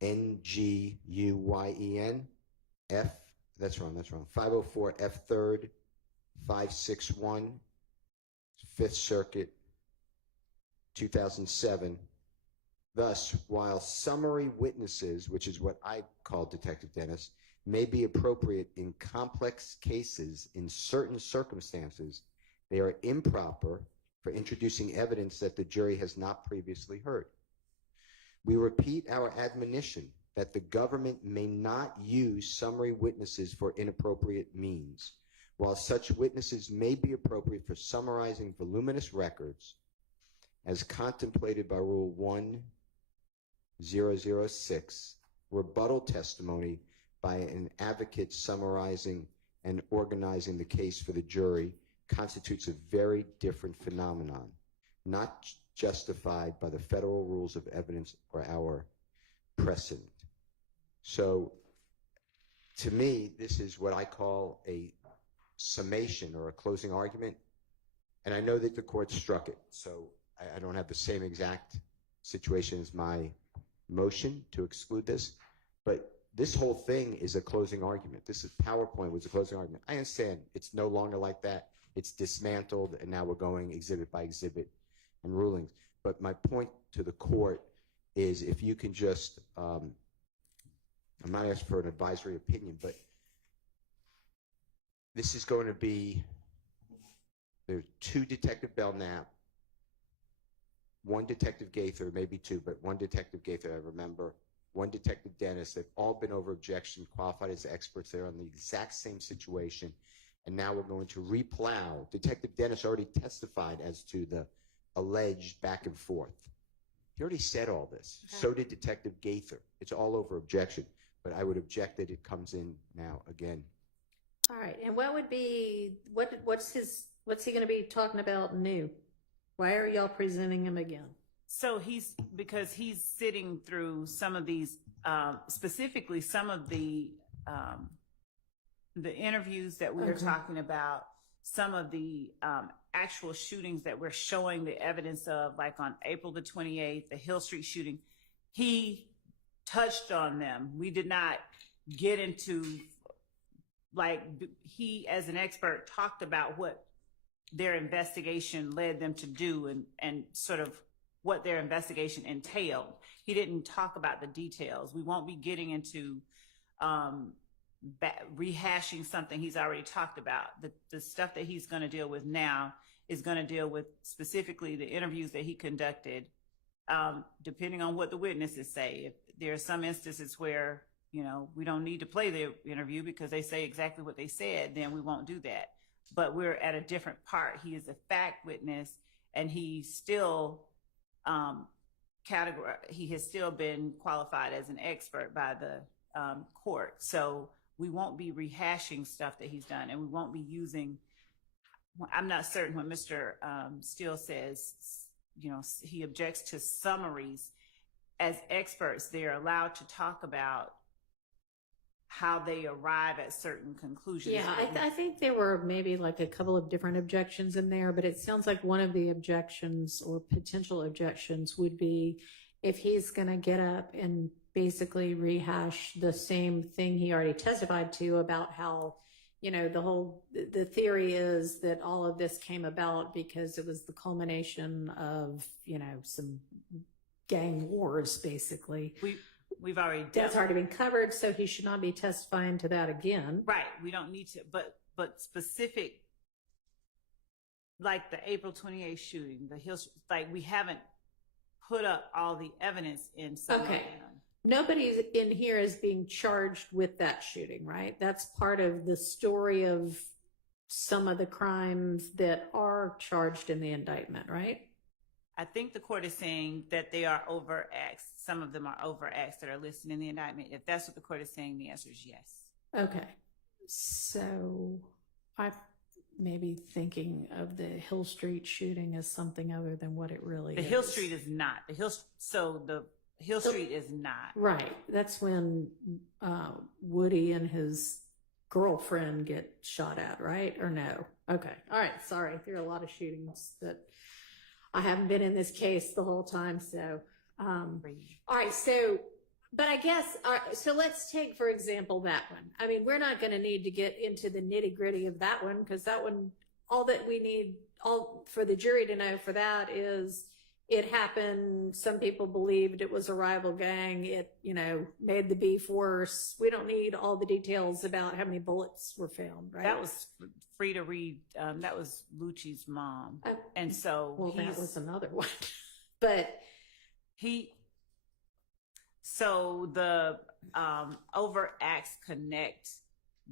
Nguyen, F. That's wrong. 504 F 3rd, 561, 5th Circuit, 2007. Thus, while summary witnesses, which is what I call Detective Dennis, may be appropriate in complex cases in certain circumstances, they are improper for introducing evidence that the jury has not previously heard. We repeat our admonition that the government may not use summary witnesses for inappropriate means. While such witnesses may be appropriate for summarizing voluminous records, as contemplated by Rule 1006, rebuttal testimony by an advocate summarizing and organizing the case for the jury constitutes a very different phenomenon, not justified by the federal rules of evidence or our precedent. So, to me, this is what I call a summation or a closing argument, and I know that the court struck it, so I don't have the same exact situation as my motion to exclude this, but this whole thing is a closing argument. This is PowerPoint was a closing argument. I understand it's no longer like that. It's dismantled, and now we're going exhibit by exhibit and rulings. But my point to the court is if you can just, I'm not asking for an advisory opinion, but this is going to be, there's 2 Detective Belknap, 1 Detective Gaither, maybe 2, but 1 Detective Gaither, I remember, 1 Detective Dennis. They've all been over objection, qualified as experts. They're on the exact same situation. And now we're going to replow. Detective Dennis already testified as to the alleged back and forth. He already said all this. Okay. So did Detective Gaither. It's all over objection. But I would object that it comes in now again. All right. And what would be, what's he going to be talking about new? Why are y'all presenting him again? So because he's sitting through some of these, specifically some of the interviews that we were talking about, some of the actual shootings that we're showing the evidence of, like on April the 28th, the Hill Street shooting, he touched on them. We did not get into, like, he as an expert talked about what their investigation led them to do and sort of what their investigation entailed. He didn't talk about the details. We won't be getting into rehashing something he's already talked about. The stuff that he's going to deal with now is going to deal with specifically the interviews that he conducted, depending on what the witnesses say. If there are some instances where, you know, we don't need to play the interview because they say exactly what they said, then we won't do that. But we're at a different part. He is a fact witness, and he's still he has still been qualified as an expert by the court. So we won't be rehashing stuff that he's done, and we won't be using, I'm not certain when Mr. Steele says, you know, he objects to summaries. As experts, they're allowed to talk about how they arrive at certain conclusions. Yeah, I think there were maybe like a couple of different objections in there, but it sounds like one of the objections or potential objections would be if he's going to get up and basically rehash the same thing he already testified to about how, you know, the theory is that all of this came about because it was the culmination of, you know, some gang wars, basically. We've already done. That's already been covered, so he should not be testifying to that again. Right. We don't need to, but specific, like the April 28th shooting, the Hill, like we haven't put up all the evidence in some of them. Nobody in here is being charged with that shooting, right? That's part of the story of some of the crimes that are charged in the indictment, right? I think the court is saying that they are overacts. Some of them are overacts that are listed in the indictment. If that's what the court is saying, the answer is yes. Okay. So I may be thinking of the Hill Street shooting as something other than what it really is. The Hill Street is not. The Hill Street is not. Right. That's when Woody and his girlfriend get shot at, right? Or no? Okay. All right. Sorry. There are a lot of shootings that I haven't been in this case the whole time. So, all right. So, but I guess, so let's take, for example, that one. I mean, we're not going to need to get into the nitty gritty of that one because that one, all that we need all for the jury to know for that is it happened. Some people believed it was a rival gang. It, made the beef worse. We don't need all the details about how many bullets were found, right? That was free to read. That was Lucci's mom. And so well, that was another one. But so the overt acts connect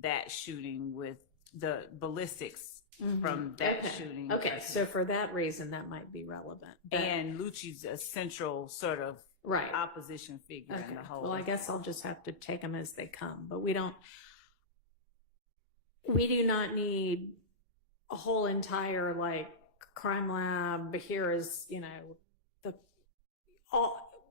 that shooting with the ballistics from that shooting. Okay, so for that reason, that might be relevant. But, and Lucci's a central sort of right opposition figure in the whole. Well, I guess I'll just have to take them as they come. But we do not need a whole entire crime lab. Here is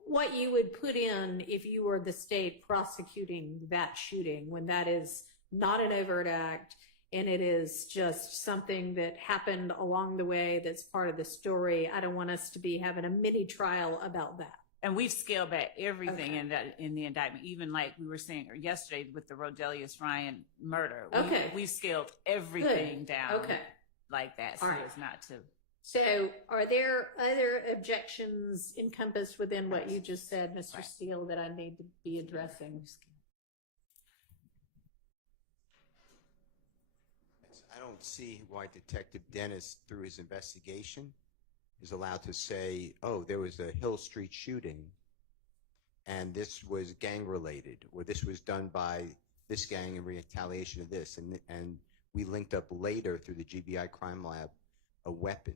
what you would put in if you were the state prosecuting that shooting, when that is not an overt act and it is just something that happened along the way that's part of the story. I don't want us to be having a mini trial about that. And we've scaled back everything in the indictment, even like we were saying yesterday with the Rodelius Ryan murder. We've scaled everything down like that, so it's not to. So are there other objections encompassed within what you just said, Mr. Steele, that I need to be addressing? I don't see why Detective Dennis, through his investigation, is allowed to say, oh, there was a Hill Street shooting and this was gang related, or this was done by this gang in retaliation of this. And we linked up later through the GBI crime lab a weapon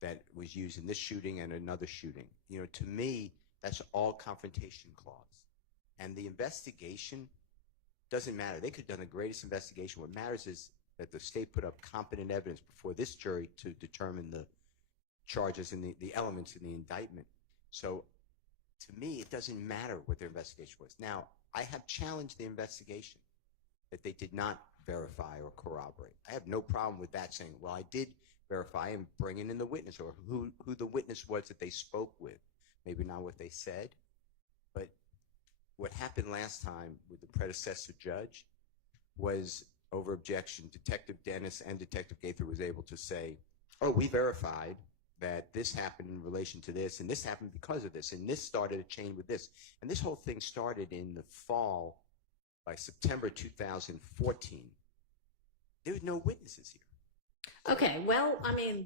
that was used in this shooting and another shooting. To me, that's all confrontation clause. And the investigation doesn't matter. They could have done the greatest investigation. What matters is that the state put up competent evidence before this jury to determine the charges and the elements in the indictment. So to me, it doesn't matter what their investigation was. Now, I have challenged the investigation that they did not verify or corroborate. I have no problem with that, saying, well, I did verify and bringing in the witness, or who the witness was that they spoke with. Maybe not what they said, but what happened last time with the predecessor judge was over objection. Detective Dennis and Detective Gaither was able to say, oh, we verified that this happened in relation to this, and this happened because of this, and this started a chain with this. And this whole thing started in the fall. By September 2014, there were no witnesses here. Okay, well,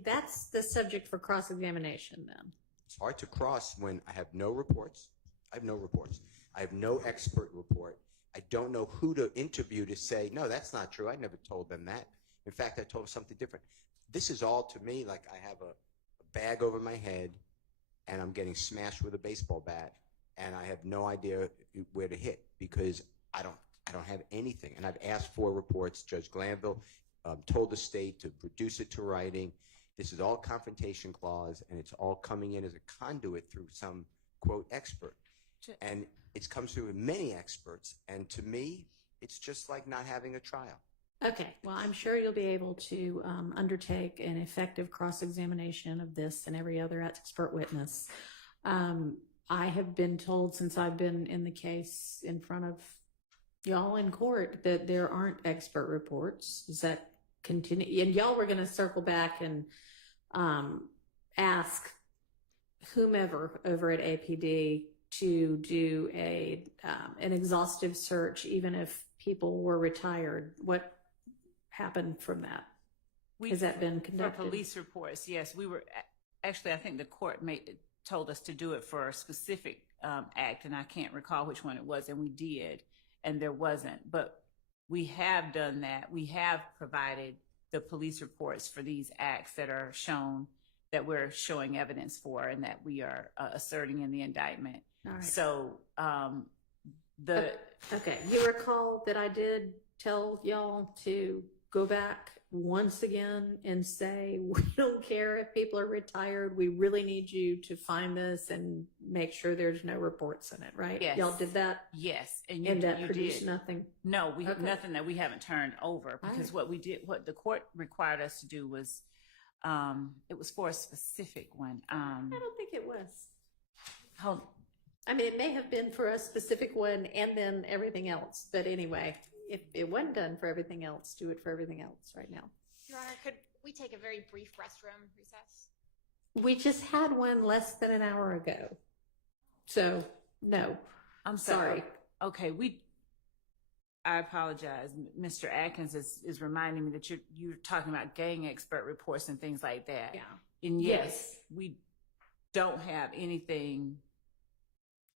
that's the subject for cross-examination then. It's hard to cross when I have no reports. I have no expert report. I don't know who to interview to say, no, that's not true. I never told them that. In fact, I told them something different. This is all to me like I have a bag over my head and I'm getting smashed with a baseball bat and I have no idea where to hit because I don't have anything. And I've asked for reports. Judge Glanville told the state to produce it to writing. This is all confrontation clause, and it's all coming in as a conduit through some, quote, expert. And it comes through many experts, and to me, it's just like not having a trial. Okay, well, I'm sure you'll be able to undertake an effective cross-examination of this and every other expert witness. I have been told since I've been in the case in front of y'all in court that there aren't expert reports. Does that continue? And y'all were going to circle back and ask whomever over at APD to do an exhaustive search, even if people were retired. What happened from that? Has that been conducted? For police reports, yes. We were actually, I think the court told us to do it for a specific act, and I can't recall which one it was, and we did. And there wasn't, but we have done that. We have provided the police reports for these acts that are shown, that we're showing evidence for, and that we are asserting in the indictment. All right. So okay, you recall that I did tell y'all to go back once again and say, we don't care if people are retired. We really need you to find this and make sure there's no reports in it, right? Yes. Y'all did that? yes, And that produced nothing? No, we have Okay. nothing that we haven't turned over, because what the court required us to do was, it was for a specific one. I don't think it was. Hold. It may have been for a specific one and then everything else. But anyway, if it wasn't done for everything else, do it for everything else right now. Your Honor, could we take a very brief restroom recess? We just had one less than an hour ago. So, no. I'm Sorry. Okay, I apologize. Mr. Atkins is reminding me that you're talking about gang expert reports and things like that. Yeah. And yes, we don't have anything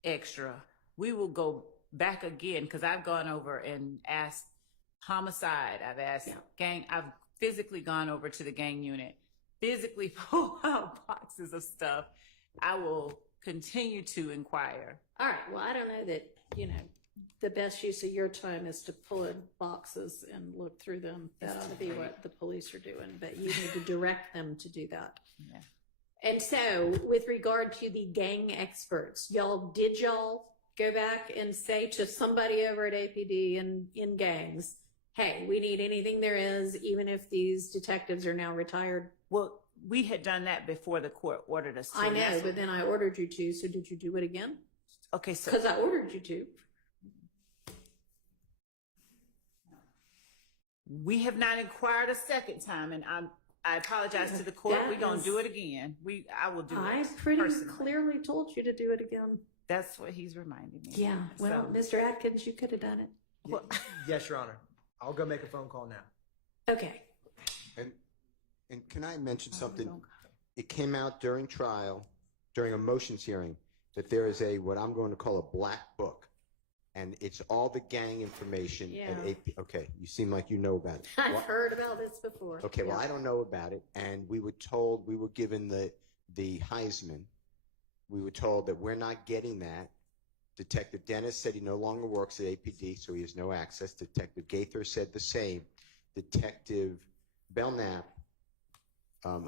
extra. We will go back again because I've gone over and asked homicide. I've asked gang. I've physically gone over to the gang unit, physically pull out boxes of stuff. I will continue to inquire. All right. Well, I don't know that, the best use of your time is to pull in boxes and look through them. That ought to be what the police are doing, but you need to direct them to do that. Yeah. And so, with regard to the gang experts, did y'all go back and say to somebody over at APD and in gangs, hey, we need anything there is, even if these detectives are now retired? Well, we had done that before the court ordered us to. I know, but then I ordered you to, so did you do it again? Okay, so. Because I ordered you to. We have not inquired a second time, and I apologize to the court. We're going to do it again. I will do it. I pretty personally. clearly told you to do it again. That's what he's reminding me. Yeah. Well, So- Mr. Atkins, you could have done it. Well, Yes, Your Honor. I'll go make a phone call now. Okay. And can I mention something? It came out during trial, during a motions hearing, that there is what I'm going to call a black book. And it's all the gang information. Yeah. Okay, you seem like you know about it. I've Well, heard about this before. okay, well, Yeah. I don't know about it. And we were given the Heisman. We were told that we're not getting that. Detective Dennis said he no longer works at APD, so he has no access. Detective Gaither said the same. Detective Belknap,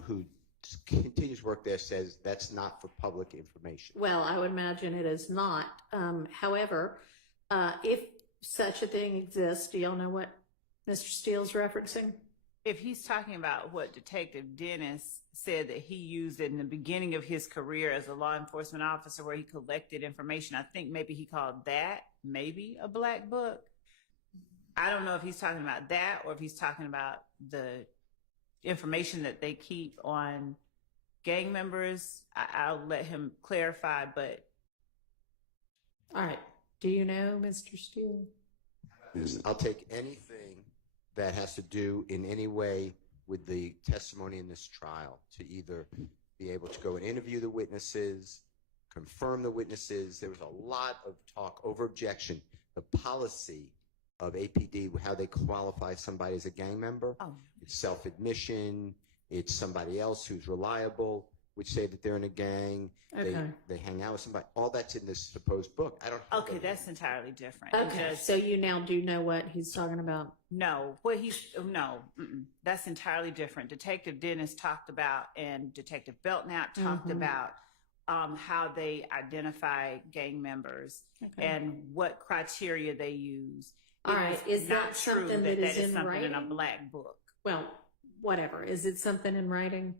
who continues work there, says that's not for public information. Well, I would imagine it is not. However, if such a thing exists, do y'all know what Mr. Steele's referencing? if he's talking about what Detective Dennis said that he used in the beginning of his career as a law enforcement officer where he collected information, I think maybe he called that maybe a black book. I don't know if he's talking about that or if he's talking about the information that they keep on gang members. I'll let him clarify, but. All right. Do you know, Mr. Steele? I'll take anything that has to do in any way with the testimony in this trial to either be able to go and interview the witnesses, confirm the witnesses. There was a lot of talk over objection. The policy of APD, how they qualify somebody as a gang member. Oh. It's self-admission. It's somebody else who's reliable, which say that they're in a gang. Okay. They hang out with somebody. All that's in this supposed book. I don't have Okay, that. that's entirely different. Okay. Because- So you now do know what he's talking about? No, that's entirely different. Detective Dennis talked about, and Detective Belknap talked about how they identify gang members and what criteria they use. All right. Is not that true something that is in something in a writing? black book. Well, whatever. Is it something in writing?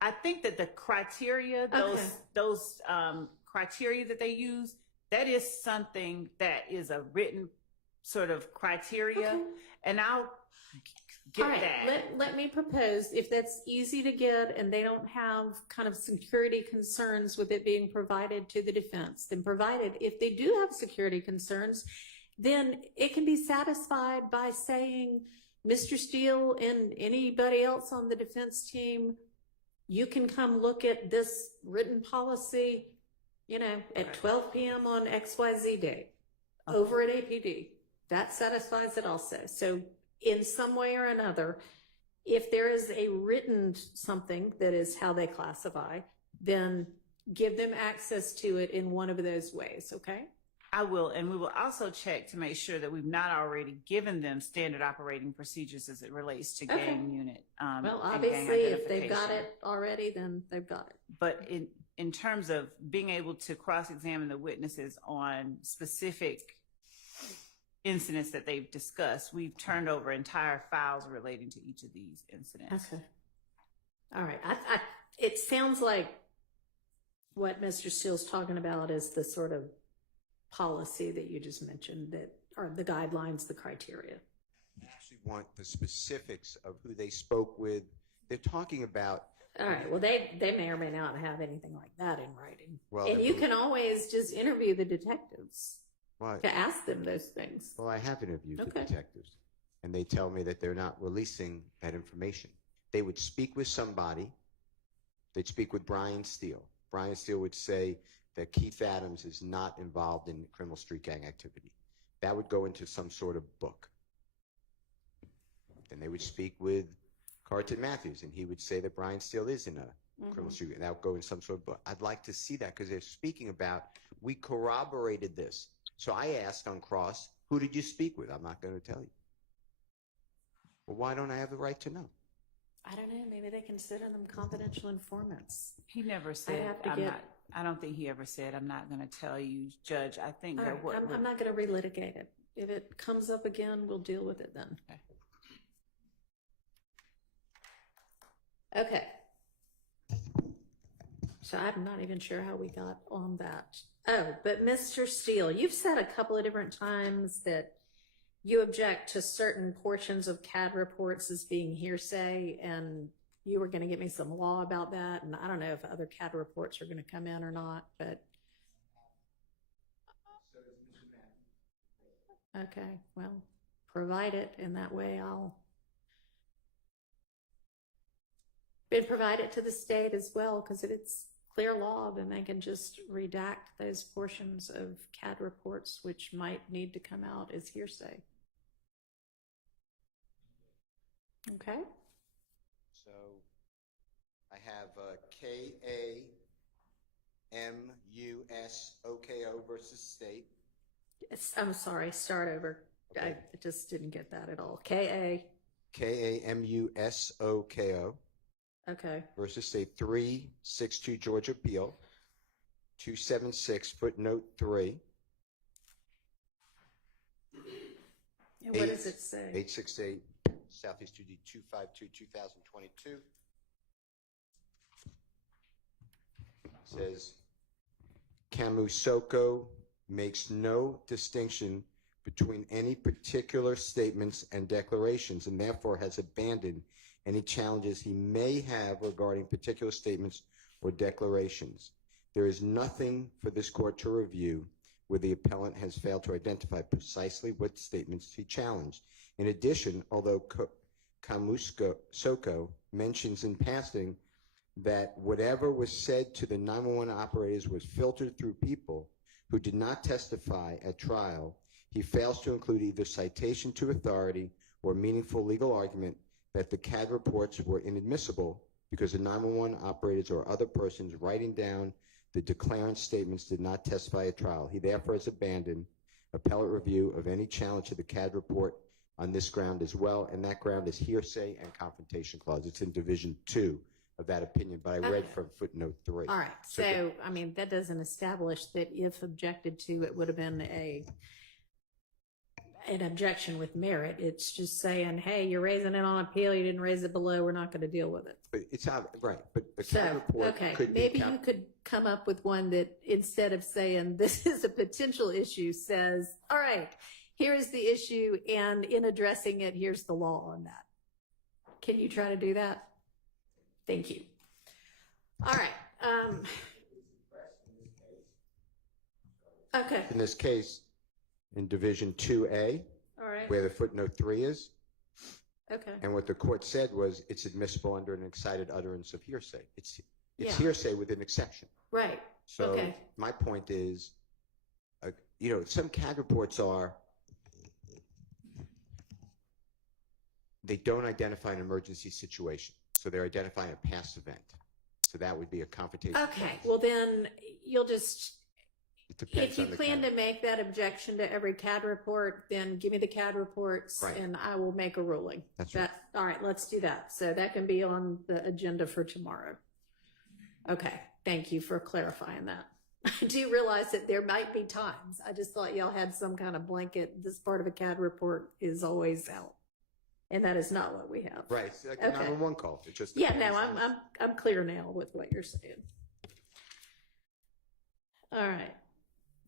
I think that the criteria, those criteria that they use, that is something that is a written sort of criteria, Okay. and I'll get All right, that. let me propose, if that's easy to get and they don't have kind of security concerns with it being provided to the defense, then provided, if they do have security concerns, then it can be satisfied by saying, Mr. Steele and anybody else on the defense team, you can come look at this written policy, at 12 p.m. on XYZ day over at APD. That satisfies it also. So in some way or another, if there is a written something that is how they classify, then give them access to it in one of those ways, okay? I will, and we will also check to make sure that we've not already given them standard operating procedures as it relates to gang unit. Well, and gang obviously, if they've got identification. it already, then they've got it. But in terms of being able to cross-examine the witnesses on specific incidents that they've discussed, we've turned over entire files relating to each of these incidents. Okay. All right. It sounds like what Mr. Steele's talking about is the sort of policy that you just mentioned, that are the guidelines, the criteria. Actually, want the specifics of who they spoke with. They're talking about. All right, well, they may or may not have anything like that in writing. Well, and you can always just interview the detectives Well, to ask them those things. well, I have interviewed Okay. the detectives, and they tell me that they're not releasing that information. They would speak with somebody. They'd speak with Brian Steele. Brian Steele would say that Keith Adams is not involved in criminal street gang activity. That would go into some sort of book. Then they would speak with Carlton Matthews, and he would say that Brian Steele is in a criminal street gang. That would go in some sort of book. I'd like to see that because they're speaking about, we corroborated this. So I asked on cross, who did you speak with? I'm not going to tell you. Well, why don't I have the right to know? I don't know. Maybe they consider them confidential informants. He never said, have to I'm get- not, I don't think he ever said, I'm not going to tell you, Judge. I think All that right, what. I'm not going to relitigate it. If it comes up again, we'll deal with it then. Okay. So I'm not even sure how we got on that. Oh, but Mr. Steele, you've said a couple of different times that you object to certain portions of CAD reports as being hearsay, and you were going to get me some law about that. And I don't know if other CAD reports are going to come in or not, but. Okay, well, provide it, and that way I'll. And provide it to the state as well, because if it's clear law, then they can just redact those portions of CAD reports which might need to come out as hearsay. Okay. So I have KAMUSOKO versus state. I'm sorry, start over. I just didn't get that at all. KAMUSOKO Okay. Versus state 362 Georgia Appeal 276 footnote 3. And what does it say? 868 Southeast 2D 252 2022. Says Camusoko makes no distinction between any particular statements and declarations, and therefore has abandoned any challenges he may have regarding particular statements or declarations. There is nothing for this court to review where the appellant has failed to identify precisely what statements he challenged. In addition, although Camusoko mentions in passing that whatever was said to the 911 operators was filtered through people who did not testify at trial, he fails to include either citation to authority or meaningful legal argument that the CAD reports were inadmissible because the 911 operators or other persons writing down the declarant statements did not testify at trial. He therefore has abandoned appellate review of any challenge to the CAD report on this ground as well, and that ground is hearsay and confrontation clause. It's in Division 2 of that opinion, but I read from footnote 3. All right, so I mean, that doesn't establish that if objected to, it would have been an objection with merit. It's just saying, hey, you're raising it on appeal, you didn't raise it below, we're not going to deal with it. But it's not right. But a CAD So, report okay, could be maybe you could come up with one that instead of saying this is a potential issue, says, all right, here's the issue, and in addressing it, here's the law on that. Can you try to do that? Thank you. All right. Okay. in this case in Division 2A, All right. where the footnote 3 is. Okay. And what the court said was it's admissible under an excited utterance of hearsay. It's Yeah. hearsay with an exception. Right. So Okay. my point is, some CAD reports they don't identify an emergency situation. So they're identifying a past event. So that would be a confrontation. Okay. Well, then you'll just, It depends if you on the plan CAD. to make that objection to every CAD report, then give me the CAD reports Right. and I will make a ruling. That's right. All right, let's do that. So that can be on the agenda for tomorrow. Okay. Thank you for clarifying that. I do realize that there might be times. I just thought y'all had some kind of blanket. This part of a CAD report is always out. And that is not what we have. Right. It's like a Okay. 911 call. It just Yeah, depends no, on- I'm clear now with what you're saying. All right.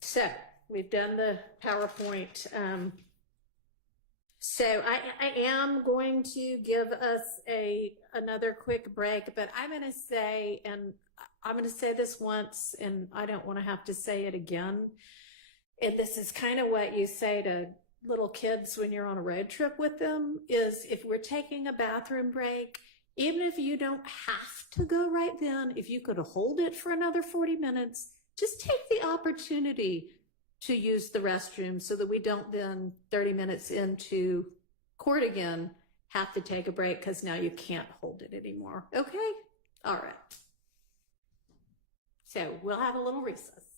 So we've done the PowerPoint. So I am going to give us another quick break, but I'm going to say, and I'm going to say this once, and I don't want to have to say it again. And this is kind of what you say to little kids when you're on a road trip with them, is if we're taking a bathroom break, even if you don't have to go right then, if you could hold it for another 40 minutes, just take the opportunity to use the restroom so that we don't then 30 minutes into court again have to take a break because now you can't hold it anymore. Okay? All right. So we'll have a little recess.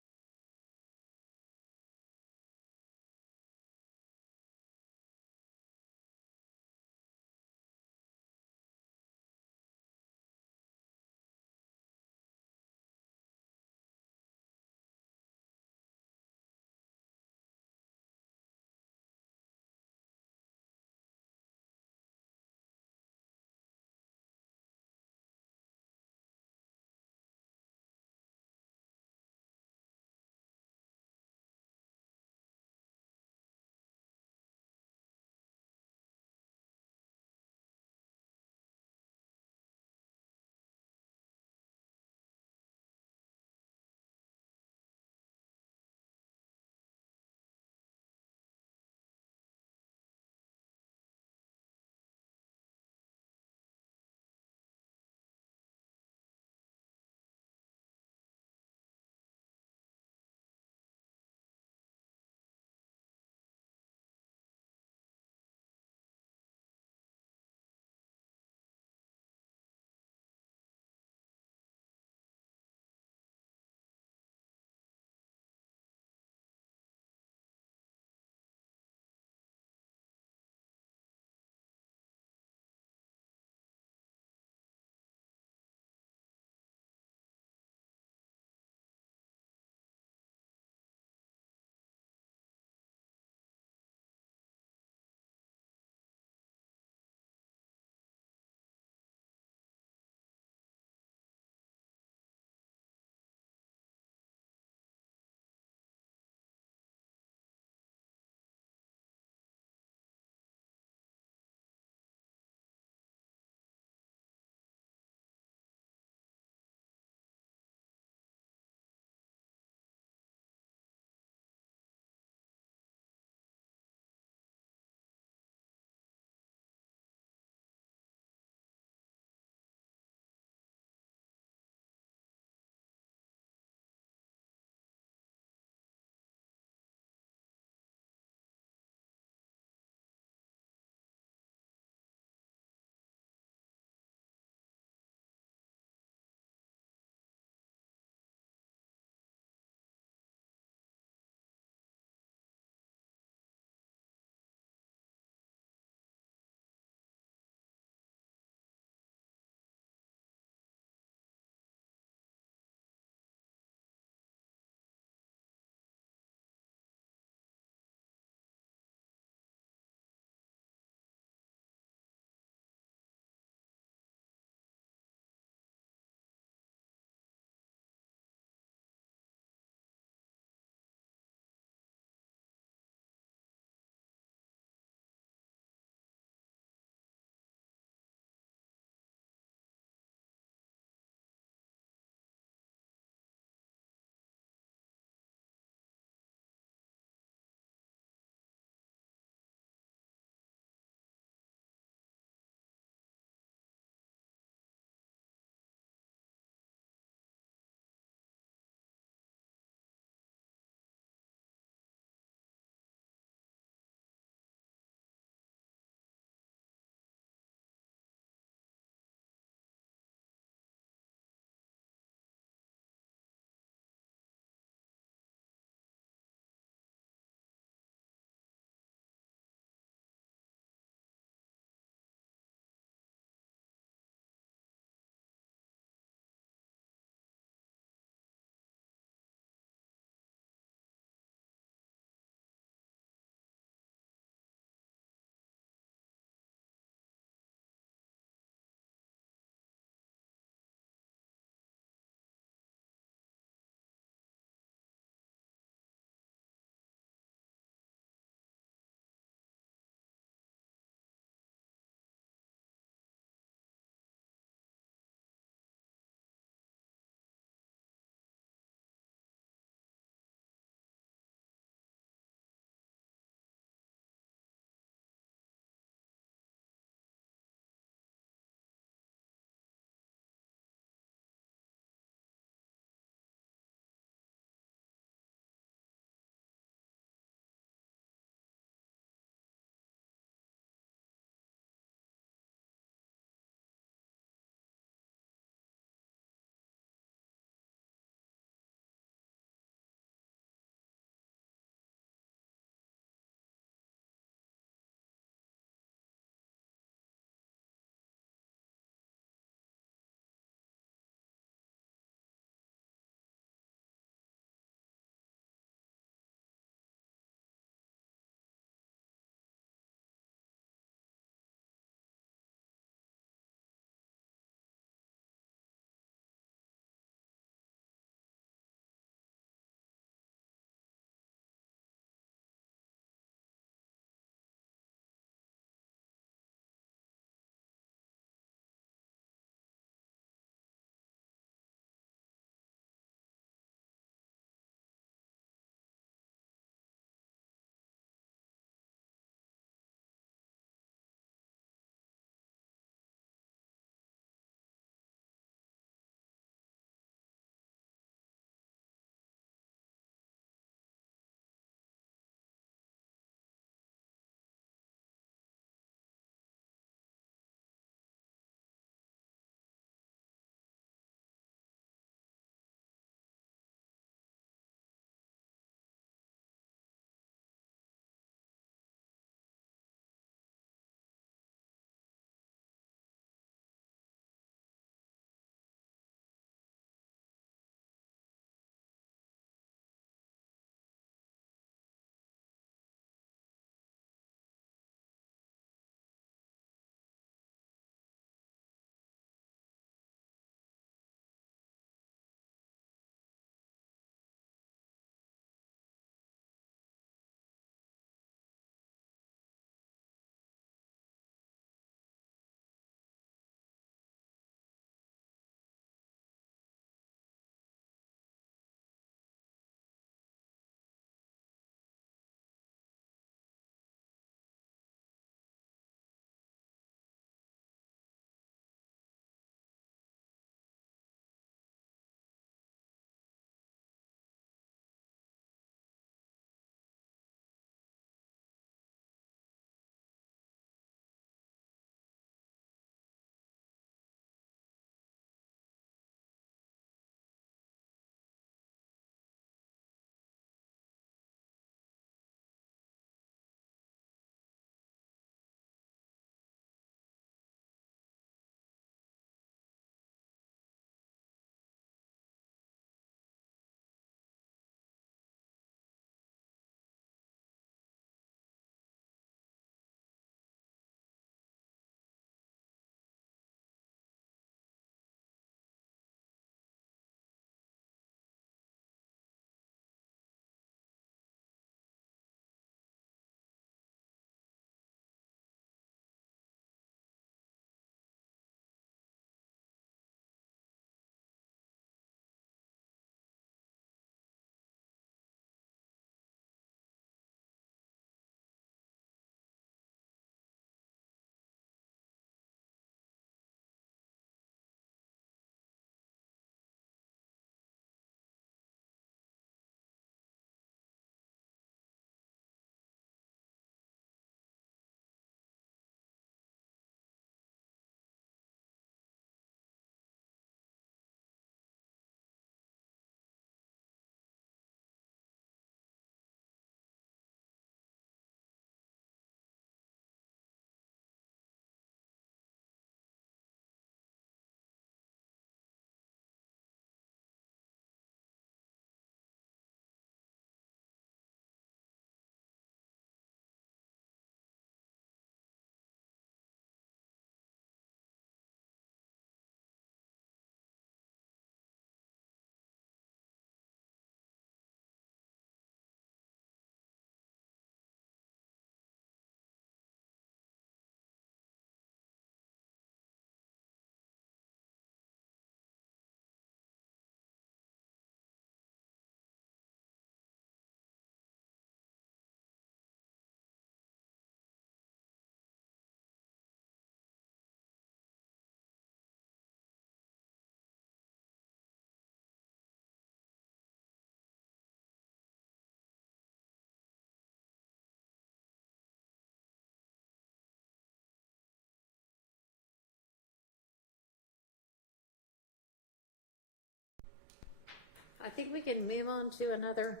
I think we can move on to another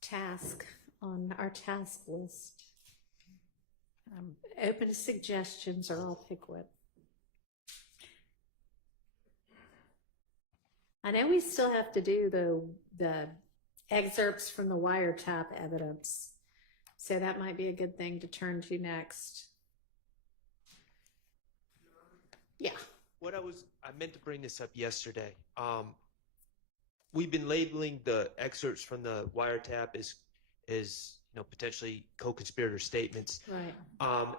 task on our task list. Open to suggestions, or I'll pick one. I know we still have to do the excerpts from the wiretap evidence, so that might be a good thing to turn to next. Yeah. I meant to bring this up yesterday. We've been labeling the excerpts from the wiretap as potentially co-conspirator statements. Right.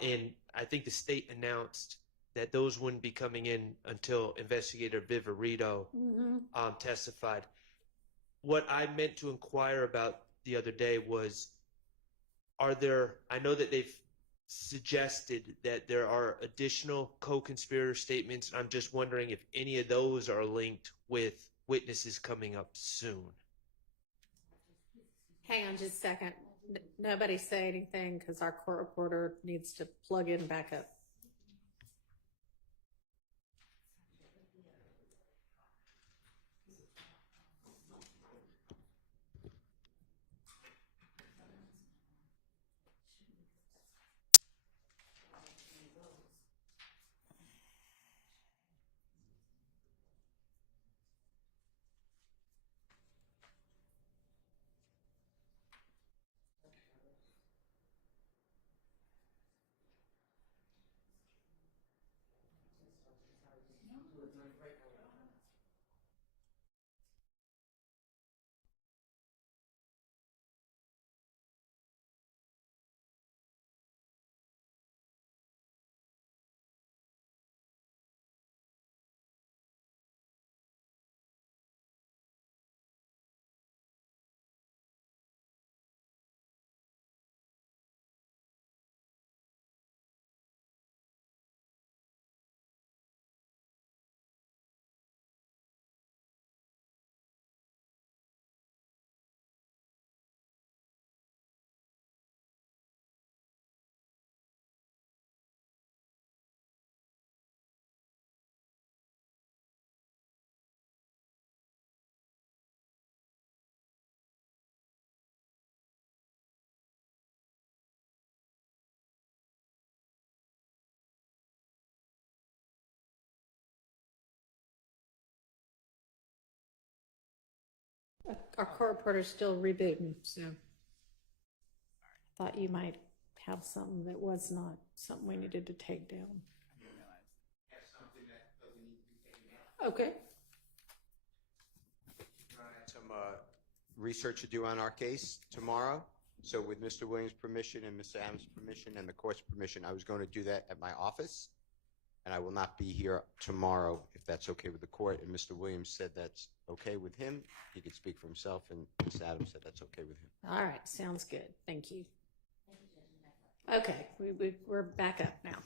And I think the state announced that those wouldn't be coming in until Investigator Viverito testified. What I meant to inquire about the other day was, I know that they've suggested that there are additional co-conspirator statements. I'm just wondering if any of those are linked with witnesses coming up soon. Hang on just a second. Nobody say anything because our court reporter needs to plug in back up. Our court reporter's still rebooting, so thought you might have something that was not something we needed to take down. Okay. Some research to do on our case tomorrow. So with Mr. Williams' permission and Mr. Adams' permission and the court's permission, I was going to do that at my office. And I will not be here tomorrow, if that's okay with the court. And Mr. Williams said that's okay with him. He could speak for himself, and Ms. Adams said that's okay with him. All right, sounds good. Thank you. Okay, we're back up now.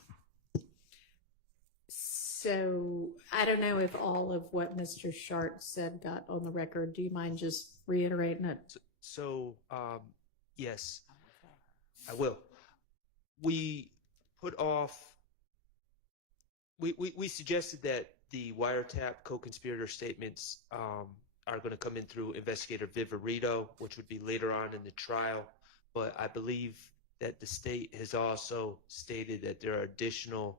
So I don't know if all of what Mr. Shart said got on the record. Do you mind just reiterating it? So, yes, I will. We put off. We suggested that the wiretap co-conspirator statements are going to come in through Investigator Viverito, which would be later on in the trial. But I believe that the state has also stated that there are additional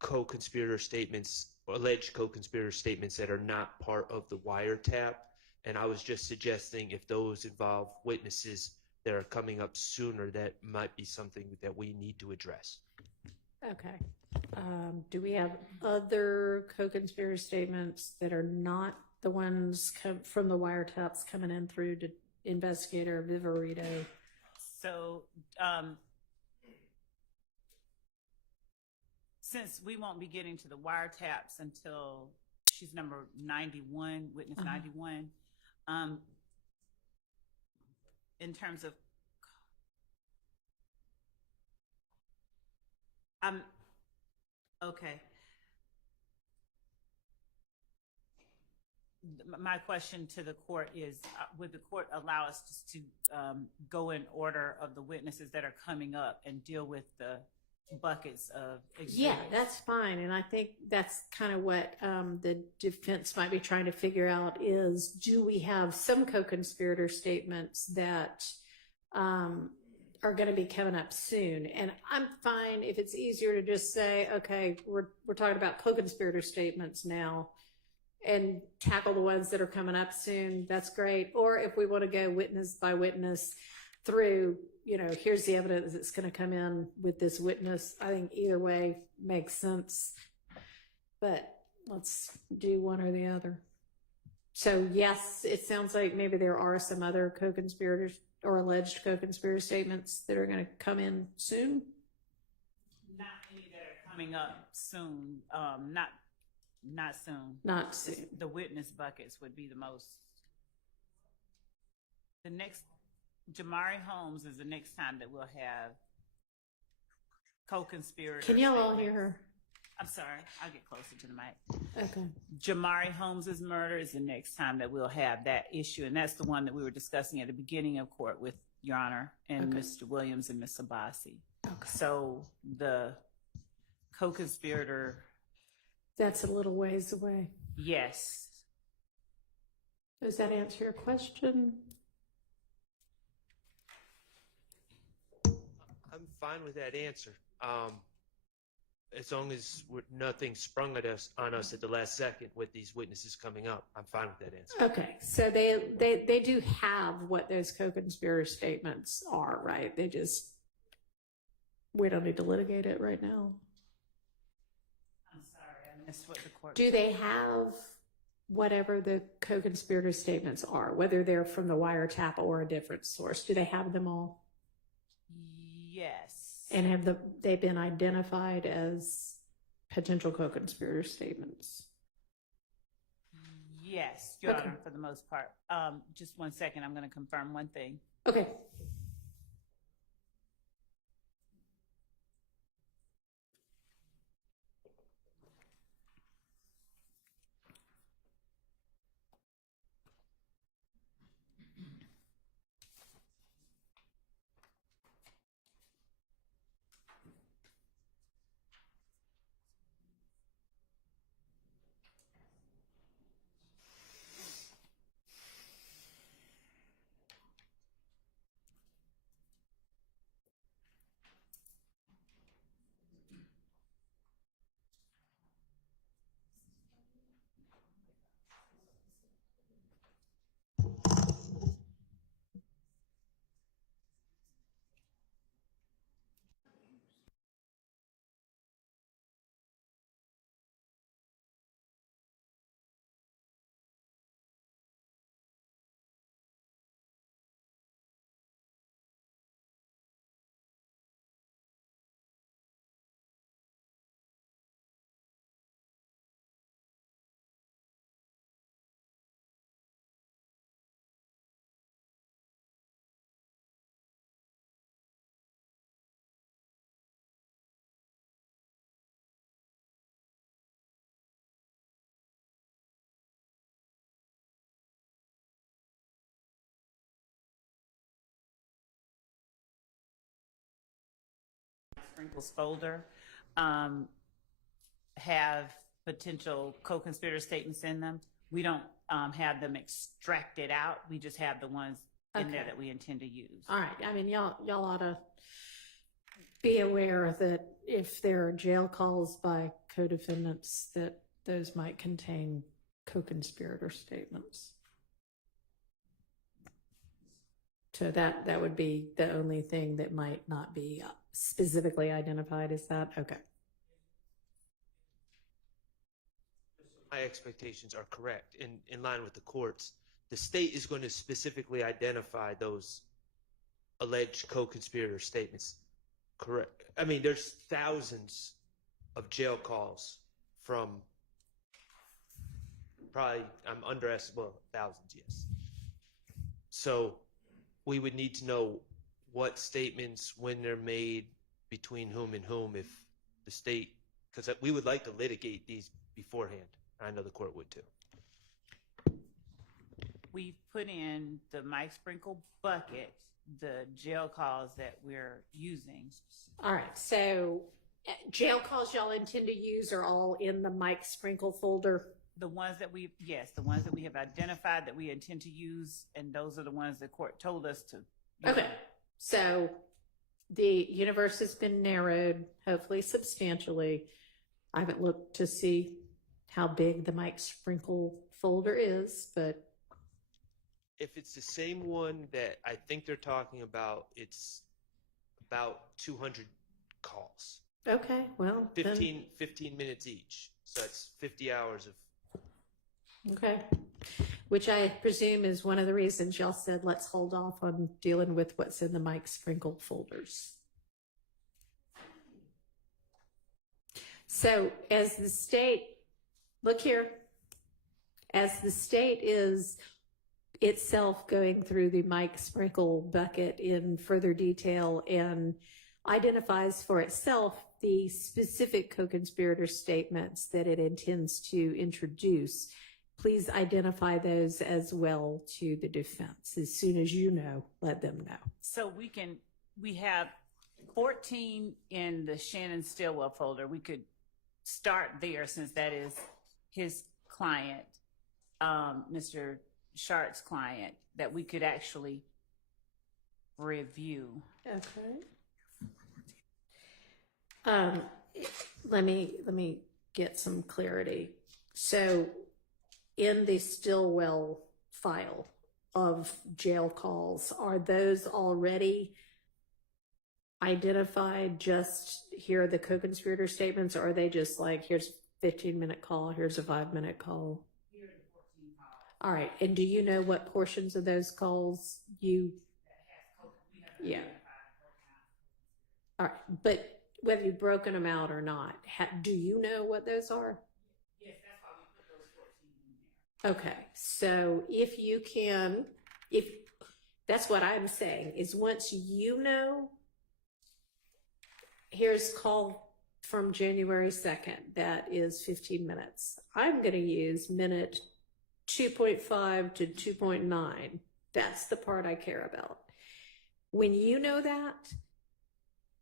co-conspirator statements, alleged co-conspirator statements that are not part of the wiretap. And I was just suggesting if those involve witnesses that are coming up sooner, that might be something that we need to address. Okay. Do we have other co-conspirator statements that are not the ones from the wiretaps coming in through to Investigator Viverito? So, since we won't be getting to the wiretaps until she's number 91, witness 91, in terms of, okay. My question to the court is, would the court allow us just to go in order of the witnesses that are coming up and deal with the buckets of Yeah, exhibits. that's fine. And I think that's kind of what the defense might be trying to figure out is, do we have some co-conspirator statements that are going to be coming up soon? And I'm fine if it's easier to just say, okay, we're talking about co-conspirator statements now and tackle the ones that are coming up soon. That's great. Or if we want to go witness by witness through, here's the evidence that's going to come in with this witness. I think either way makes sense, but let's do one or the other. So yes, it sounds like maybe there are some other co-conspirators or alleged co-conspirator statements that are going to come in soon. Not any that are coming up soon. Not soon. Not soon. The witness buckets would be the most. The next, Jamari Holmes is the next time that we'll have co-conspirator. Can y'all all statements. hear her? I'm sorry, I'll get closer to the mic. Okay. Jamari Holmes's murder is the next time that we'll have that issue, and that's the one that we were discussing at the beginning of court with Your Honor and Okay. Mr. Williams and Ms. Abbasi. Okay. So the co-conspirator, That's a little ways away. yes. Does that answer your question? I'm fine with that answer. As long as nothing sprung on us at the last second with these witnesses coming up, I'm fine with that answer. Okay, so they do have what those co-conspirator statements are, right? We don't need to litigate it right now. I'm sorry, I missed what the court. Do they have whatever the co-conspirator statements are, whether they're from the wiretap or a different source? Do they have them all? Yes. And have they been identified as potential co-conspirator statements? Yes, Your Okay. Honor, for the most part. Just 1 second, I'm going to confirm one thing. Okay. Sprinkles folder have potential co-conspirator statements in them. We don't have them extracted out. We just have the ones in there Okay. that we intend to use. All right. I mean, y'all ought to be aware that if there are jail calls by co-defendants, that those might contain co-conspirator statements. So that would be the only thing that might not be specifically identified. Is that okay? My expectations are correct in line with the courts. The state is going to specifically identify those alleged co-conspirator statements. Correct. I mean, there's thousands of jail calls from probably, I'm underestimating, well, thousands, yes. So we would need to know what statements, when they're made, between whom and whom, if the state, because we would like to litigate these beforehand. I know the court would too. We put in the Mike Sprinkle bucket the jail calls that we're using. All right, so jail calls y'all intend to use are all in the Mike Sprinkle folder? The ones that the ones that we have identified that we intend to use, and those are the ones the court told us to. Okay, so the universe has been narrowed, hopefully substantially. I haven't looked to see how big the Mike Sprinkle folder is, but If it's the same one that I think they're talking about, it's about 200 calls. okay, well, then- 15 minutes each. So that's 50 hours of. okay. Which I presume is one of the reasons y'all said, let's hold off on dealing with what's in the Mike Sprinkle folders. So as the state, look here, as the state is itself going through the Mike Sprinkle bucket in further detail and identifies for itself the specific co-conspirator statements that it intends to introduce, please identify those as well to the defense. As soon as you know, let them know. So we have 14 in the Shannon Stillwell folder. We could start there since that is his client, Mr. Shart's client, that we could actually review. Okay. Let me get some clarity. So in the Stillwell file of jail calls, are those already identified? Just here are the co-conspirator statements, or are they just like, here's a 15-minute call, here's a 5-minute call? All right, and do you know what portions of those calls you? Yeah. All right, but whether you've broken them out or not, do you know what those are? Yes, that's why we put those 14 in there. Okay, so if you can, if that's what I'm saying, is once you know, here's call from January 2nd, that is 15 minutes. I'm going to use minute 2.5 to 2.9. That's the part I care about. When you know that,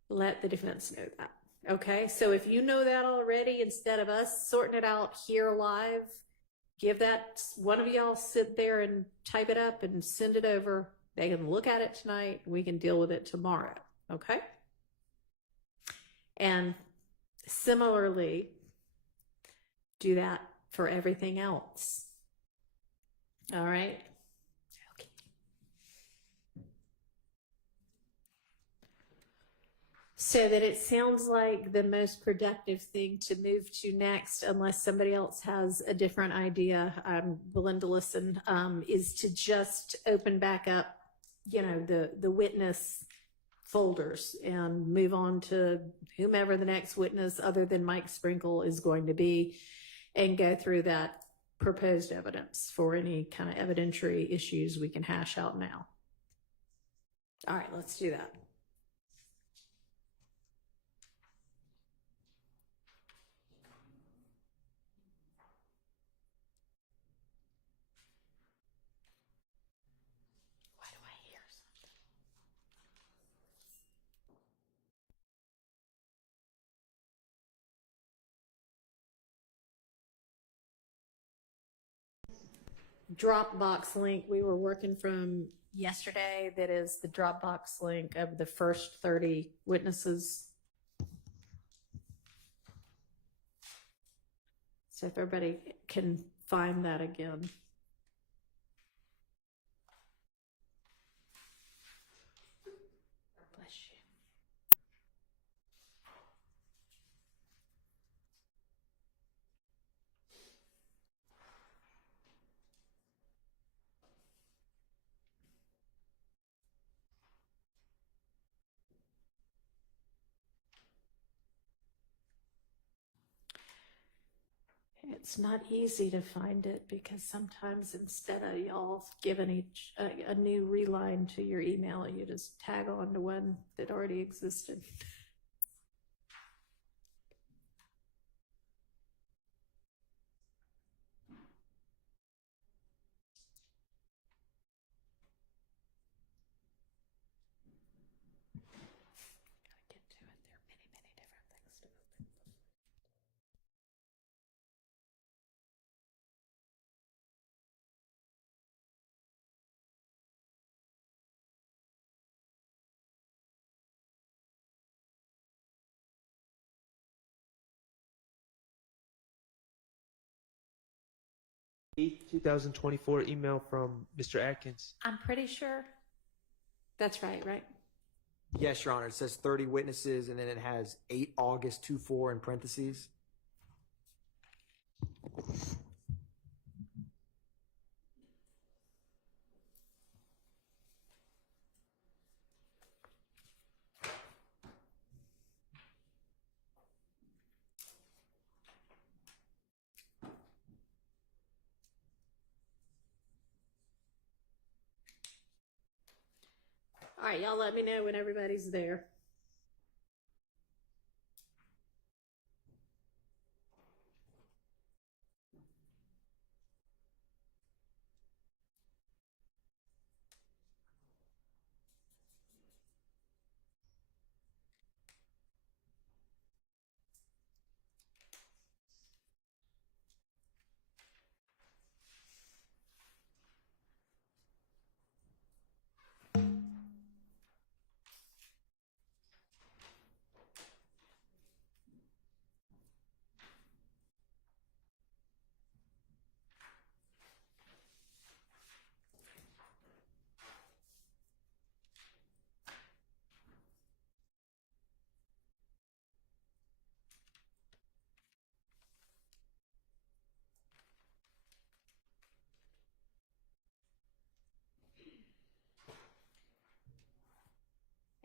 let the defense know that. Okay, so if you know that already, instead of us sorting it out here live, give that one of y'all sit there and type it up and send it over. They can look at it tonight. We can deal with it tomorrow. Okay. And similarly, do that for everything else. All right. Okay. So that it sounds like the most productive thing to move to next, unless somebody else has a different idea, I'm willing to listen, is to just open back up, you know, the witness folders and move on to whomever the next witness other than Mike Sprinkle is going to be, and go through that proposed evidence for any kind of evidentiary issues we can hash out now. All right, let's do that. Why do I hear something? Dropbox link we were working from yesterday, that is the Dropbox link of the first 30 witnesses. So if everybody can find that again. Bless you. It's not easy to find it because sometimes instead of y'all giving each a new reline to your email, you just tag on to one that already existed. 2024 email from Mr. Atkins. I'm pretty sure. That's right, right? Yes, Your Honor. It says 30 witnesses, and then it has 8 August 24 in parentheses. All right, y'all let me know when everybody's there.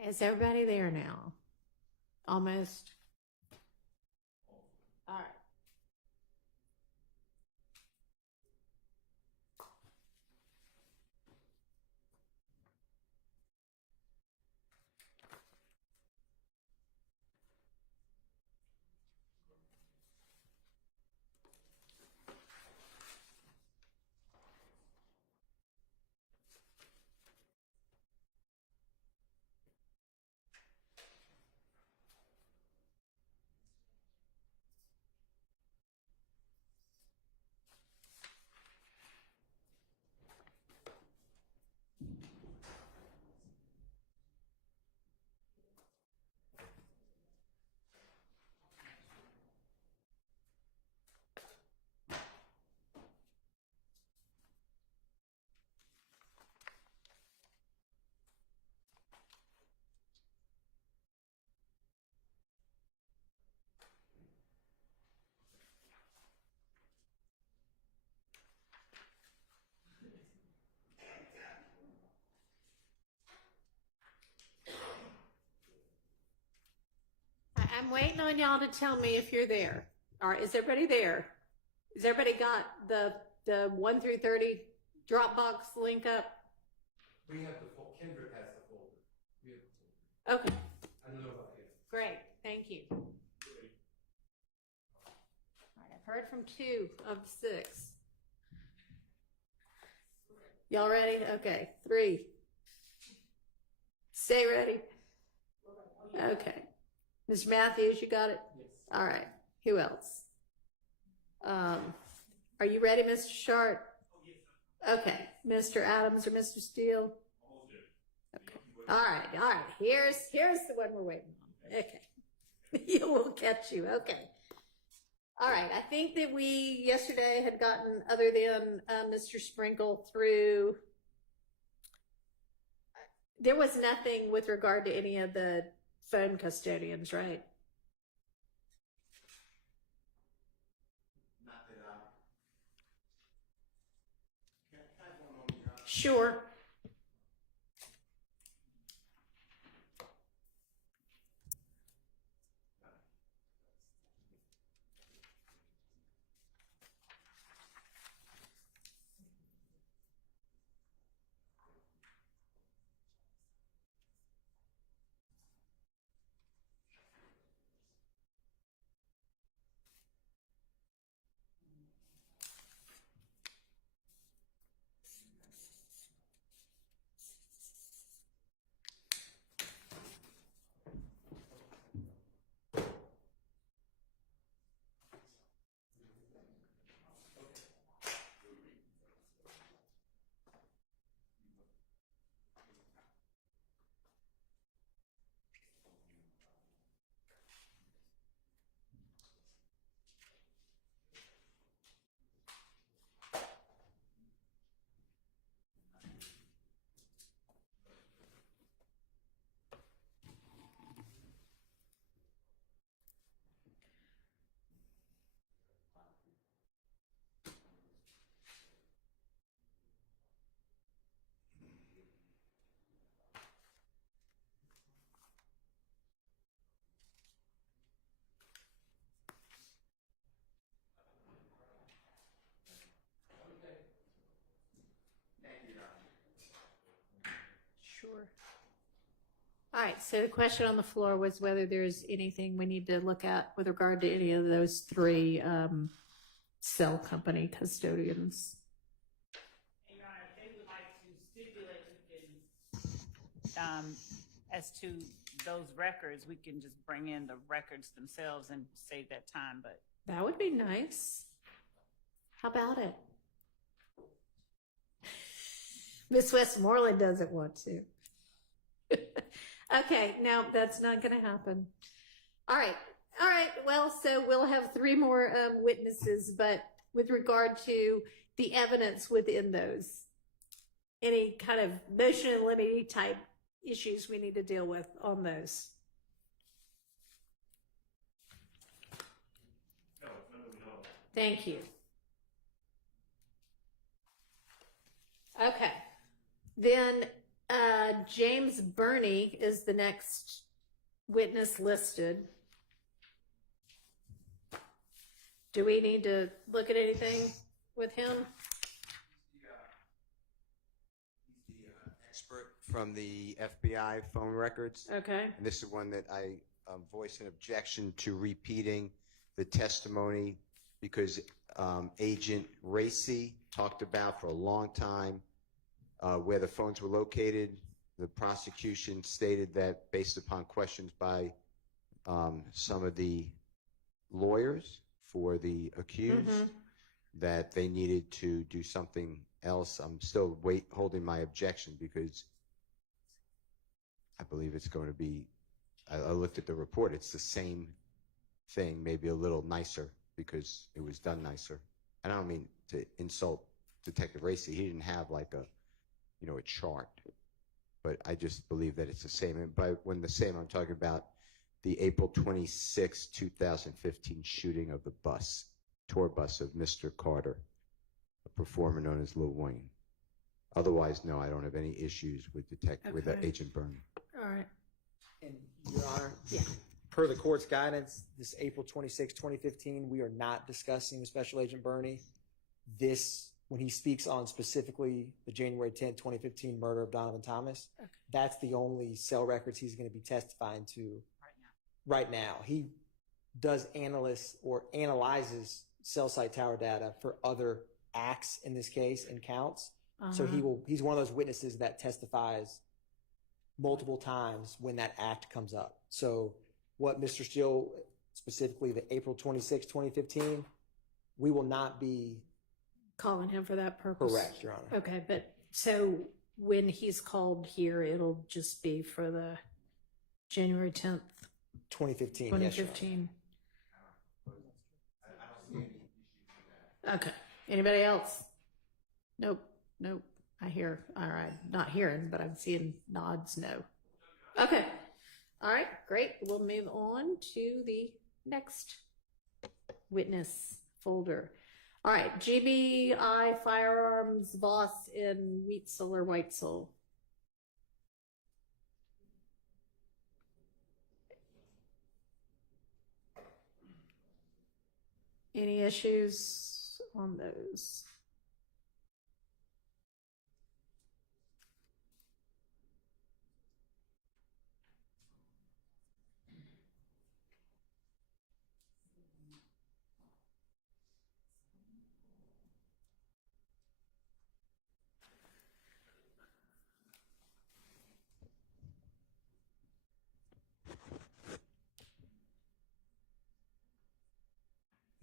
Is everybody there now? Almost. All right. I'm waiting on y'all to tell me if you're there. All right, is everybody there? Has everybody got the 1 through 30 Dropbox link up? We have Kendrick has the folder. We have the folder. Okay, I don't know about you. great, thank you. All right, I've heard from 2 of 6. Y'all ready? Okay, 3. Stay ready. Okay. Mr. Matthews, you got it? Yes. All right. Who else? Are you ready, Mr. Sharp? Okay. Mr. Adams or Mr. Steele? Okay. All right. All right. Here's the one we're waiting on. Okay. You will catch you. Okay. All right. I think that we yesterday had gotten, other than Mr. Sprinkle, through. There was nothing with regard to any of the phone custodians, right? Not that can I have one moment, Your Honor? Sure. All right, so the question on the floor was whether there's anything we need to look at with regard to any of those three cell company custodians. Your Honor, if they would like to stipulate, we can, as to those records, we can just bring in the records themselves and save that time, but. That would be nice. How about it? Miss Westmoreland doesn't want to. Okay, no, that's not going to happen. All right. Well, so we'll have three more witnesses, but with regard to the evidence within those, any kind of motion and limine type issues we need to deal with on those. Thank you. Okay. Then James Burney is the next witness listed. Do we need to look at anything with him? He's the expert from the FBI phone records. Okay. And this is one that I voiced an objection to repeating the testimony because Agent Racy talked about for a long time where the phones were located. The prosecution stated that based upon questions by some of the lawyers for the accused, that they needed to do something else. I'm still holding my objection because I believe it's going to be, I looked at the report, it's the same thing, maybe a little nicer because it was done nicer. And I don't mean to insult Detective Racy. He didn't have like a chart, but I just believe that it's the same. And by when the same, I'm talking about the April 26, 2015 shooting of the tour bus of Mr. Carter, a performer known as Lil Wayne. Otherwise, no, I don't have any issues with with Agent Burney. All right. And Your Honor, Yeah. per the court's guidance, this April 26, 2015, we are not discussing with Special Agent Burney. When he speaks on specifically the January 10, 2015 murder of Donovan Thomas, that's the only cell records he's going to be testifying to right now. He does analyzes cell site tower data for other acts in this case and counts. So he's one of those witnesses that testifies multiple times when that act comes up. So what Mr. Steele, specifically the April 26, 2015, we will not be calling him for that purpose. Correct, Your Honor. Okay, but so when he's called here, it'll just be for the January 10th, 2015. Yes, Your Honor. 2015. Okay. Anybody else? Nope. I hear. All right. Not hearing, but I'm seeing nods. No. Okay. All right. Great. We'll move on to the next witness folder. All right. GBI Firearms Voss in Wheatsel or Whitesell. Any issues on those?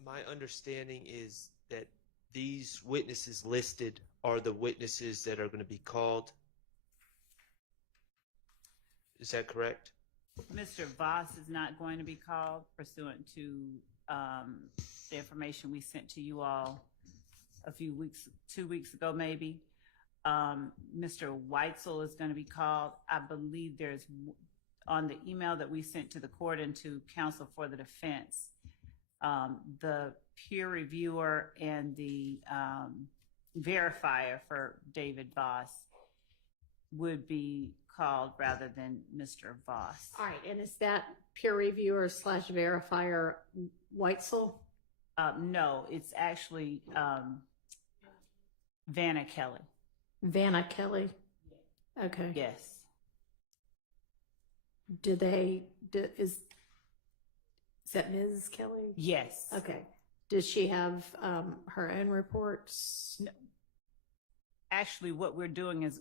My understanding is that these witnesses listed are the witnesses that are going to be called. Is that correct? Mr. Voss is not going to be called pursuant to the information we sent to you all a few weeks, 2 weeks ago maybe. Mr. Whitesell is going to be called. I believe there's on the email that we sent to the court and to counsel for the defense, the peer reviewer and the verifier for David Voss would be called rather than Mr. Voss. All right, and is that peer reviewer / verifier Whitesell? No, it's actually Vanna Kelly. Vanna Kelly? Okay. Yes. is that Ms. Kelly? Yes. Okay. Does she have her own reports? No. Actually, what we're doing is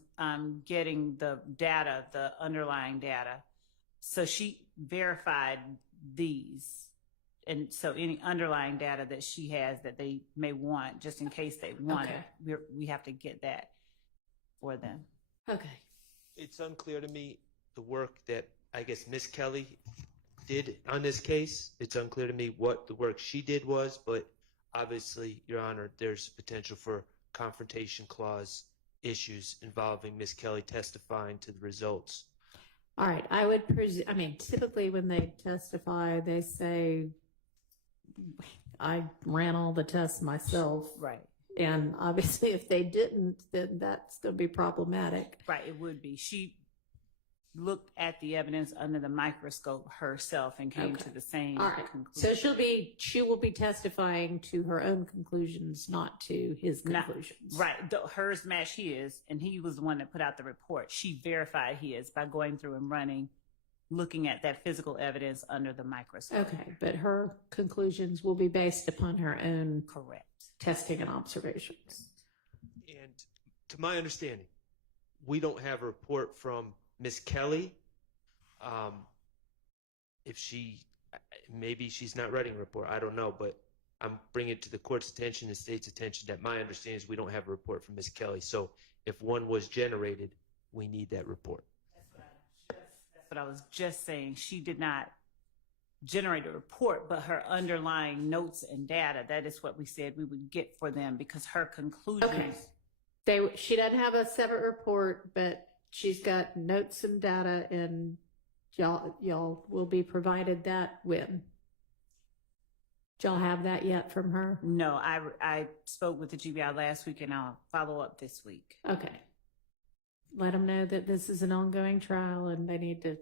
getting the data, the underlying data. So she verified these. And so any underlying data that she has that they may want, just in case they want it, we have to get that for them. Okay. It's unclear to me the work that I guess Miss Kelly did on this case. It's unclear to me what the work she did was, but obviously, Your Honor, there's potential for confrontation clause issues involving Miss Kelly testifying to the results. All right. I would presume, I mean, typically when they testify, they say, I ran all the tests myself. Right. And obviously, if they didn't, then that's going to be problematic. Right, it would be. She looked at the evidence under the microscope herself and came to the same All right. conclusion. So she will be testifying to her own conclusions, not to his conclusions. Right. Hers match his, and he was the one that put out the report. She verified his by going through and looking at that physical evidence under the microscope. Okay, but her conclusions will be based upon her own Correct. testing and observations. And to my understanding, we don't have a report from Miss Kelly. If maybe she's not writing a report, I don't know, but I'm bringing it to the court's attention, the state's attention, that my understanding is we don't have a report from Miss Kelly. So if one was generated, we need that report. That's what I was just saying. She did not generate a report, but her underlying notes and data, that is what we said we would get for them, because her conclusions. Okay. She doesn't have a separate report, but she's got notes and data, and y'all will be provided that when? Did y'all have that yet from her? No, I spoke with the GBI last week, and I'll follow up this week. Okay. Let them know that this is an ongoing trial and they need to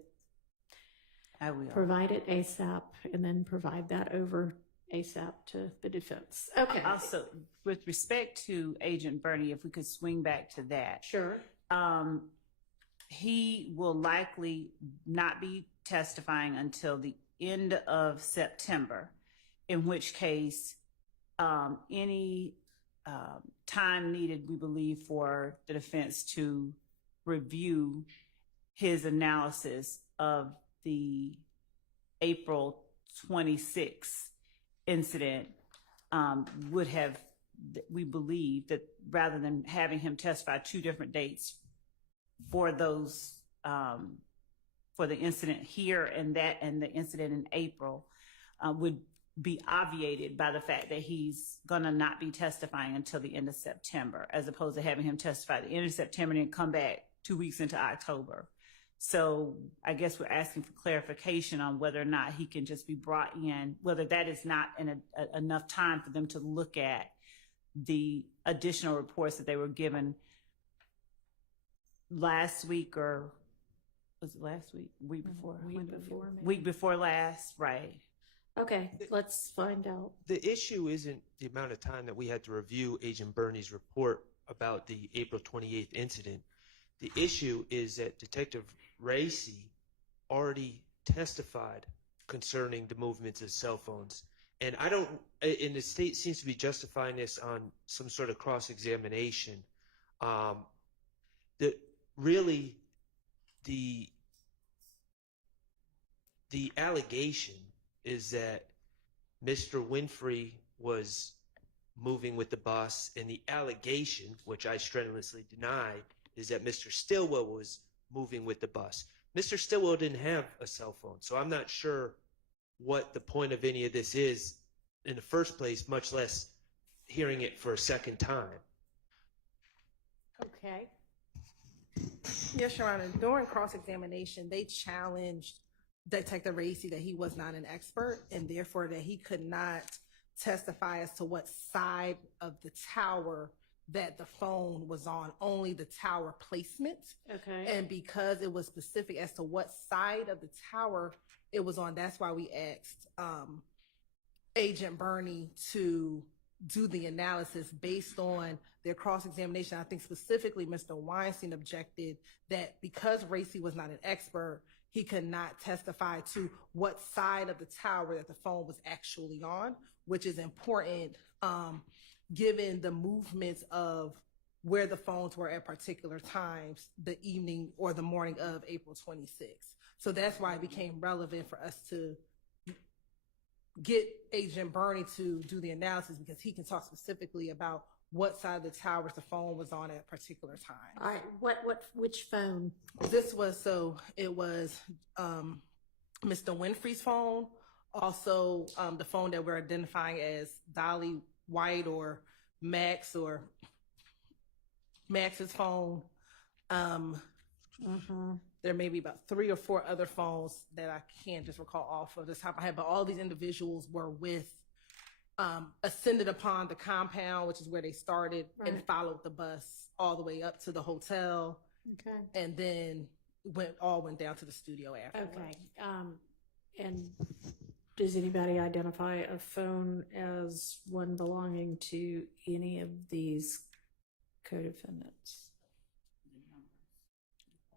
I will. provide it ASAP and then provide that over ASAP to the defense. Okay. Also, with respect to Agent Bernie, if we could swing back to that. Sure. He will likely not be testifying until the end of September, in which case any time needed, we believe, for the defense to review his analysis of the April 26th incident would have, we believe, that rather than having him testify 2 different dates for those, for the incident here and the incident in April, would be obviated by the fact that he's gonna not be testifying until the end of September, as opposed to having him testify at the end of September and then come back 2 weeks into October. So I guess we're asking for clarification on whether or not he can just be brought in, whether that is not enough time for them to look at the additional reports that they were given last week, or was it last week? Week before? Week before last, right. Okay, let's find out. The issue isn't the amount of time that we had to review Agent Bernie's report about the April 28th incident. The issue is that Detective Racy already testified concerning the movements of cell phones. And and the state seems to be justifying this on some sort of cross-examination. Really, the allegation is that Mr. Winfrey was moving with the bus, and the allegation, which I strenuously deny, is that Mr. Stillwell was moving with the bus. Mr. Stillwell didn't have a cell phone, so I'm not sure what the point of any of this is in the first place, much less hearing it for a second time. Okay. Yes, Your Honor. During cross-examination, they challenged Detective Racy that he was not an expert, and therefore that he could not testify as to what side of the tower that the phone was on, only the tower placement. Okay. And because it was specific as to what side of the tower it was on, that's why we asked Agent Bernie to do the analysis based on their cross-examination. I think specifically Mr. Weinstein objected that because Racy was not an expert, he could not testify to what side of the tower that the phone was actually on, which is important given the movements of where the phones were at particular times the evening or the morning of April 26th. So that's why it became relevant for us to get Agent Burney to do the analysis, because he can talk specifically about what side of the towers the phone was on at particular times. All right, which phone? This was, it was Mr. Winfrey's phone, also the phone that we're identifying as Dolly White or Max or Max's phone. There may be about 3 or 4 other phones that I can't just recall off of the top of my head, but all these individuals were ascended upon the compound, which is where they started, and followed the bus all the way up to the hotel. Okay. And then went down to the studio after. Okay. And does anybody identify a phone as one belonging to any of these co-defendants?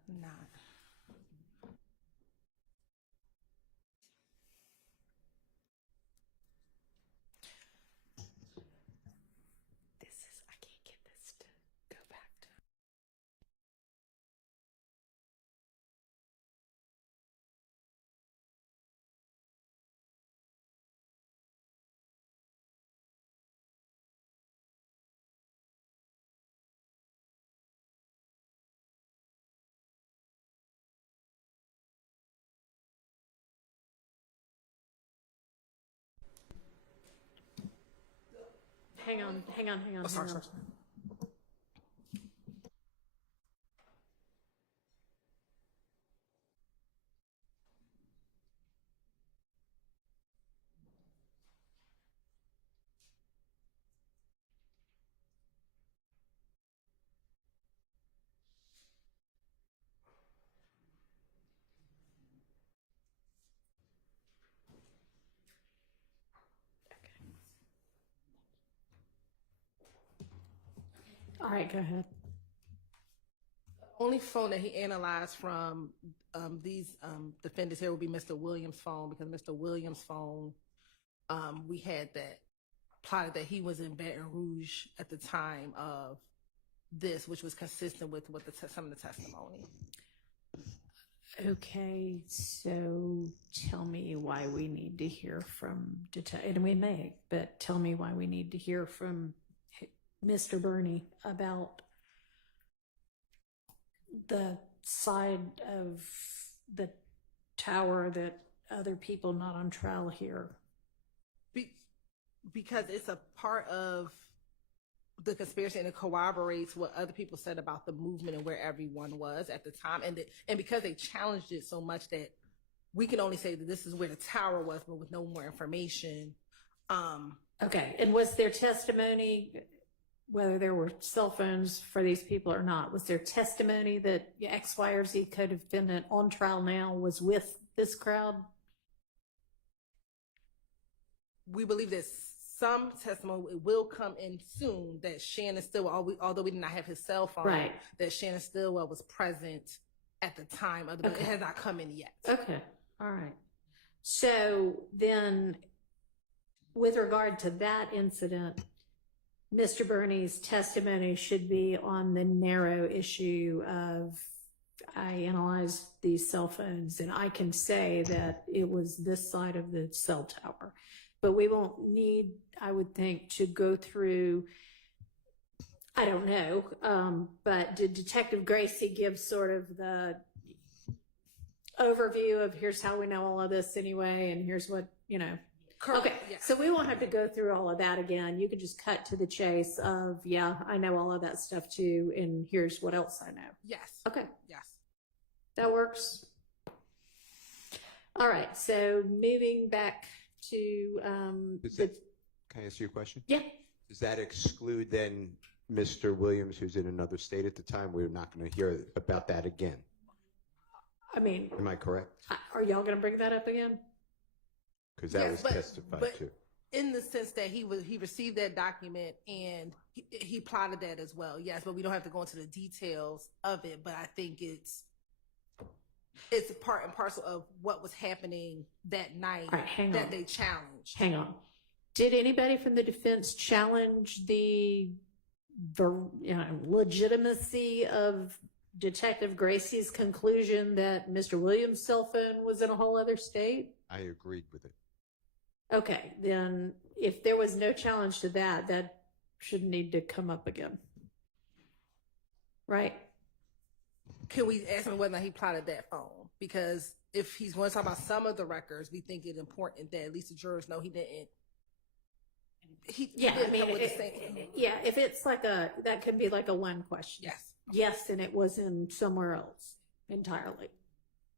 Not. I can't get this to go back to. Hang on. Sorry. All right, go ahead. Only phone that he analyzed from these defendants here would be Mr. Williams' phone, because Mr. Williams' phone, we had that plotted that he was in Baton Rouge at the time of this, which was consistent with what some of the testimony. Okay, so tell me why we need to hear from and we may, but tell me why we need to hear from Mr. Burney about the side of the tower that other people not on trial hear. Because it's a part of the conspiracy, and it corroborates what other people said about the movement and where everyone was at the time. And because they challenged it so much that we can only say that this is where the tower was, but with no more information. Okay, and was there testimony, whether there were cell phones for these people or not, was there testimony that X, Y, or Z co-defendant on trial now was with this crowd? We believe that some testimony will come in soon that Shannon Stillwell, although we did not have his cell phone, right, that Shannon Stillwell was present at the time of the, it has not come in yet. Okay, all right. So then, with regard to that incident, Mr. Burney's testimony should be on the narrow issue of, I analyzed these cell phones and I can say that it was this side of the cell tower. But we won't need, I would think, to go through, I don't know, but did Detective Gracie give sort of the overview of here's how we know all of this anyway, and here's what, you know. Correct. Okay, yes. So we won't have to go through all of that again. You can just cut to the chase of, yeah, I know all of that stuff too, and here's what else I know. Yes. Okay. Yes. That works. All right, so moving back to can I ask you a question? Yeah. Does that exclude then Mr. Williams, who's in another state at the time? We're not going to hear about that again. I mean, am I correct? Are y'all going to bring that up again? Because that was testified to. In the sense that he received that document and he plotted that as well. Yes, but we don't have to go into the details of it. But I think It's part and parcel of what was happening that night All right, hang that on. they challenged. Hang on. Did anybody from the defense challenge the legitimacy of Detective Gracie's conclusion that Mr. Williams' cell phone was in a whole other state? I agreed with it. Okay, then if there was no challenge to that, that shouldn't need to come up again. Right? Can we ask him whether or not he plotted that phone? Because if he's going to talk about some of the records, we think it's important that at least the jurors know he didn't. Yeah, didn't I mean, come with the same. yeah, if it's like that could be like a one question. Yes. Yes, and it was in somewhere else entirely,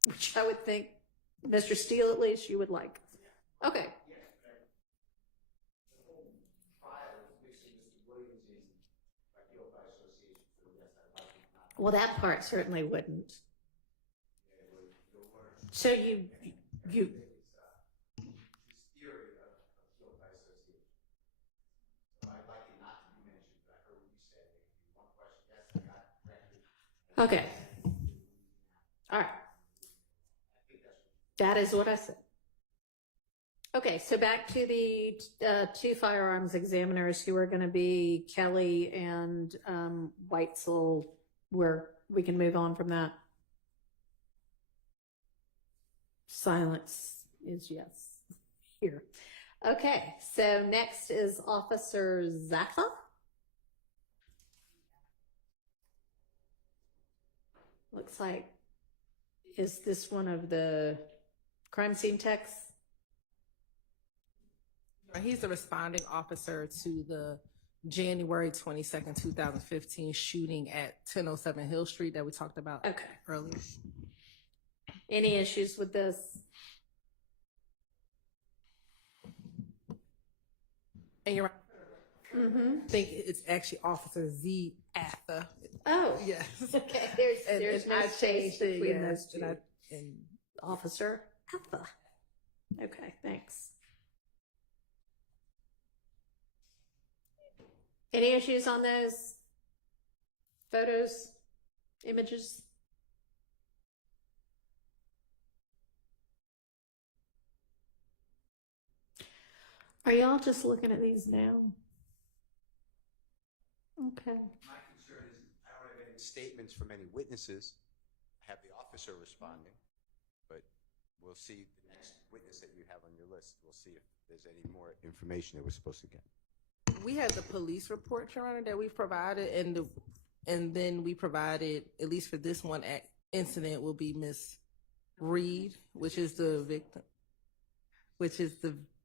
which I would think, Mr. Steele, at least you would like. Okay. Well, that part certainly wouldn't. So you okay. All right. That is what I said. Okay, so back to the two firearms examiners who are going to be Kelly and Whitesell, where we can move on from that. Silence is yes here. Okay, so next is Officer Zappa. Looks like, is this one of the crime scene techs? He's the responding officer to the January 22nd, 2015 shooting at 1007 Hill Street that we talked about earlier. Any issues with this? And you're right. Mm-hmm. I think it's actually Officer Z Atha. Oh, yes. Okay, there's no space between those two. And Officer Atha. Okay, thanks. Any issues on those photos, images? Are y'all just looking at these now? Okay. My concern is I don't have any statements from any witnesses. I have the officer responding, but we'll see the next witness that you have on your list. We'll see if there's any more information that we're supposed to get. we had the police report, Your Honor, that we've provided, and then we provided, at least for this one incident, will be Miss Reed, which is the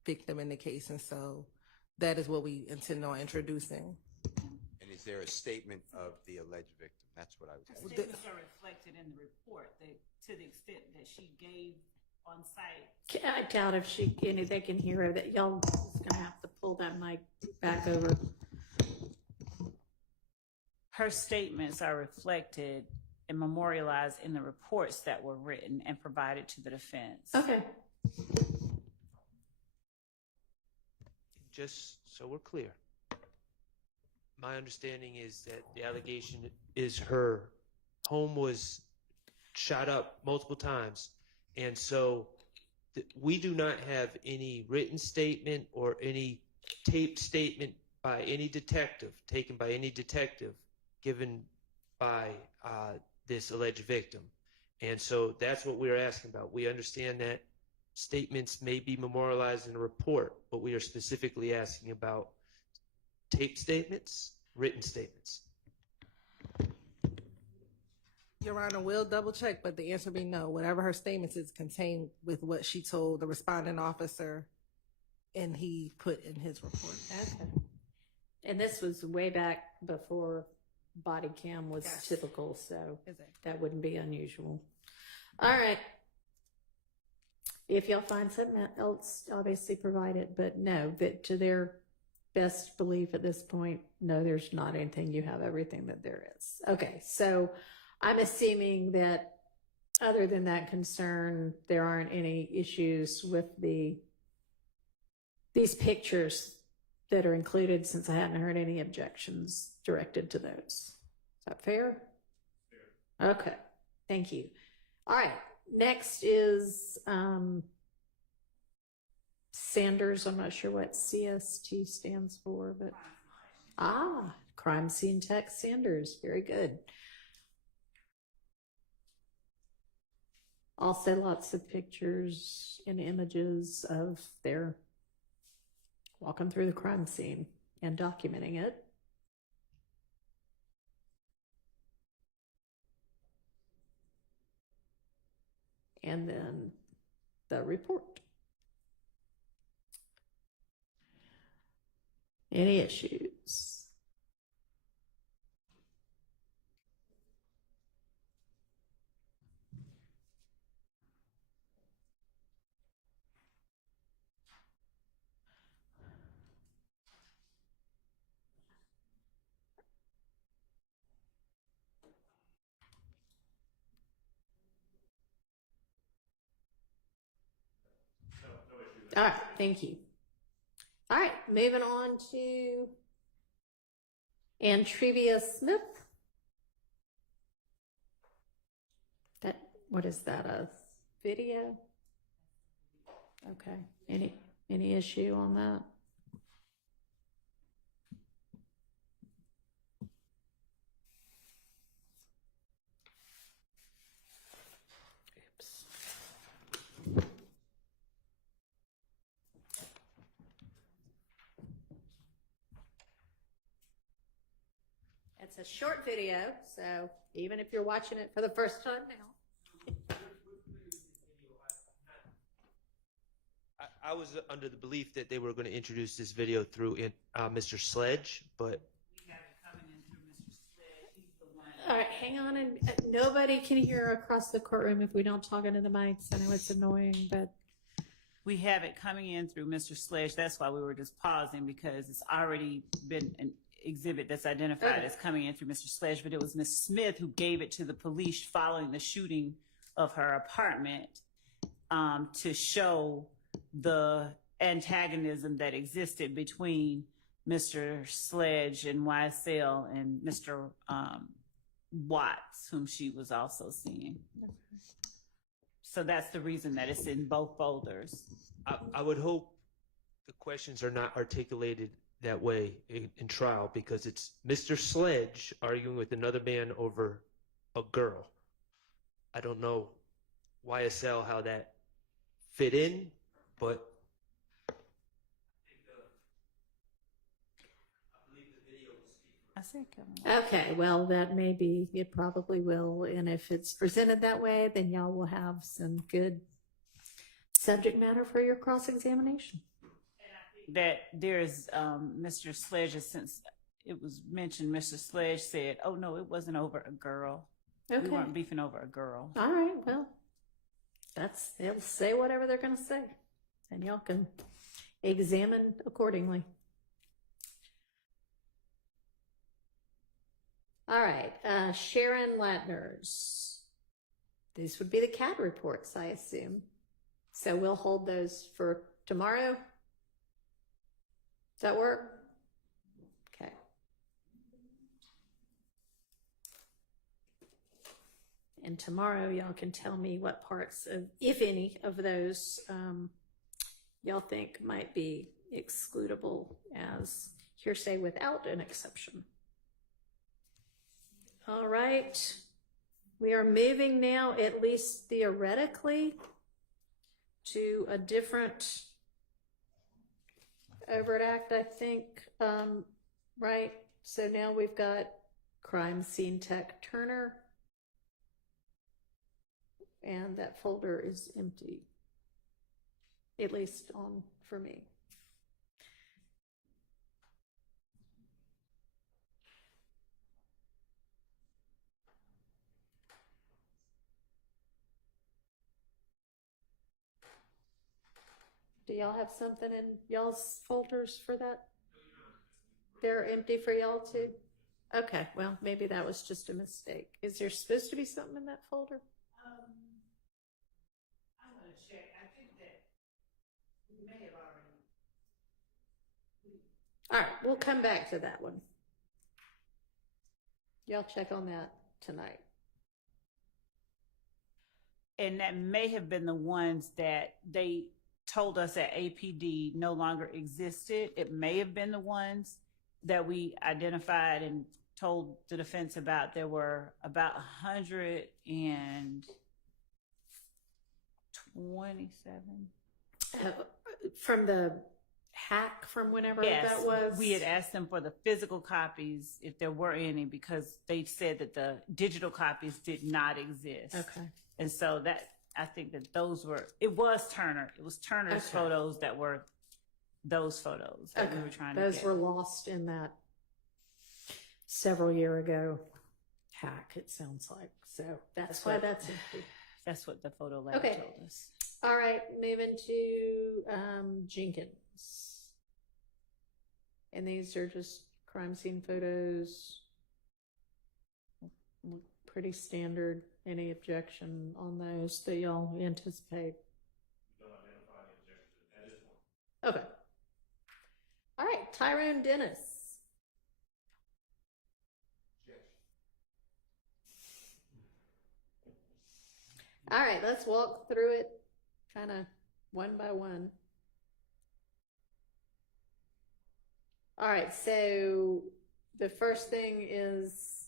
victim in the case, and so that is what we intend on introducing. And is there a statement of the alleged victim? That's what I was. The statements are reflected in the report to the extent that she gave on site. I doubt if they can hear her. That y'all is gonna have to pull that mic back over. Her statements are reflected and memorialized in the reports that were written and provided to the defense. Okay. Just so we're clear, my understanding is that the allegation is her home was shot up multiple times, and so we do not have any written statement or any taped statement by any detective, taken by any detective, given by this alleged victim. And so that's what we're asking about. We understand that statements may be memorialized in a report, but we are specifically asking about taped statements, written statements. Your Honor, we'll double check, but the answer be no. Whatever her statements is contained with what she told the responding officer and he put in his report. Okay. And this was way back before body cam was typical, so that wouldn't be unusual. All right. If y'all find something else, obviously provide it, but no, that to their best belief at this point, no, there's not anything. You have everything that there is. Okay, so I'm assuming that other than that concern, there aren't any issues with these pictures that are included, since I hadn't heard any objections directed to those. Is that fair? Fair. Okay, thank you. All right, next is Sanders. I'm not sure what CST stands for, but crime scene tech Sanders. Very good. Also lots of pictures and images of their walking through the crime scene and documenting it. And then the report. Any issues? All right, thank you. All right, moving on to Antrivia Smith. What is that, a video? Okay, any issue on that? Oops. It's a short video, so even if you're watching it for the first time now. I was under the belief that they were going to introduce this video through Mr. Sledge, but We have it coming in through Mr. Sledge. He's the one. All right, hang on, and nobody can hear across the courtroom if we don't talk into the mics. I know it's annoying, but We have it coming in through Mr. Sledge. That's why we were just pausing, because it's already been an exhibit that's identified as coming in through Mr. Sledge, but it was Ms. Smith who gave it to the police following the shooting of her apartment to show the antagonism that existed between Mr. Sledge and YSL and Mr. Watts, whom she was also seeing. So that's the reason that it's in both folders. I would hope the questions are not articulated that way in trial, because it's Mr. Sledge arguing with another man over a girl. I don't know YSL how that fit in, but I see it coming. okay, well, that may be, it probably will. And if it's presented that way, then y'all will have some good subject matter for your cross-examination. That there's Mr. Sledge, since it was mentioned, Mr. Sledge said, oh no, it wasn't over a girl. Okay. We weren't beefing over a girl. All right, well, they'll say whatever they're going to say, and y'all can examine accordingly. All right, Sharon Latner's. These would be the CAD reports, I assume. So we'll hold those for tomorrow. Does that work? Okay. And tomorrow y'all can tell me what parts of, if any, of those y'all think might be excludable as hearsay without an exception. All right. We are moving now, at least theoretically, to a different overt act, I think, right? So now we've got crime scene tech Turner, and that folder is empty, at least for me. Do y'all have something in y'all's folders for that? They're empty for y'all too? Okay, well, maybe that was just a mistake. Is there supposed to be something in that folder? I'm going to check. I think that we may have already. All right, we'll come back to that one. Y'all check on that tonight. And that may have been the ones that they told us at APD no longer existed. It may have been the ones that we identified and told the defense about. There were about 127. From the hack from whenever Yes, that was? we had asked them for the physical copies, if there were any, because they said that the digital copies did not exist. Okay. And so that, I think that those were, it was Turner. It was Turner's Okay. photos that were those photos that we were trying to Those get. were lost in that several year ago hack, it sounds like. So that's why that's empty. That's what the photo lab Okay. told us. All right, moving to Jenkins. And these are just crime scene photos. Pretty standard. Any objection on those that y'all anticipate? Okay. All right, Tyrone Dennis. All right, let's walk through it kind of one by one. All right, so the first thing is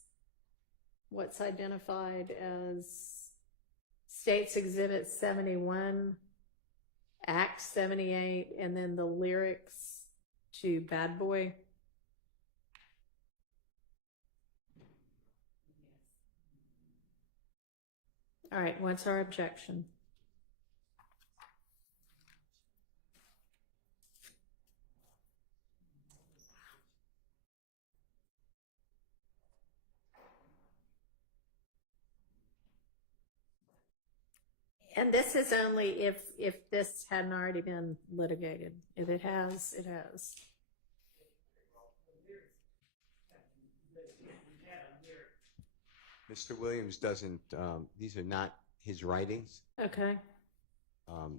what's identified as States Exhibit 71, Act 78, and then the lyrics to Bad Boy. All right, what's our objection? And this is only if this hadn't already been litigated. If it has, it has. Mr. Williams doesn't, these are not his writings. Okay.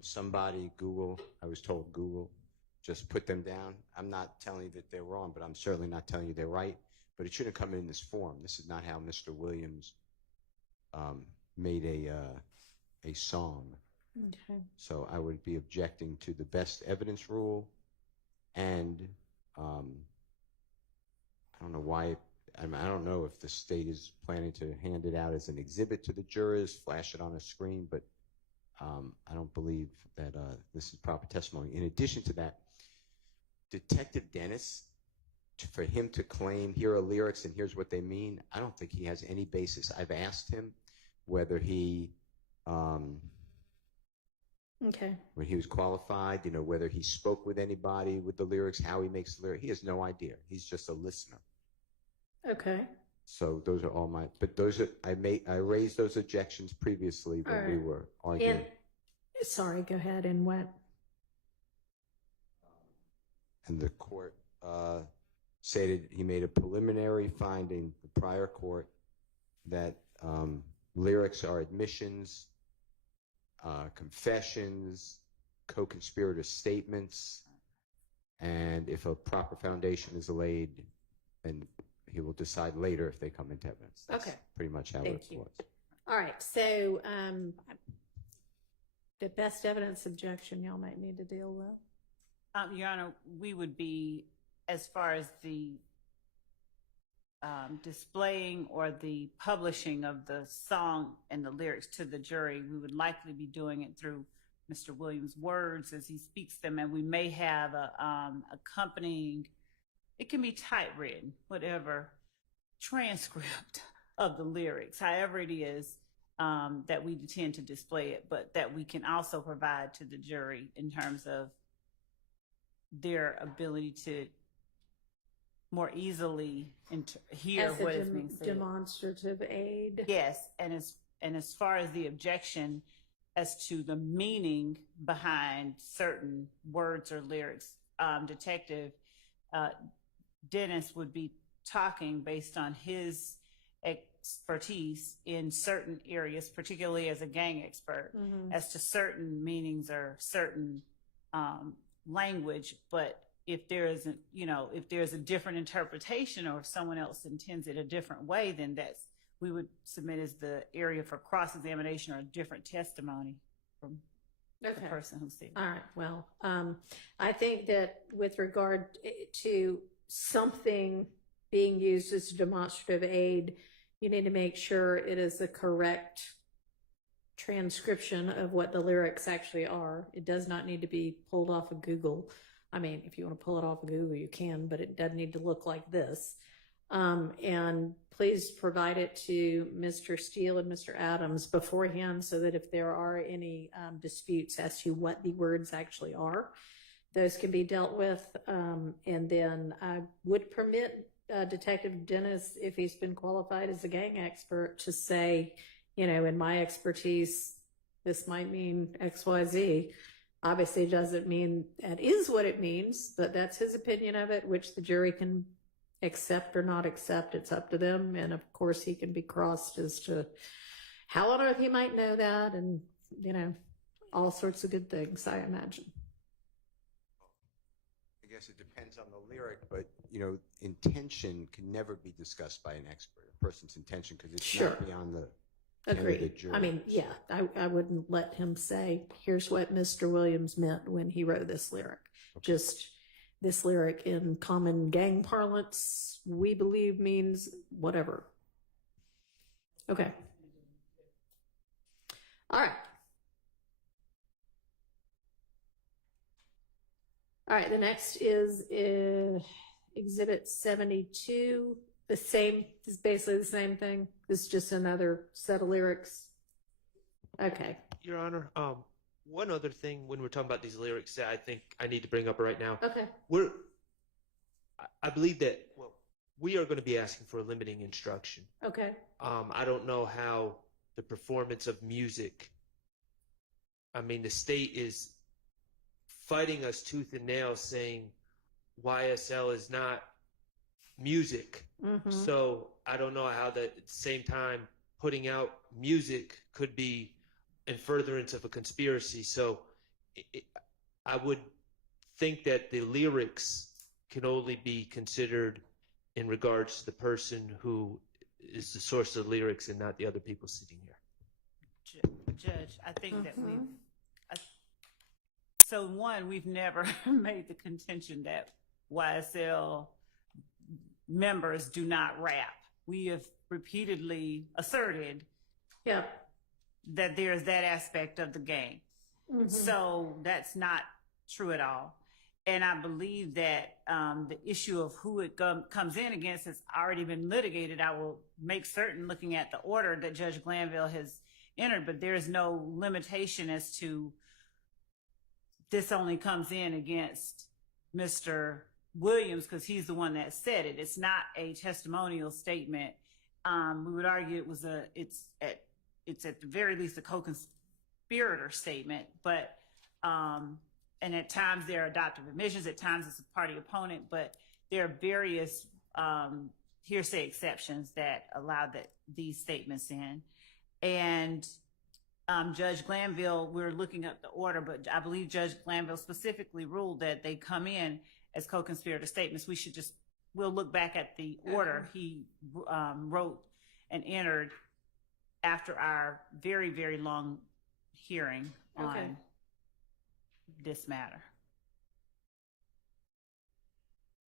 Somebody, Google, I was told Google, just put them down. I'm not telling you that they're wrong, but I'm certainly not telling you they're right. But it shouldn't come in this form. This is not how Mr. Williams made a song. Okay. So I would be objecting to the best evidence rule, and I don't know why. I don't know if the state is planning to hand it out as an exhibit to the jurors, flash it on a screen, but I don't believe that this is proper testimony. In addition to that, Detective Dennis, for him to claim here are lyrics and here's what they mean, I don't think he has any basis. I've asked him whether he, Okay. when he was qualified, whether he spoke with anybody with the lyrics, how he makes the lyrics. He has no idea. He's just a listener. Okay. So those are all but those are, I raised those objections previously when we were arguing. Sorry, go ahead. And what? And the court stated he made a preliminary finding, the prior court, that lyrics are admissions, confessions, co-conspirator statements, and if a proper foundation is laid, then he will decide later if they come into evidence. That's Okay. pretty much how Thank it you. was. All right. So the best evidence objection y'all might need to deal with. Your Honor, we would be, as far as the displaying or the publishing of the song and the lyrics to the jury, we would likely be doing it through Mr. Williams' words as he speaks them, and we may have a accompanying, it can be typewritten, whatever, transcript of the lyrics, however it is that we intend to display it, but that we can also provide to the jury in terms of their ability to more easily hear As a what is being said. demonstrative aid. Yes, and as far as the objection as to the meaning behind certain words or lyrics, Detective Dennis would be talking based on his expertise in certain areas, particularly as a gang expert, as to certain meanings or certain language. But if there isn't, if there's a different interpretation or if someone else intends it a different way, then that's we would submit as the area for cross-examination or different testimony from the Okay. person who's seen. All right. Well, I think that with regard to something being used as a demonstrative aid, you need to make sure it is the correct transcription of what the lyrics actually are. It does not need to be pulled off of Google. I mean, if you want to pull it off of Google, you can, but it doesn't need to look like this. And please provide it to Mr. Steele and Mr. Adams beforehand so that if there are any disputes as to what the words actually are, those can be dealt with. And then I would permit Detective Dennis, if he's been qualified as a gang expert, to say, you know, in my expertise, this might mean XYZ. Obviously, it doesn't mean that is what it means, but that's his opinion of it, which the jury can accept or not accept. It's up to them. And of course, he can be crossed as to how on earth he might know that, and, you know, all sorts of good things, I imagine. I guess it depends on the lyric, but, you know, intention can never be discussed by an expert, a person's intention, because it's Sure. not beyond the Agreed. candidate jury. I mean, yeah, I wouldn't let him say, here's what Mr. Williams meant when he wrote this lyric. Just this lyric in common gang parlance, we believe means whatever. Okay. All right. All right, the next is Exhibit 72. The same, is basically the same thing. This is just another set of lyrics. Okay. Your Honor, one other thing when we're talking about these lyrics that I think I need to bring up right now. Okay. I believe that, well, we are going to be asking for a limiting instruction. Okay. I don't know how the performance of music, I mean, the state is fighting us tooth and nail saying YSL is not music. Mm-hmm. So I don't know how that at the same time putting out music could be in furtherance of a conspiracy. So I would think that the lyrics can only be considered in regards to the person who is the source of the lyrics and not the other people sitting here. Judge, I think that Mhm. so one, we've never made the contention that YSL members do not rap. We have repeatedly asserted Yep. that there's that aspect of the game. Mhm. So that's not true at all. And I believe that the issue of who it comes in against has already been litigated. I will make certain, looking at the order that Judge Glanville has entered, but there is no limitation as to this only comes in against Mr. Williams because he's the one that said it. It's not a testimonial statement. We would argue it's at the very least a co-conspirator statement, but and at times there are adoptive admissions, at times it's a party opponent, but there are various hearsay exceptions that allow these statements in. And Judge Glanville, we're looking at the order, but I believe Judge Glanville specifically ruled that they come in as co-conspirator statements. We'll look back at the order he wrote and entered after our very, very long hearing on this matter.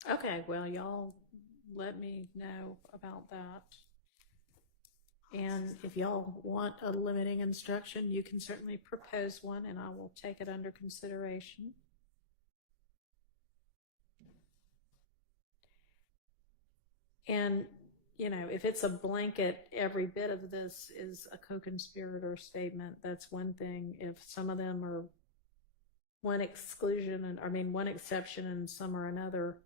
Okay, well, y'all let me know about that. And if y'all want a limiting instruction, you can certainly propose one and I will take it under consideration. And, you know, if it's a blanket, every bit of this is a co-conspirator statement, that's one thing. If some of them are one exception and some are another,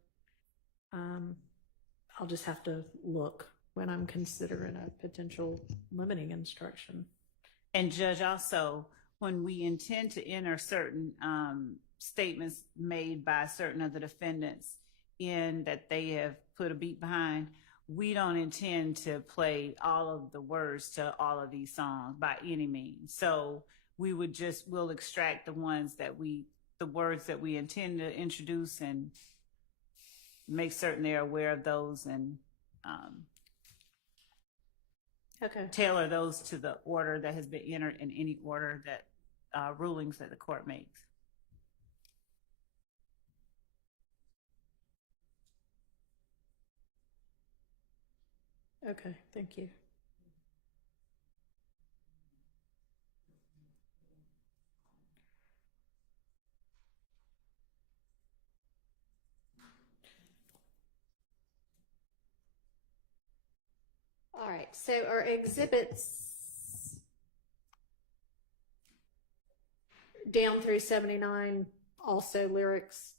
I'll just have to look when I'm considering a potential limiting instruction. And Judge, also, when we intend to enter certain statements made by certain of the defendants in that they have put a beat behind, we don't intend to play all of the words to all of these songs by any means. So we'll extract the words that we intend to introduce and make certain they're aware of those. And Okay. tailor those to the order that has been entered in any order that, rulings that the court makes. Okay, thank you. All right, so our exhibits down through 79, also lyrics.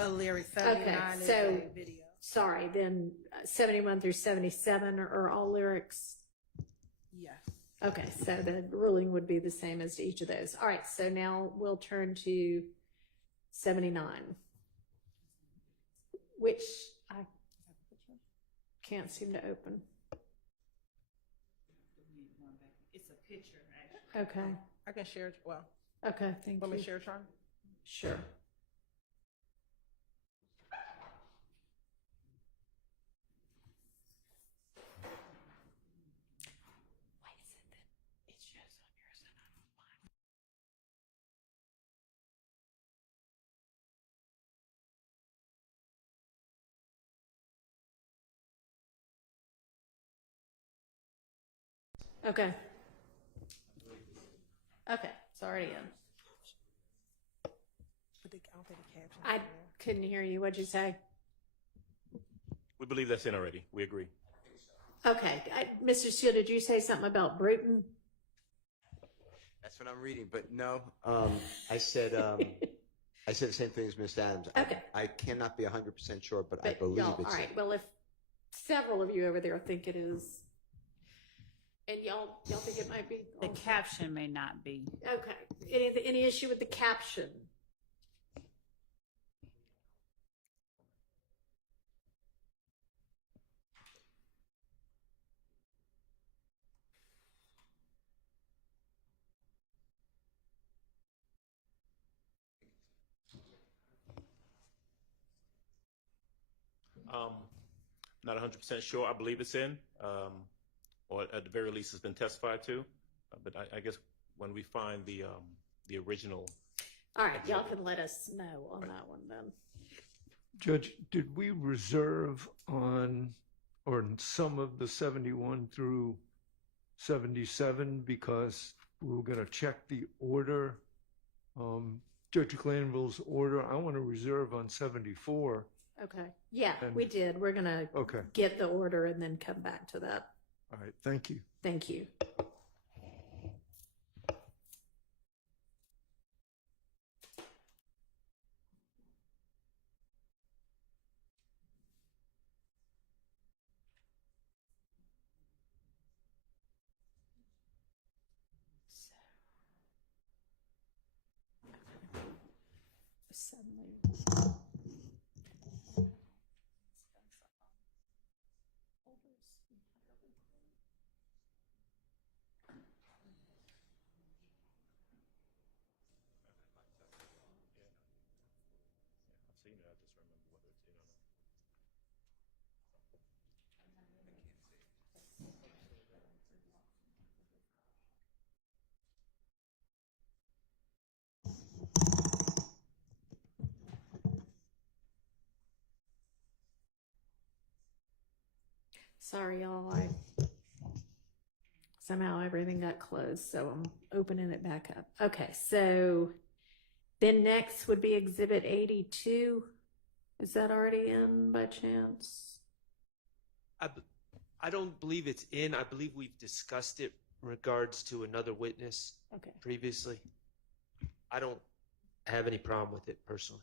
A lyric, 79 is so a video. sorry, then 71 through 77 are all lyrics. Yes. Okay, so the ruling would be the same as to each of those. All right, so now we'll turn to 79, which I can't seem to open. It's a picture, actually. Okay, I can share it. Well, okay, thank want me to you. share it, Sean? Sure. Why is it that it shows on yours and not on mine? Okay. Okay, it's already in. But I don't think the caption. I couldn't hear you. What'd you say? We believe that's in already. We agree. Okay, Mr. Steele, did you say something about Brutin? That's what I'm reading, but no, I said the same thing as Ms. Adams. Okay. I cannot be 100% sure, but I But believe y'all, it's. all right. Well, if several of you over there think it is, and y'all think it might be The caption may not be. okay. Any issue with the caption? Not 100% sure. I believe it's in, or at the very least, it's been testified to. But I guess when we find the original. All right, y'all can let us know on that one then. Judge, did we reserve on some of the 71 through 77 because we were going to check the order, Judge Glanville's order? I want to reserve on 74. Okay. Yeah, And- we did. We're gonna Okay. get the order and then come back to that. All right. Thank you. Thank you. Suddenly. I've seen it. I just remember whether it's in or not. Sorry, y'all. Somehow everything got closed, so I'm opening it back up. Okay, so then next would be Exhibit 82. Is that already in by chance? I don't believe it's in. I believe we've discussed it in regards to another witness Okay. previously. I don't have any problem with it personally.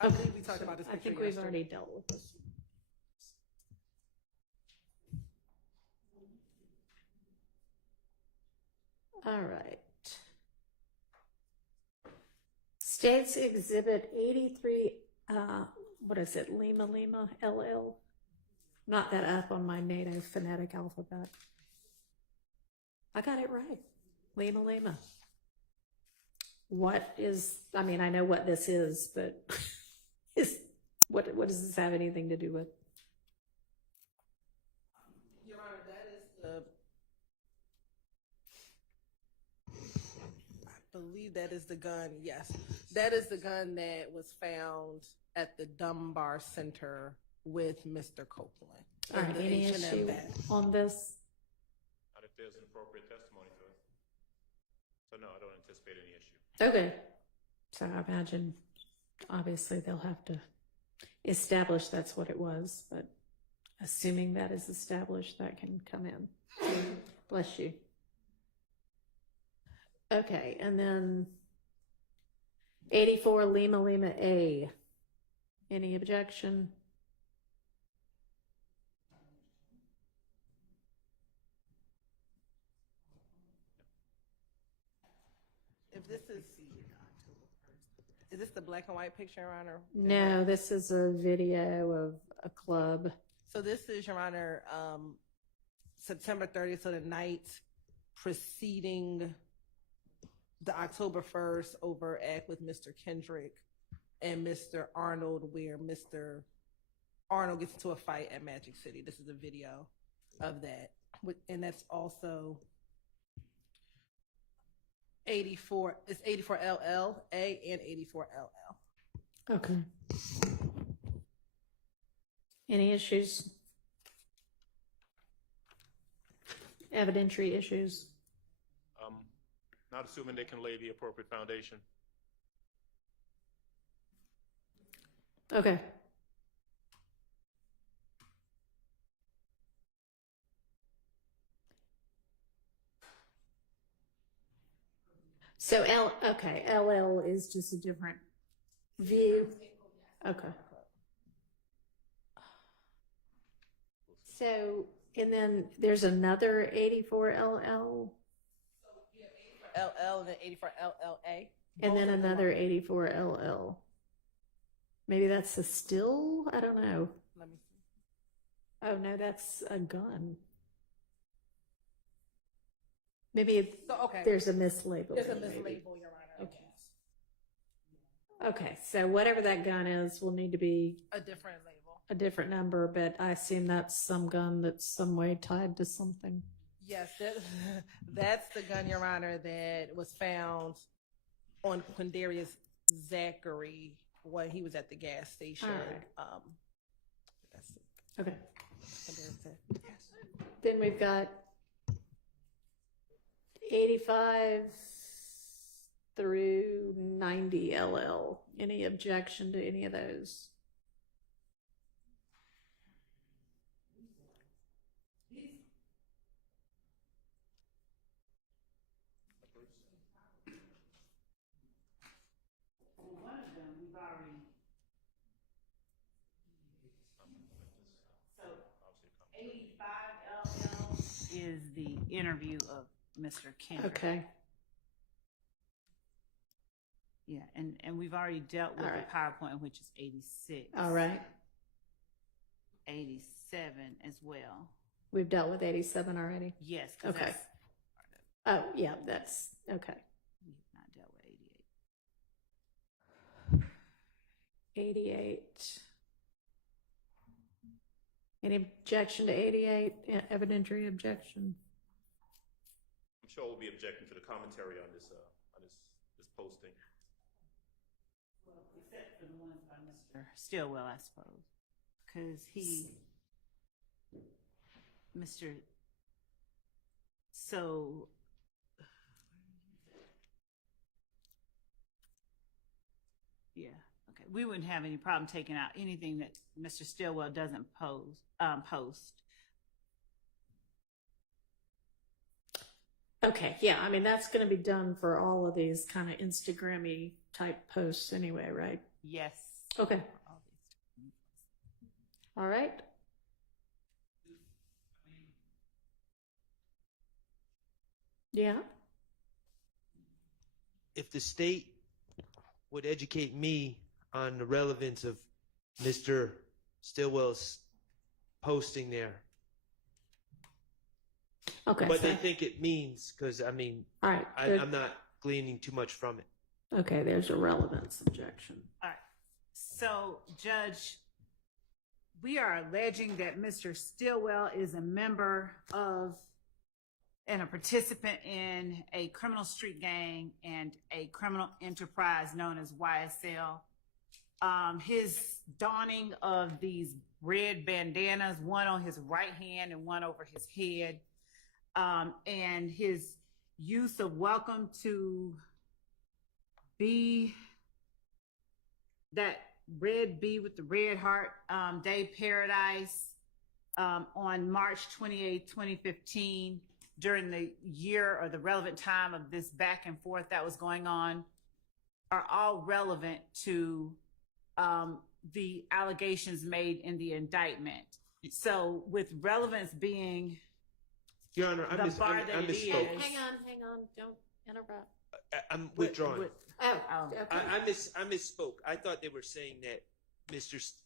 I believe we talked about this I picture think we've yesterday. already dealt with this. All right. States Exhibit 83, what is it, Lima Lima, LL? Not that up on my NATO phonetic alphabet. I got it right. Lima Lima. What is, I mean, I know what this is, but what does this have anything to do with? Your Honor, that is I believe that is the gun, yes. That is the gun that was found at the Dunbar Center with Mr. Copeland. All right, in the any H&M issue bag. on this? Not if there's an appropriate testimony to it. So no, I don't anticipate any issue. Okay. So I imagine, obviously, they'll have to establish that's what it was, but assuming that is established, that can come in. Bless you. Okay, and then 84 Lima Lima A. Any objection? If this is this the black and white picture, Your Honor? No, this is a video of a club. So this is, Your Honor, September 30th, so the night preceding the October 1st overact with Mr. Kendrick and Mr. Arnold, where Mr. Arnold gets into a fight at Magic City. This is a video of that. And that's also 84, it's 84 LL A and 84 LL. Okay. Any issues? Evidentiary issues? Not assuming they can lay the appropriate foundation. Okay. So okay, LL is just a different view. Okay. So, and then there's another 84 LL. LL and then 84 LLA. And then another 84 LL. Maybe that's a still? I don't know. Let me see. Oh, no, that's a gun. Maybe Okay. there's a mislabel. There's a maybe. mislabel, Your Honor. Okay. Okay, so whatever that gun is will need to be A different label. a different number, but I assume that's some gun that's some way tied to something. Yes, that's the gun, Your Honor, that was found on Quindarius Zachary when he was at the gas station. All right. That's it. Okay. Quindarius Zachary. Yes. Then we've got 85 through 90 LL. Any objection to any of those? One of them we've already. So 85 LL is the interview of Mr. Kendrick. Okay. Yeah, and we've already dealt with All the right. PowerPoint, which is 86. All right. 87 as well. We've dealt with 87 already. Yes. 'Cause Okay. that's Oh, yeah, that's okay. we've not dealt with 88. 88. Any objection to 88? Yeah, evidentiary objection. I'm sure we'll be objecting to the commentary on this posting. Well, except for the ones by Mr. Stillwell, I suppose, because so. Yeah. Okay. We wouldn't have any problem taking out anything that Mr. Stillwell doesn't post. Okay, yeah, I mean, that's going to be done for all of these kind of Instagram-y type posts anyway, right? Yes. Okay. All right. Yeah. If the state would educate me on the relevance of Mr. Stillwell's posting there. Okay. But so- they think it means, because I mean, All right. I'm not gleaning too much from it. Okay, there's a relevance objection. All right. So, Judge, we are alleging that Mr. Stillwell is a member of and a participant in a criminal street gang and a criminal enterprise known as YSL. His donning of these red bandanas, one on his right hand and one over his head, and his use of welcome to be that red bee with the red heart, Day Paradise, on March 28, 2015, during the year or the relevant time of this back and forth that was going on, are all relevant to the allegations made in the indictment. So with relevance being Your Honor, I the bar that it misspoke. is. Hang on, don't interrupt. I'm withdrawing. Oh, okay. I misspoke. I thought they were saying that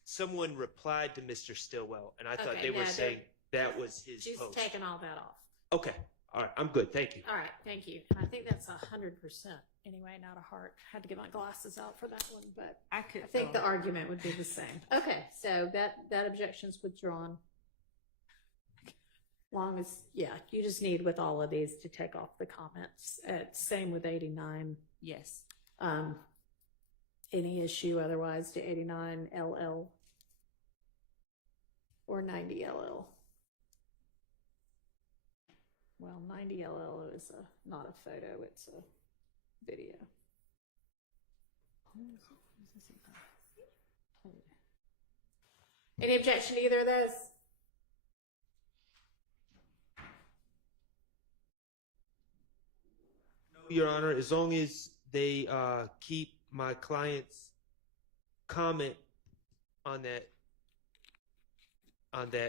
someone replied to Mr. Stillwell, and I thought Okay, they were no, saying that was his She's post. taken all that off. Okay. All right. I'm good. Thank you. All right, thank you. I think that's 100%. Anyway, not a heart. Had to get my glasses out for that one, but I think the argument would be the same. Okay, so that objection's withdrawn. Long as, yeah, you just need with all of these to take off the comments. Same with 89. Yes. Any issue otherwise to 89 LL or 90 LL. Well, 90 LL is not a photo, it's a video. Any objection to either of those? No, Your Honor, as long as they keep my client's comment on that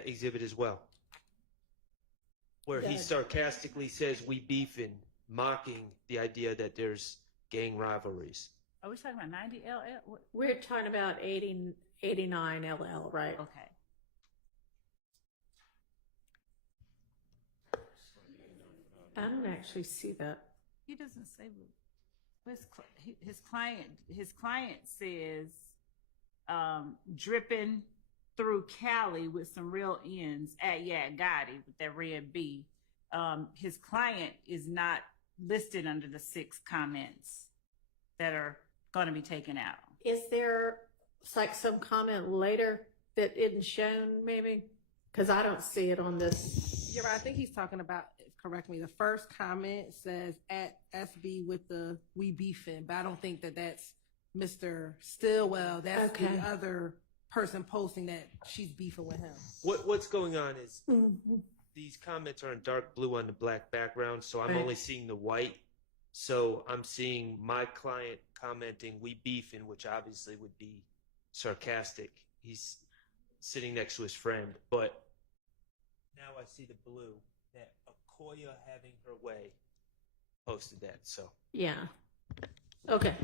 exhibit as well, where he Good. sarcastically says we beefing, mocking the idea that there's gang rivalries. Are we talking about 90 LL? We're talking about 89 LL, right? Okay. I don't actually see that. He doesn't say his client says dripping through Cali with some real ends at Gotti with that red B. His client is not listed under the 6 comments that are going to be taken out. Is there like some comment later that isn't shown maybe? Because I don't see it on this. You're right. I think he's talking about, correct me, the first comment says at SB with the we beefing, but I don't think that that's Mr. Stillwell. That's Okay. the other person posting that she's beefing with him. What's going on is Mm-hmm. these comments are in dark blue on the black background, so I'm Right. only seeing the white. So I'm seeing my client commenting we beefing, which obviously would be sarcastic. He's sitting next to his friend, but now I see the blue that Okoya having her way posted that. So Yeah. Okay.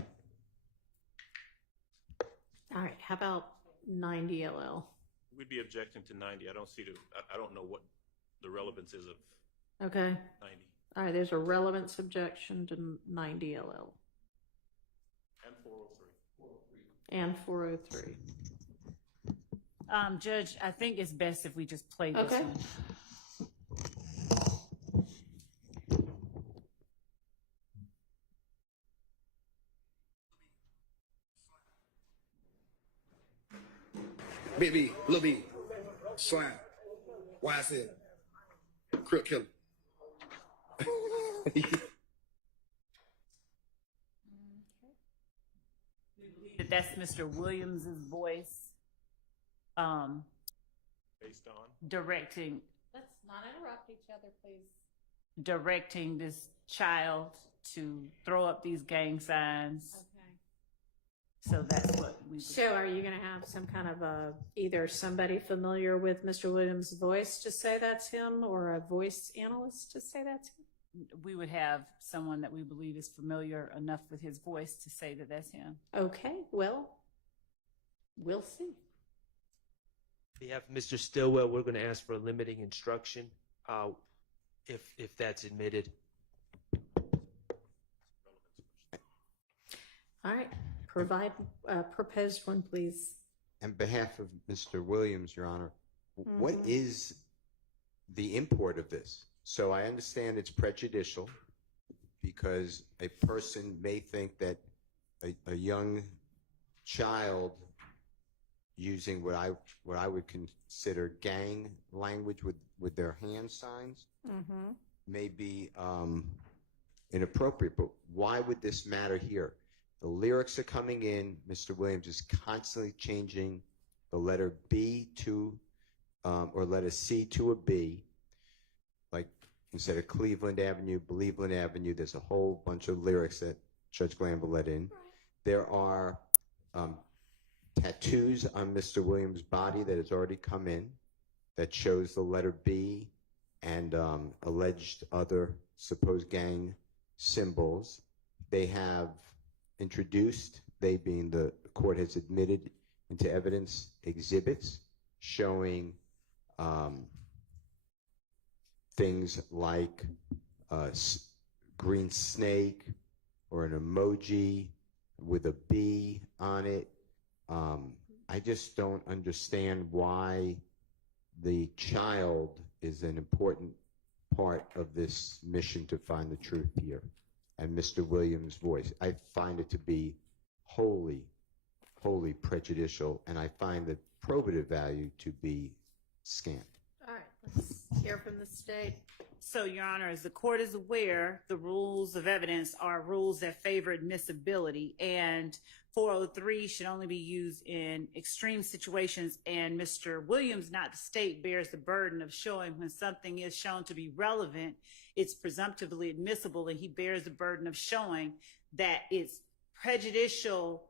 All right. How about 90 LL? We'd be objecting to 90. I don't see I don't know what the relevance is of Okay. 90. All right. There's a relevance objection to 90 LL And 403. and 403. Judge, I think it's best if we just play this Okay. one. Big B, Lil B, Slime, YSL, Crip Killer. That's Mr. Williams's voice, Based on? directing Let's not interrupt each other, please. directing this child to throw up these gang signs. Okay. So that's what we. So are you going to have some kind of either somebody familiar with Mr. Williams' voice to say that's him or a voice analyst to say that's him? We would have someone that we believe is familiar enough with his voice to say that that's him. Okay, well, we'll see. on behalf of Mr. Stillwell, we're going to ask for a limiting instruction. if that's admitted. All right, provide, proposed one, please. On behalf of Mr. Williams, Your Honor, what Mhm. is the import of this? So I understand it's prejudicial because a person may think that a young child using what I would consider gang language with their hand signs Mm-hmm. may be inappropriate. But why would this matter here? The lyrics are coming in. Mr. Williams is constantly changing the letter B to, or letter C to a B. Like instead of Cleveland Avenue, Believeland Avenue, there's a whole bunch of lyrics that Judge Glanville let in. There are tattoos on Mr. Williams' body that has already come in that shows the letter B and alleged other supposed gang symbols. They have introduced, they being the court has admitted into evidence, exhibits showing things like a green snake or an emoji with a B on it. I just don't understand why the child is an important part of this mission to find the truth here. And Mr. Williams' voice, I find it to be wholly prejudicial, and I find the probative value to be scant. All right, let's hear from the state. So, Your Honor, as the court is aware, the rules of evidence are rules that favor admissibility, and 403 should only be used in extreme situations, and Mr. Williams, not the state, bears the burden of showing when something is shown to be relevant, it's presumptively admissible, and he bears the burden of showing that its prejudicial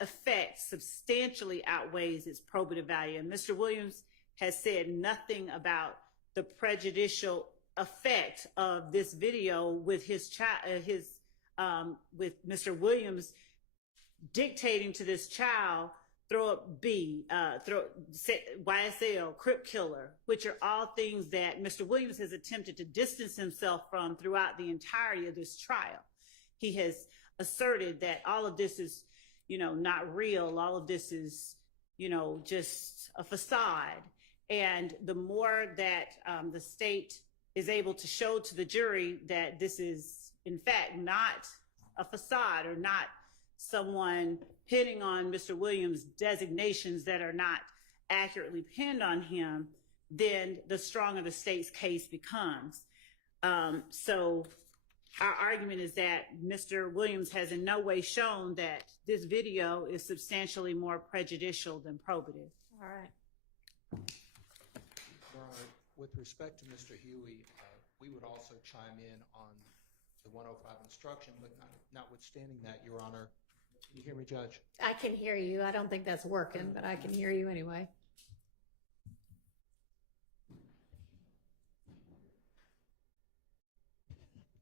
effect substantially outweighs its probative value. And Mr. Williams has said nothing about the prejudicial effect of this video with his child, with Mr. Williams dictating to this child, throw up B, YSL, Crip Killer, which are all things that Mr. Williams has attempted to distance himself from throughout the entirety of this trial. He has asserted that all of this is, not real. All of this is, just a facade. And the more that the state is able to show to the jury that this is, in fact, not a facade or not someone pinning on Mr. Williams' designations that are not accurately pinned on him, then the stronger the state's case becomes. So our argument is that Mr. Williams has in no way shown that this video is substantially more prejudicial than probative. All right. Your Honor, with respect to Mr. Huey, we would also chime in on the 105 instruction, but notwithstanding that, Your Honor, can you hear me, Judge? I can hear you. I don't think that's working, but I can hear you anyway.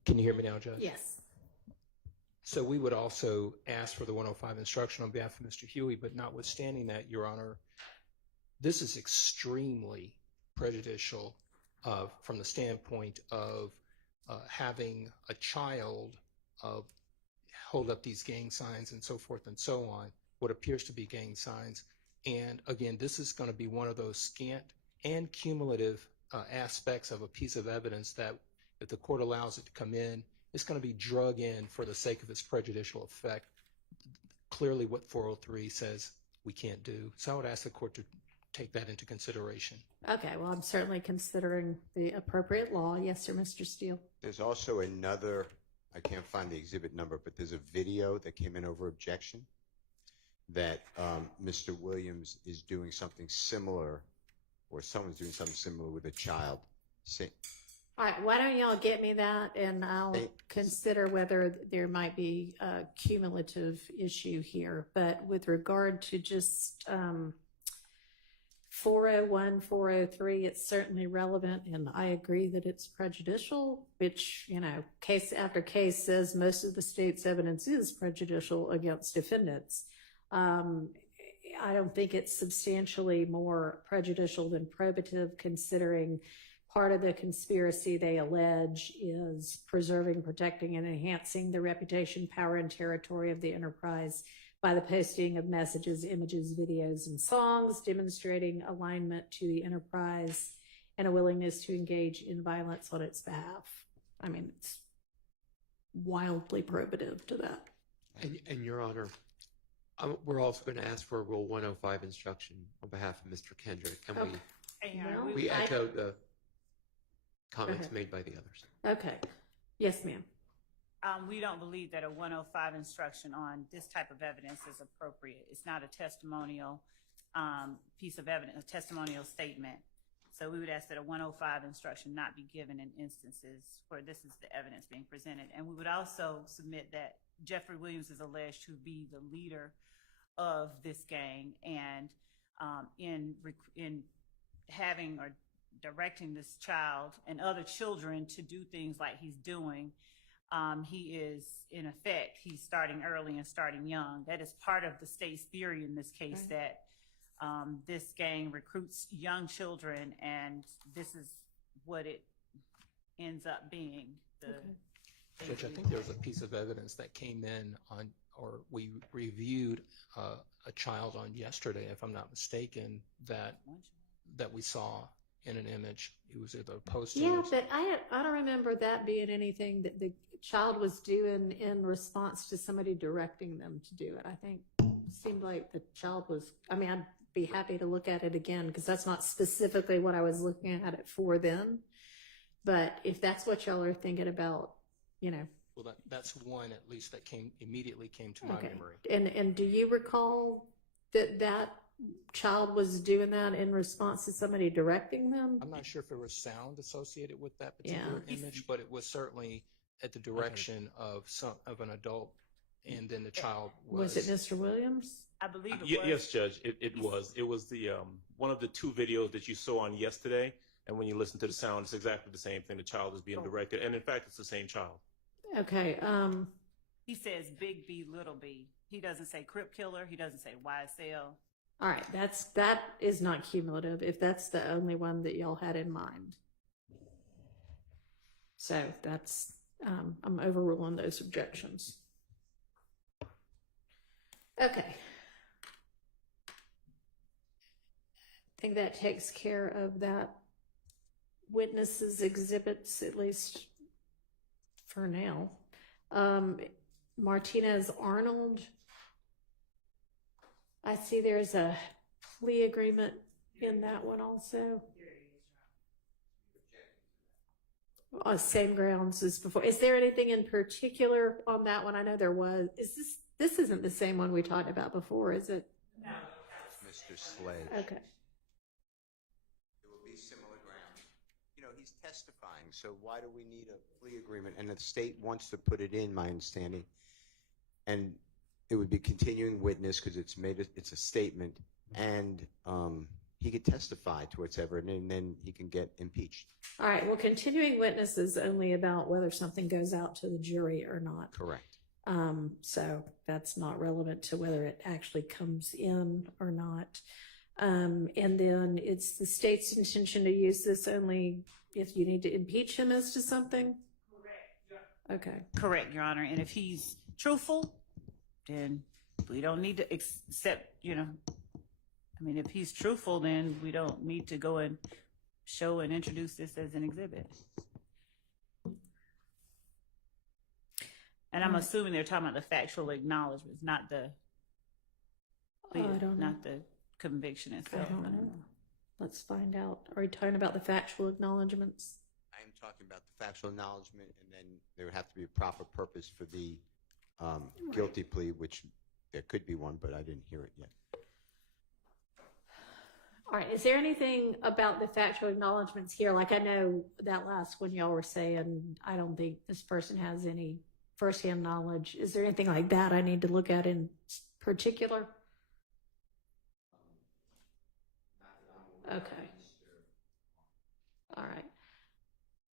Can you hear me now, Judge? Yes. So we would also ask for the 105 instruction on behalf of Mr. Huey, but notwithstanding that, Your Honor, this is extremely prejudicial from the standpoint of having a child hold up these gang signs and so forth and so on, what appears to be gang signs. And again, this is going to be one of those scant and cumulative aspects of a piece of evidence that if the court allows it to come in, it's going to be drug in for the sake of its prejudicial effect. Clearly what 403 says we can't do. So I would ask the court to take that into consideration. Okay, well, I'm certainly considering the appropriate law. Yes, sir, Mr. Steele. There's also another, I can't find the exhibit number, but there's a video that came in over objection that Mr. Williams is doing something similar, or someone's doing something similar with a child. All right, why don't y'all get me that, and I'll consider whether there might be a cumulative issue here. But with regard to just 401, 403, it's certainly relevant, and I agree that it's prejudicial, which, case after case says most of the state's evidence is prejudicial against defendants. I don't think it's substantially more prejudicial than probative, considering part of the conspiracy they allege is preserving, protecting, and enhancing the reputation, power, and territory of the enterprise by the posting of messages, images, videos, and songs demonstrating alignment to the enterprise and a willingness to engage in violence on its behalf. I mean, it's wildly probative to that. And Your Honor, we're also going to ask for a Rule 105 instruction on behalf of Mr. Kendrick, and Well, we echo the comments made by the others. Okay. Yes, ma'am. We don't believe that a 105 instruction on this type of evidence is appropriate. It's not a testimonial piece of evidence, a testimonial statement. So we would ask that a 105 instruction not be given in instances where this is the evidence being presented. And we would also submit that Jeffrey Williams is alleged to be the leader of this gang, and in having or directing this child and other children to do things like he's doing, he is, in effect, he's starting early and starting young. That is part of the state's theory in this case, that this gang recruits young children, and this is what it ends up being. Judge, I think there was a piece of evidence that came in on, or we reviewed a child on yesterday, if I'm not mistaken, that we saw in an image. It was either posted. Yeah, but I don't remember that being anything that the child was doing in response to somebody directing them to do it. I think it seemed like the child was, I mean, I'd be happy to look at it again, because that's not specifically what I was looking at it for then. But if that's what y'all are thinking about, you know. Well, that's one at least that immediately came to my memory. And do you recall that child was doing that in response to somebody directing them? I'm not sure if there was sound associated with that particular image, but it was certainly at the direction of an adult, and then the child was. Was it Mr. Williams? I believe it was. Yes, Judge, it was. It was the one of the two videos that you saw on yesterday, and when you listen to the sound, it's exactly the same thing. The child is being directed, and in fact, it's the same child. Okay. He says Big B, Little B. He doesn't say Crip Killer. He doesn't say YSL. All right, that is not cumulative, if that's the only one that y'all had in mind. So that's, I'm overruling those objections. Okay. I think that takes care of that. Witnesses, exhibits, at least for now. Martinez Arnold. I see there's a plea agreement in that one also. Same grounds as before. Is there anything in particular on that one? I know there was. This isn't the same one we talked about before, is it? No. Mr. Sledge. Okay. It will be similar grounds. You know, he's testifying, so why do we need a plea agreement? And the state wants to put it in, my understanding. And it would be continuing witness because it's a statement, and he could testify to whatever, and then he can get impeached. All right. Well, continuing witness is only about whether something goes out to the jury or not. Correct. So that's not relevant to whether it actually comes in or not. And then it's the state's intention to use this only if you need to impeach him as to something? Correct. Okay. Correct, Your Honor. And if he's truthful, then we don't need to accept, I mean, if he's truthful, then we don't need to go and show and introduce this as an exhibit. And I'm assuming they're talking about the factual acknowledgments, not the conviction itself. I don't know. Let's find out. Are you talking about the factual acknowledgments? I am talking about the factual acknowledgement, and then there would have to be a proper purpose for the guilty plea, which there could be one, but I didn't hear it yet. All right. Is there anything about the factual acknowledgments here? Like, I know that last one y'all were saying, I don't think this person has any firsthand knowledge. Is there anything like that I need to look at in particular? Okay. All right.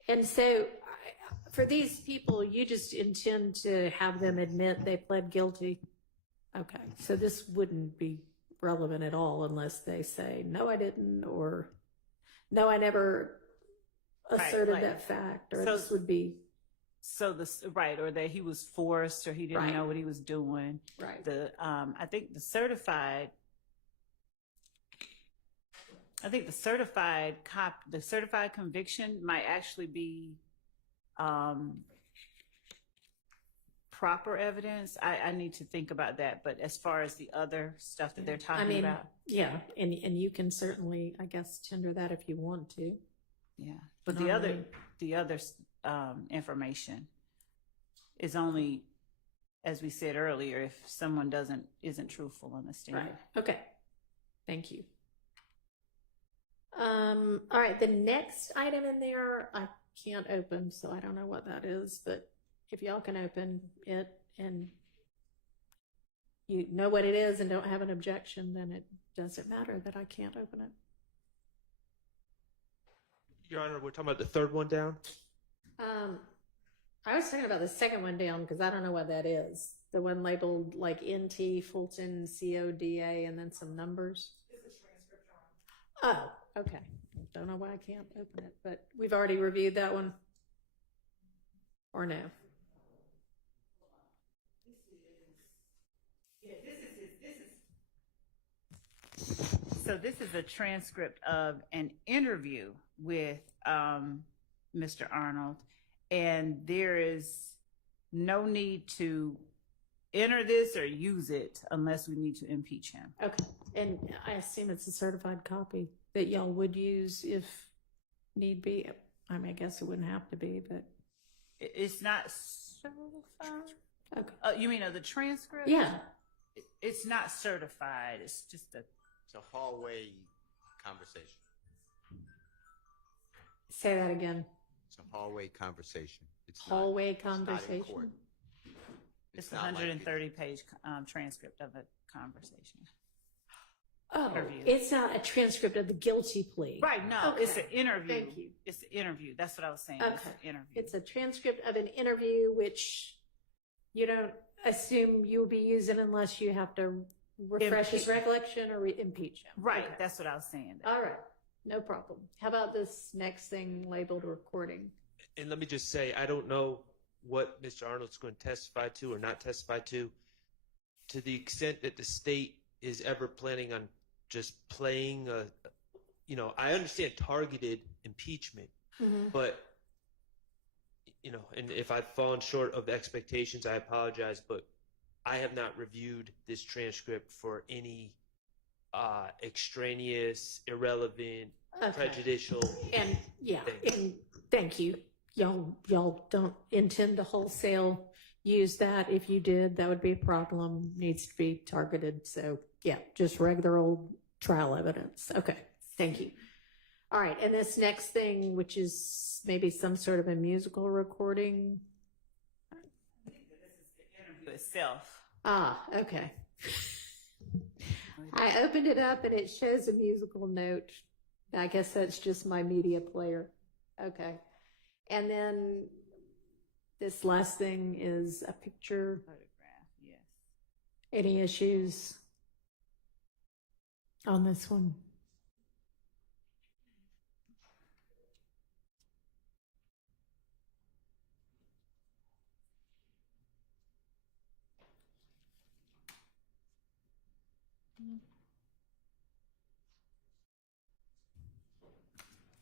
And so for these people, you just intend to have them admit they pled guilty? Okay. So this wouldn't be relevant at all unless they say, no, I didn't, or no, I never asserted right. that fact, or So- this would be right, or that he was forced, or he didn't Right. know what he was doing. right. I think the certified conviction might actually be proper evidence. I need to think about that. But as far as the other stuff that they're talking about, yeah, and you can certainly, I guess, tender that if you want to. yeah. But Normally- the other information is only, as we said earlier, if someone isn't truthful in the stand. Right. Okay. Thank you. All right. The next item in there, I can't open, so I don't know what that is, but if y'all can open it and you know what it is and don't have an objection, then it doesn't matter that I can't open it. Your Honor, we're talking about the third one down? I was talking about the second one down because I don't know what that is. The one labeled like NT Fulton CODA and then some numbers. Oh, okay. Don't know why I can't open it, but we've already reviewed that one. Or no? So this is a transcript of an interview with Mr. Arnold, and there is no need to enter this or use it unless we need to impeach him. Okay. And I assume it's a certified copy that y'all would use if need be. I mean, I guess it wouldn't have to be, but It's not certified? okay. You mean of the transcript? Yeah. It's not certified. It's just a. It's a hallway conversation. Say that again. It's a hallway conversation. It's not- Hallway it's not in conversation. court. It's a not like 130-page transcript of a conversation. Oh, Interview. it's not a transcript of the guilty plea. Right, no, it's an Okay. interview. Thank you. It's an interview. That's what I was saying. Okay. It's an interview. It's a transcript of an interview, which you don't assume you'll be using unless you have to refresh his recollection or impeach him. Right, Okay. that's what I was saying. All right. No problem. How about this next thing labeled recording? And let me just say, I don't know what Mr. Arnold's going to testify to or not testify to. To the extent that the state is ever planning on just playing I understand targeted impeachment, but and if I've fallen short of expectations, I apologize, but I have not reviewed this transcript for any extraneous, irrelevant, prejudicial. And yeah, things. and thank you. Y'all don't intend to wholesale use that. If you did, that would be a problem. Needs to be targeted. So yeah, just regular old trial evidence. Okay, thank you. All right, and this next thing, which is maybe some sort of a musical recording. Interview itself. Ah, okay. I opened it up and it shows a musical note. I guess that's just my media player. Okay. And then this last thing is a picture. Photograph, yes. Any issues on this one?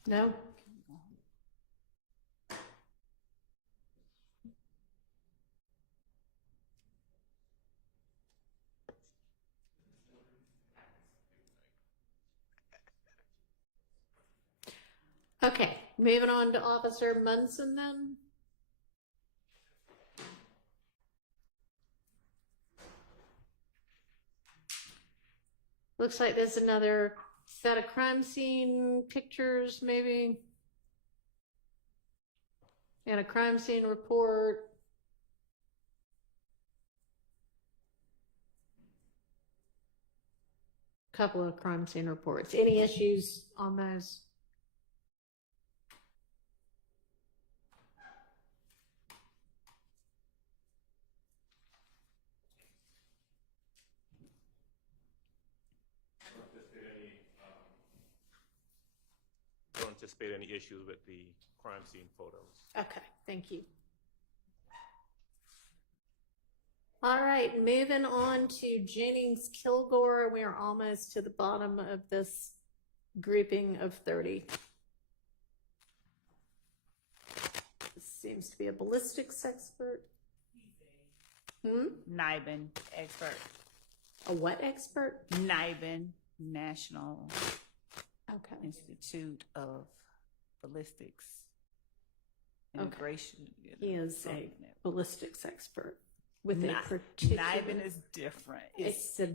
No? Okay, moving on to Officer Munson then. Looks like there's another set of crime scene pictures, maybe. And a crime scene report. Couple of crime scene reports. Any issues on those? anticipate any issues with the crime scene photos. Okay, thank you. All right, moving on to Jennings Kilgore. We are almost to the bottom of this grouping of 30. This seems to be a ballistics expert. NIBIN expert. A what expert? NIBIN, National Okay. Institute of Ballistics. Okay. Integration. He is a ballistics expert with a Ni- particular. NIBIN is different. It's a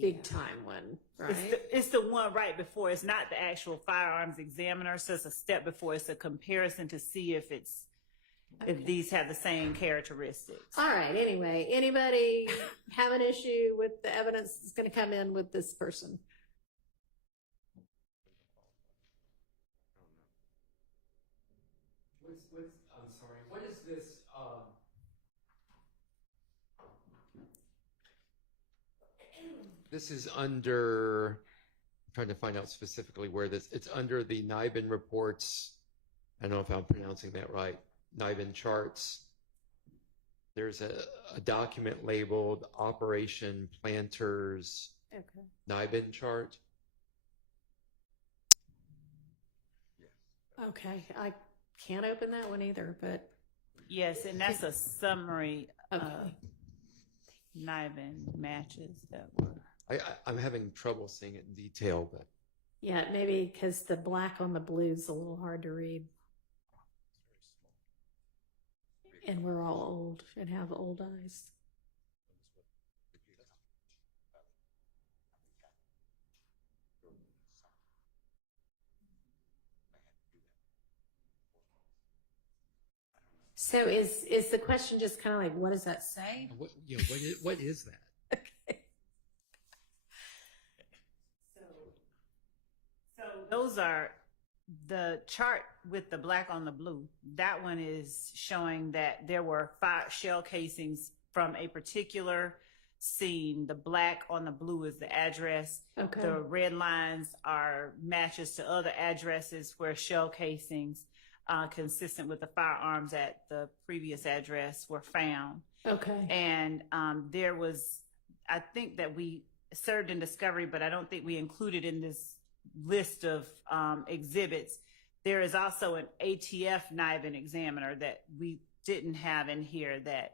big time one, right? It's the one right before. It's not the actual firearms examiner, so it's a step before. It's a comparison to see if if these have the same characteristics. All right. Anyway, anybody have an issue with the evidence that's going to come in with this person? I'm sorry, what is this? This is under, I'm trying to find out specifically where it's under the NIBIN reports. I don't know if I'm pronouncing that right. NIBIN charts. There's a document labeled Operation Planters Okay. NIBIN chart. Okay. I can't open that one either, but. Yes, and that's a summary of Okay. NIBIN matches that were. I'm having trouble seeing it in detail, but Yeah, maybe because the black on the blue is a little hard to read. And we're all old and have old eyes. So is the question just kind of like, what does that say? what is that? So those are the chart with the black on the blue. That one is showing that there were 5 shell casings from a particular scene. The black on the blue is the address. Okay. The red lines are matches to other addresses where shell casings consistent with the firearms at the previous address were found. Okay. And there was, I think that we served in discovery, but I don't think we included in this list of exhibits. There is also an ATF NIBIN examiner that we didn't have in here that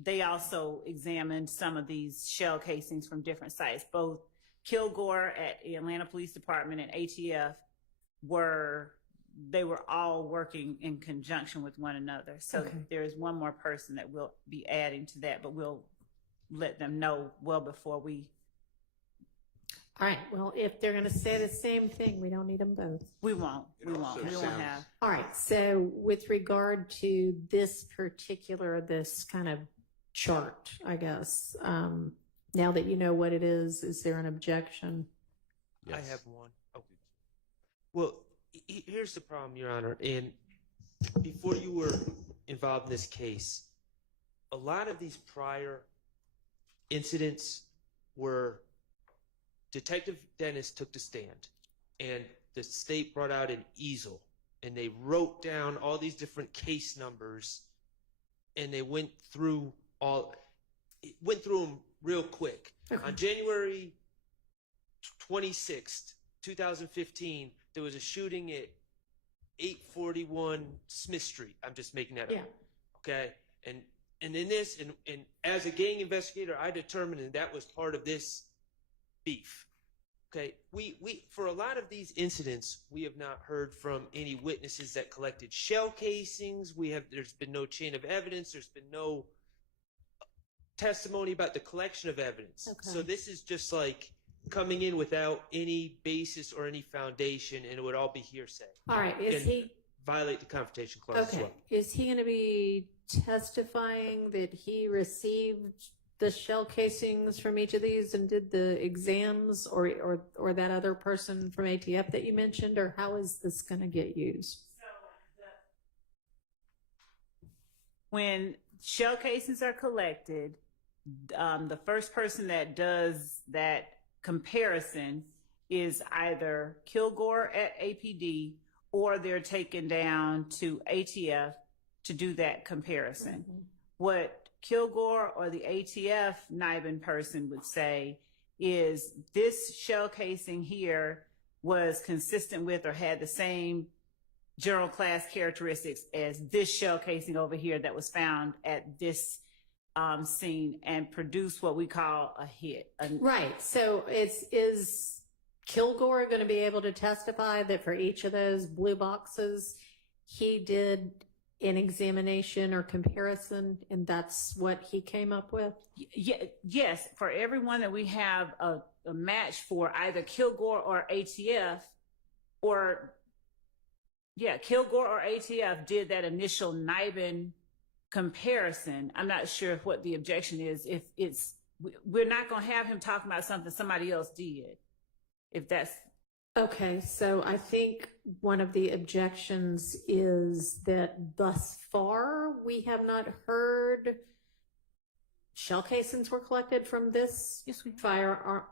they also examined some of these shell casings from different sites. Both Kilgore at the Atlanta Police Department and ATF were all working in conjunction with one another. So Okay. there is one more person that we'll be adding to that, but we'll let them know well before we. All right. Well, if they're going to say the same thing, we don't need them both. We won't. We won't. We won't sounds- have. All right. So with regard to this kind of chart, I guess, now that you know what it is there an objection? I have one. Oh. Well, here's the problem, Your Honor. And before you were involved in this case, a lot of these prior incidents were Detective Dennis took the stand and the state brought out an easel and they wrote down all these different case numbers and they went through them real quick. Okay. On January 26th, 2015, there was a shooting at 841 Smith Street. I'm just making that Yeah. up. Okay. And in this, and as a gang investigator, I determined that was part of this beef. Okay. We for a lot of these incidents, we have not heard from any witnesses that collected shell casings. There's been no chain of evidence. There's been no testimony about the collection of evidence. Okay. So this is just like coming in without any basis or any foundation, and it would all be hearsay. All right. Is And he violate the Confrontation Clause as okay? well. Is he going to be testifying that he received the shell casings from each of these and did the exams, or that other person from ATF that you mentioned, or how is this going to get used? When shell casings are collected, the first person that does that comparison is either Kilgore at APD or they're taken down to ATF to do that comparison. What Kilgore or the ATF NIBIN person would say is this shell casing here was consistent with or had the same general class characteristics as this shell casing over here that was found at this scene, and produce what we call a hit. Right. So is Kilgore going to be able to testify that for each of those blue boxes, he did an examination or comparison, and that's what he came up with? Yes. For everyone that we have a match for, either Kilgore or ATF, Kilgore or ATF did that initial NIBIN comparison. I'm not sure what the objection is. If we're not going to have him talking about something somebody else did. If that's okay. So I think one of the objections is that thus far we have not heard shell casings were collected from this firearm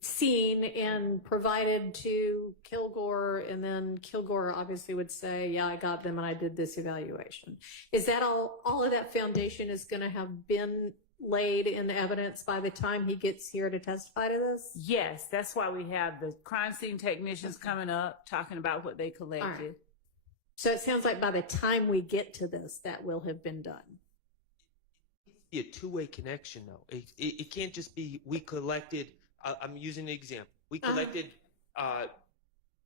scene and provided to Kilgore, and then Kilgore obviously would say, yeah, I got them and I did this evaluation. Is that all of that foundation is going to have been laid in evidence by the time he gets here to testify to this? Yes, that's why we have the crime scene technicians coming up talking about what they collected. Right. So it sounds like by the time we get to this, that will have been done. Be a two-way connection, though. It can't just be we collected. I'm using an example. We collected.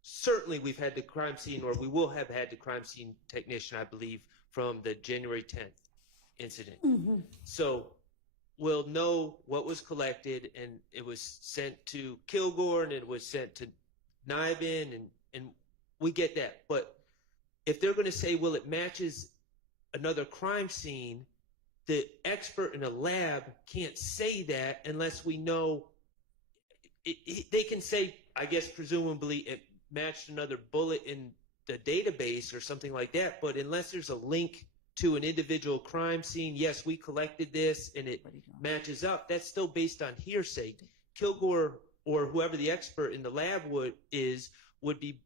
Certainly, we've had the crime scene, or we will have had the crime scene technician, I believe, from the January 10th incident. So we'll know what was collected, and it was sent to Kilgore, and it was sent to NIBIN, and we get that. But if they're going to say, well, it matches another crime scene, the expert in the lab can't say that unless we know. They can say, I guess, presumably it matched another bullet in the database or something like that. But unless there's a link to an individual crime scene, yes, we collected this and it matches up, that's still based on hearsay. Kilgore or whoever the expert in the lab would be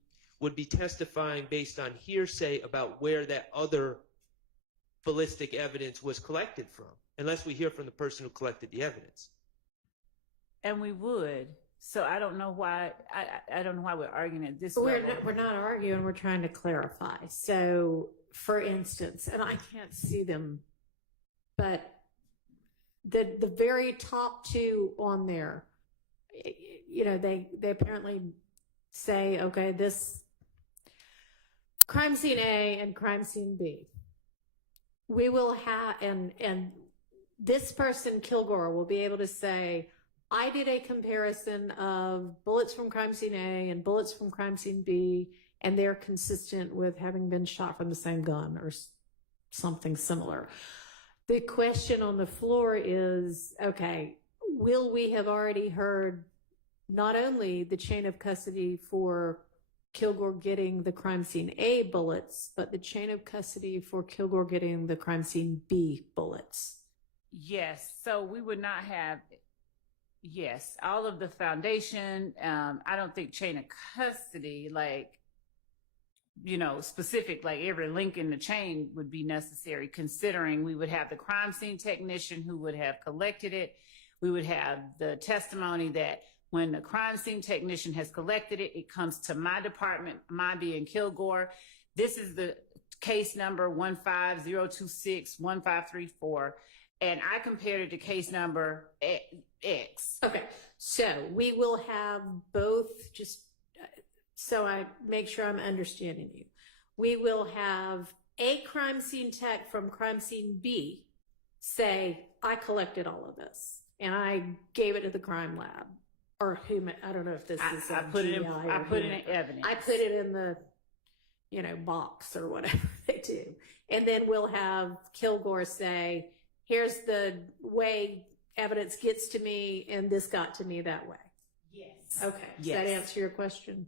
testifying based on hearsay about where that other ballistic evidence was collected from, unless we hear from the person who collected the evidence. And we would. So I don't know why. I don't know why we're arguing at this level. We're not arguing. We're trying to clarify. So, for instance, and I can't see them, but the very top two on there, you know, they apparently say, okay, this crime scene A and crime scene B. We will have, and this person, Kilgore, will be able to say, I did a comparison of bullets from crime scene A and bullets from crime scene B, and they're consistent with having been shot from the same gun or something similar. The question on the floor is, okay, will we have already heard not only the chain of custody for Kilgore getting the crime scene A bullets, but the chain of custody for Kilgore getting the crime scene B bullets? Yes. So we would not have, yes, all of the foundation. I don't think chain of custody, like, you know, specific, like every link in the chain would be necessary, considering we would have the crime scene technician who would have collected it. We would have the testimony that when the crime scene technician has collected it, it comes to my department, my being Kilgore. This is the case number 150261534. And I compared it to case number X. Okay, so we will have both, just so I make sure I'm understanding you. We will have a crime scene tech from crime scene B say, I collected all of this and I gave it to the crime lab, or whom, I don't know if this is I put it in evidence. I put it in the, you know, box or whatever they do. And then we'll have Kilgore say, here's the way evidence gets to me, and this got to me that way. Yes. Okay. Does Yes. that answer your question?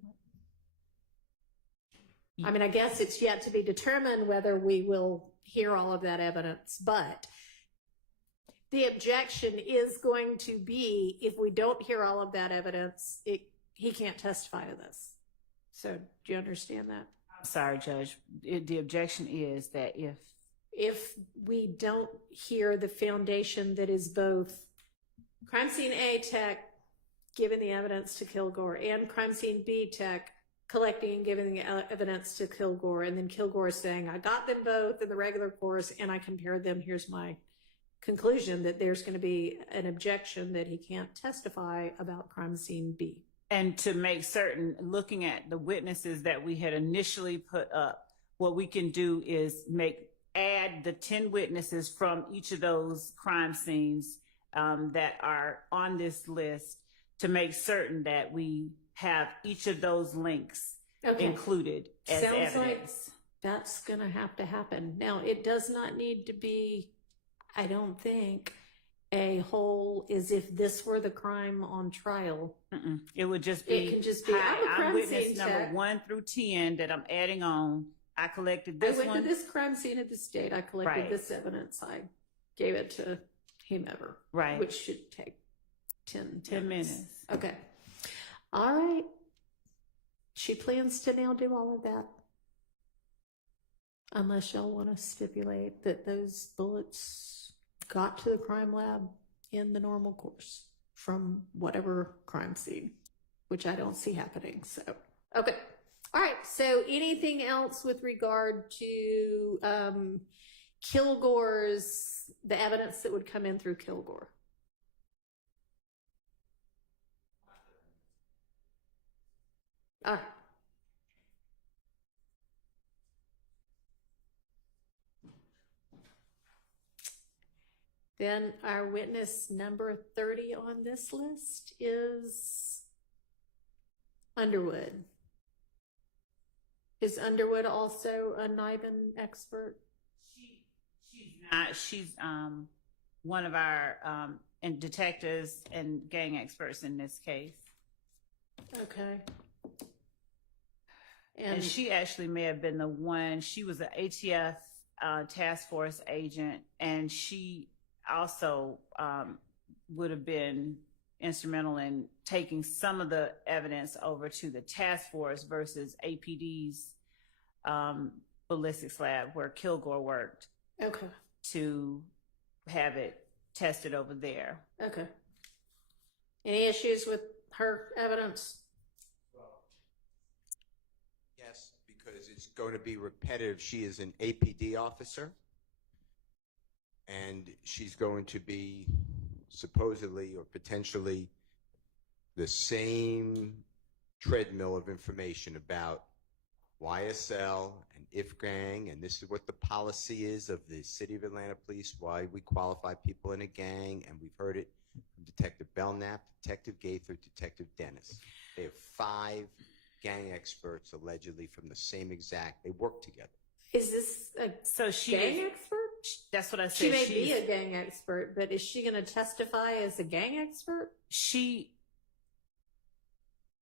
I mean, I guess it's yet to be determined whether we will hear all of that evidence, but the objection is going to be, if we don't hear all of that evidence, he can't testify to this. So do you understand that? I'm sorry, Judge. The objection is that if we don't hear the foundation that is both crime scene A tech giving the evidence to Kilgore and crime scene B tech collecting and giving the evidence to Kilgore, and then Kilgore is saying, I got them both in the regular course and I compared them, here's my conclusion, that there's going to be an objection that he can't testify about crime scene B. And to make certain, looking at the witnesses that we had initially put up, what we can do is add the 10 witnesses from each of those crime scenes that are on this list to make certain that we have each of those links included as Sounds evidence. like that's going to have to happen. Now, it does not need to be, I don't think, a whole as if this were the crime on trial. It would just be, it can just be, hi, I'm a crime witness scene number tech. 1 through 10 that I'm adding on. I collected this I went one. to this crime scene at this date. I collected Right. this evidence. I gave it to whomever. Right. Which should take 10 minutes. Okay. All right. She plans to now do all of that. Unless y'all want to stipulate that those bullets got to the crime lab in the normal course from whatever crime scene, which I don't see happening. So, okay. All right. So anything else with regard to Kilgore's, the evidence that would come in through Kilgore? All right. Then our witness number 30 on this list is Underwood. Is Underwood also a NIBIN expert? She's not. She's one of our and detectives and gang experts in this case. Okay. And she actually may have been the one. She was an ATF task force agent, and she also would have been instrumental in taking some of the evidence over to the task force versus APD's ballistics lab where Kilgore worked. Okay. To have it tested over there. Okay. Any issues with her evidence? Yes, because it's going to be repetitive. She is an APD officer, and she's going to be supposedly or potentially the same treadmill of information about YSL and IF gang, and this is what the policy is of the City of Atlanta Police, why we qualify people in a gang, and we've heard it from Detective Belknap, Detective Gaither, Detective Dennis. They have 5 gang experts allegedly from the same exact, they work together. Is this a gang expert? That's what I said. She may be a gang expert, but is she going to testify as a gang expert?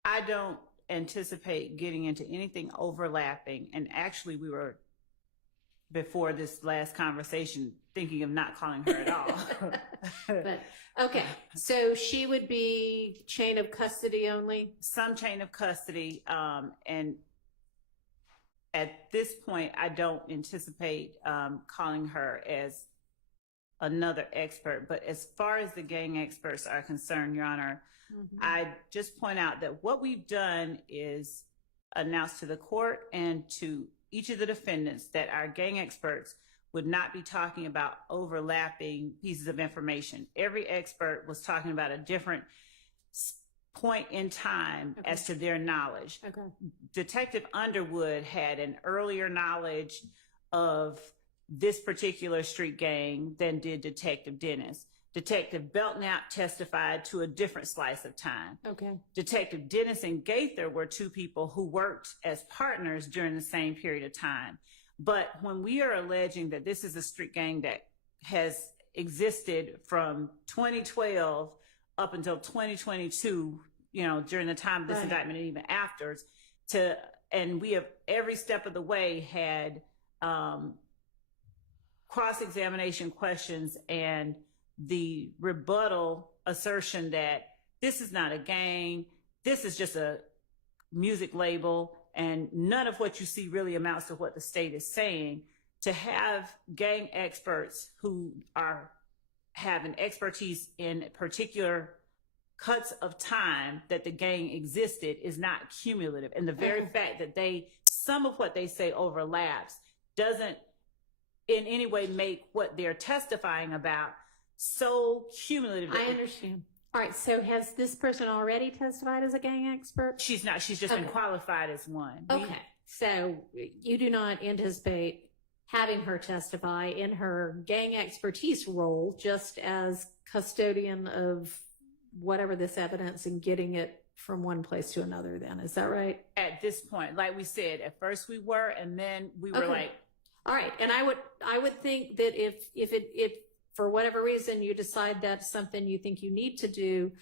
I don't anticipate getting into anything overlapping. And actually, we were, before this last conversation, thinking of not calling her at all. But, okay. So she would be chain of custody only? Some chain of custody. And at this point, I don't anticipate calling her as another expert. But as far as the gang experts are concerned, Your Honor, I just point out that what we've done is announce to the court and to each of the defendants that our gang experts would not be talking about overlapping pieces of information. Every expert was talking about a different point in time as to their knowledge. Detective Underwood had an earlier knowledge of this particular street gang than did Detective Dennis. Detective Belknap testified to a different slice of time. Detective Dennis and Gaither were 2 people who worked as partners during the same period of time. But when we are alleging that this is a street gang that has existed from 2012 up until 2022, during the time of this indictment and even after, and we have every step of the way had cross-examination questions and the rebuttal assertion that this is not a gang, this is just a music label, and none of what you see really amounts to what the state is saying, to have gang experts who have an expertise in particular cuts of time that the gang existed is not cumulative. And the very fact that some of what they say overlaps doesn't in any way make what they're testifying about so cumulative. I understand. All right, so has this person already testified as a gang expert? She's not. She's just been qualified as one. Okay, so you do not anticipate having her testify in her gang expertise role just as custodian of whatever this evidence and getting it from one place to another then, is that right? At this point, like we said, at first we were, and then we were like. All right, and I would think that if for whatever reason you decide that's something you think you need to do,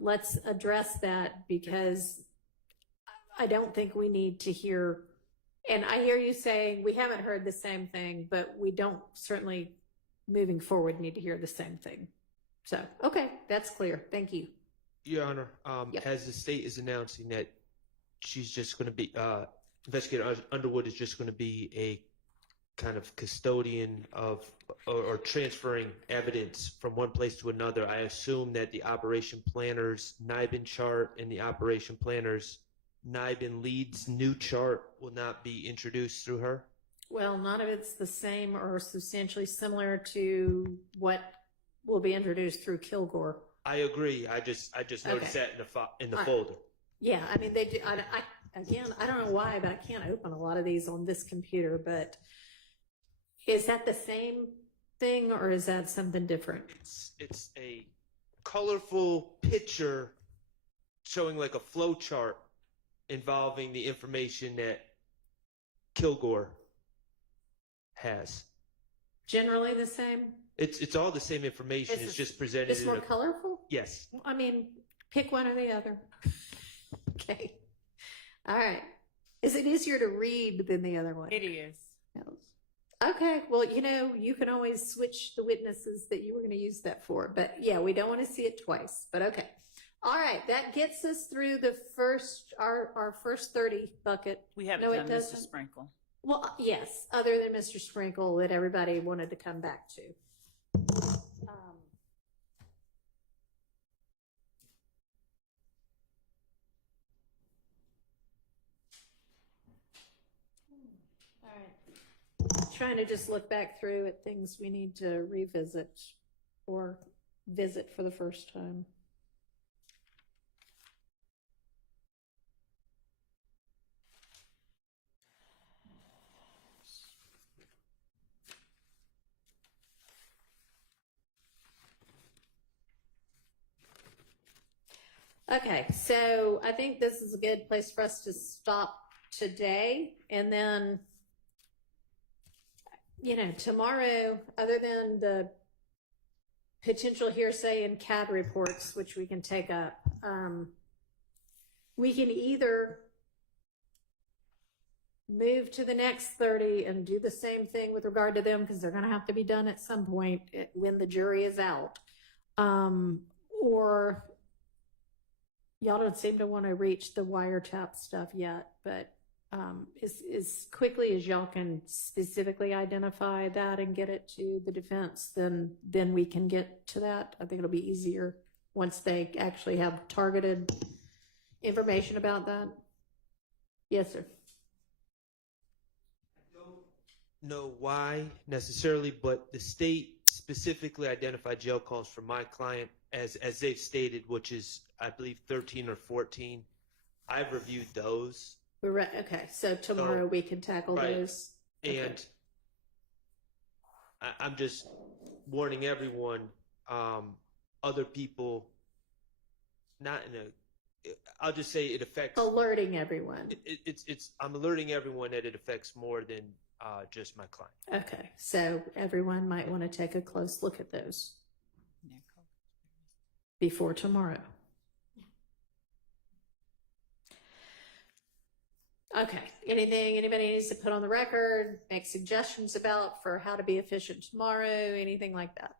let's address that, because I don't think we need to hear, and I hear you saying we haven't heard the same thing, but we don't certainly moving forward need to hear the same thing. So, okay, that's clear. Thank you. Your Honor, as the state is announcing that she's just going to be, Investigator Underwood is just going to be a kind of custodian of or transferring evidence from one place to another, I assume that the operation planner's NIBIN chart and the operation planner's NIBIN leads new chart will not be introduced through her? Well, none of it's the same or substantially similar to what will be introduced through Kilgore. I agree. I just noticed that in the folder. Yeah, I mean, they do. Again, I don't know why, but I can't open a lot of these on this computer. But is that the same thing, or is that something different? It's a colorful picture showing like a flow chart involving the information that Kilgore has. Generally the same? It's all the same information. It's just presented. It's more colorful? Yes. I mean, pick one or the other. Okay. All right. Is it easier to read than the other one? It is. Okay. Well, you can always switch the witnesses that you were going to use that for. But yeah, we don't want to see it twice. But okay. All right. That gets us through our first 30 bucket. We haven't done Mr. Sprinkle. Well, yes, other than Mr. Sprinkle that everybody wanted to come back to. All right. Trying to just look back through at things we need to revisit or visit for the first time. Okay, so I think this is a good place for us to stop today. And then, tomorrow, other than the potential hearsay and CAD reports, which we can take up, we can either move to the next 30 and do the same thing with regard to them, because they're going to have to be done at some point when the jury is out, or y'all don't seem to want to reach the wiretap stuff yet, but as quickly as y'all can specifically identify that and get it to the defense, then we can get to that. I think it'll be easier once they actually have targeted information about that. Yes, sir. I don't know why necessarily, but the state specifically identified jail calls for my client as they've stated, which is, I believe, 13 or 14. I've reviewed those. Okay, so tomorrow we can tackle those. And I'm just warning everyone, other people, not in a, I'll just say it affects. Alerting everyone. I'm alerting everyone that it affects more than just my client. Okay, so everyone might want to take a close look at those before tomorrow. Okay, anything anybody needs to put on the record, make suggestions about for how to be efficient tomorrow, anything like that?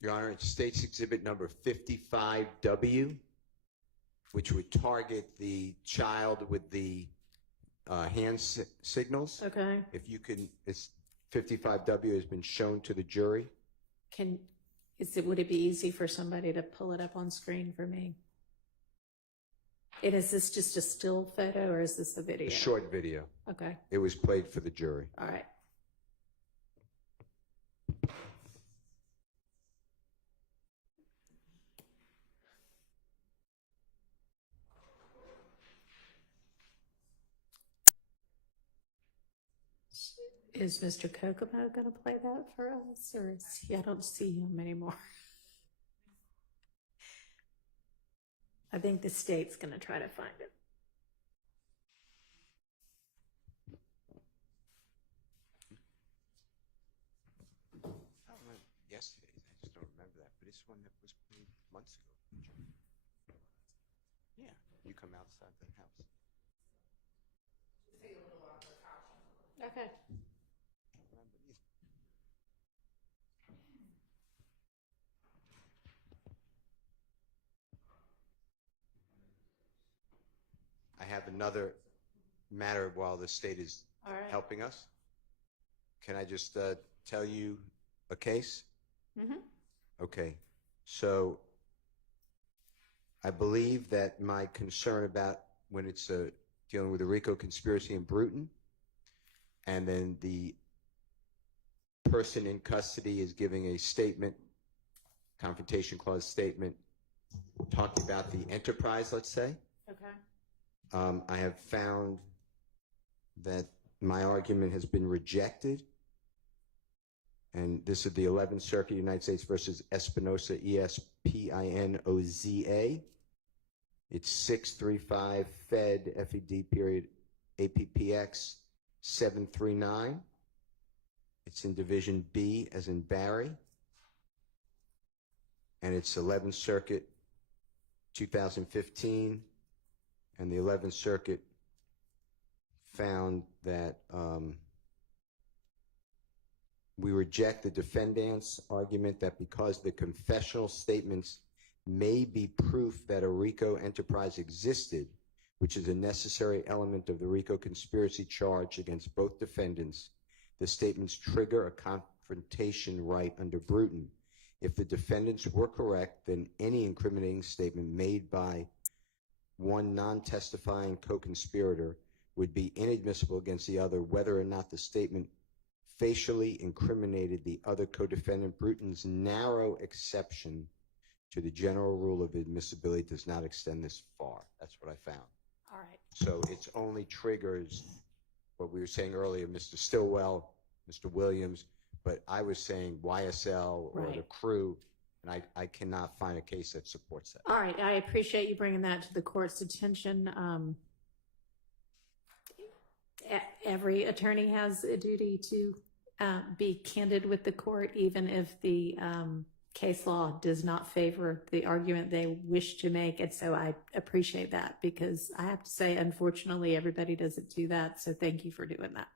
Your Honor, it's State's Exhibit number 55W, which would target the child with the hand signals. Okay. If you can, it's 55W has been shown to the jury. Would it be easy for somebody to pull it up on screen for me? And is this just a still photo or is this a video? A short video. Okay. It was played for the jury. All right. Is Mr. Kokomo going to play that for us, or is I don't see him anymore. I think the state's going to try to find it. I don't remember yesterday's. I just don't remember that. But it's one that was played months ago. Yeah, you come outside the house. Okay. I have another matter while the state is All right. helping us. Can I just tell you a case? Mm-hmm. Okay. So I believe that my concern about when it's dealing with the RICO conspiracy in Brutin, and then the person in custody is giving a statement, confrontation clause statement, talking about the enterprise, let's say. Okay. I have found that my argument has been rejected, and this is the 11th Circuit, United States versus Espinoza, ESPINOZA. It's 635 Fed FED period APPX 739. It's in Division B as in Barry, and it's 11th Circuit 2015. And the 11th Circuit found that we reject the defendant's argument that because the confessional statements may be proof that a RICO enterprise existed, which is a necessary element of the RICO conspiracy charge against both defendants, the statements trigger a confrontation right under Brutin. If the defendants were correct, then any incriminating statement made by one non-testifying co-conspirator would be inadmissible against the other, whether or not the statement facially incriminated the other co-defendant. Brutin's narrow exception to the general rule of admissibility does not extend this far. That's what I found. All right. So it's only triggers what we were saying earlier, Mr. Stillwell, Mr. Williams, but I was saying YSL or the crew, and I cannot find a case that supports that. All right. I appreciate you bringing that to the court's attention. Every attorney has a duty to be candid with the court, even if the case law does not favor the argument they wish to make. And so I appreciate that, because I have to say, unfortunately, everybody doesn't do that. So thank you for doing that.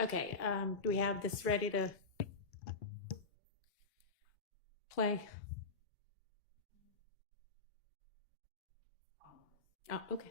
Okay. Do we have this ready to play? Oh, okay.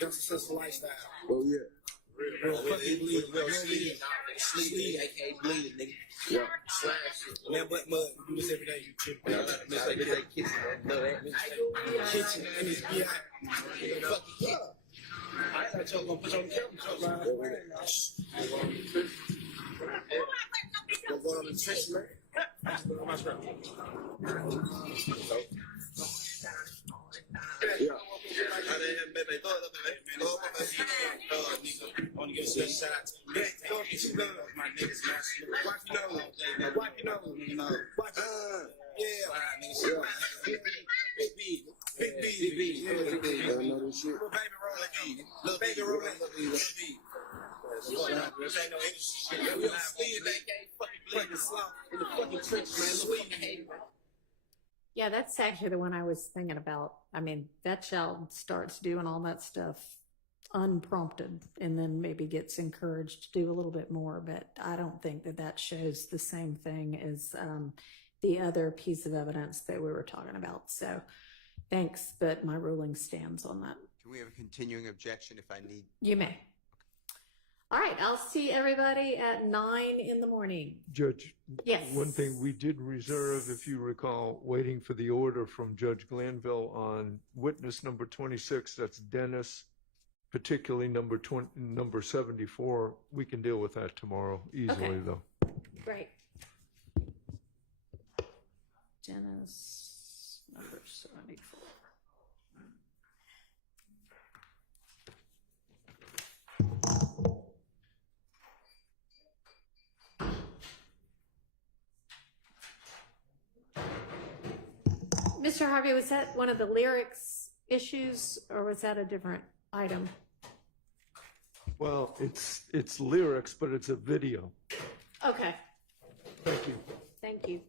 Young successful lifestyle. Oh yeah. Real fucking bleed, real sleep, aka bleed, nigga. Yeah. Slash shit. Man, but mud, we do this every day. You trip. I like to miss like this kitchen, man. Kitchen and it's behind. Fuck yeah. I thought y'all gonna put you on the camera. Go go on the trench, man. Look at my scrap. Yeah. Want to give a special shout out to the my niggas, man. Wipe your nose, wipe your nose, Big B, yeah. Little baby rolling B, little baby rolling B. This ain't no industry shit. We don't sleep, they can't fucking bleed the slump in the fucking trenches, man. Yeah, that's actually the one I was thinking about. I mean, that child starts doing all that stuff unprompted and then maybe gets encouraged to do a little bit more, but I don't think that that shows the same thing as the other piece of evidence that we were talking about. So thanks, but my ruling stands on that. Can we have a continuing objection if I need? You may. All right, I'll see everybody at 9 in the morning. Judge, Yes. one thing we did reserve, if you recall, waiting for the order from Judge Glanville on witness number 26, that's Dennis, particularly number 74. We can deal with that tomorrow easily, Okay. though. Great. Dennis, number 74. Mr. Harvey, was that one of the lyrics issues or was that a different item? Well, it's lyrics, but it's a video. Okay, Thank you. thank you.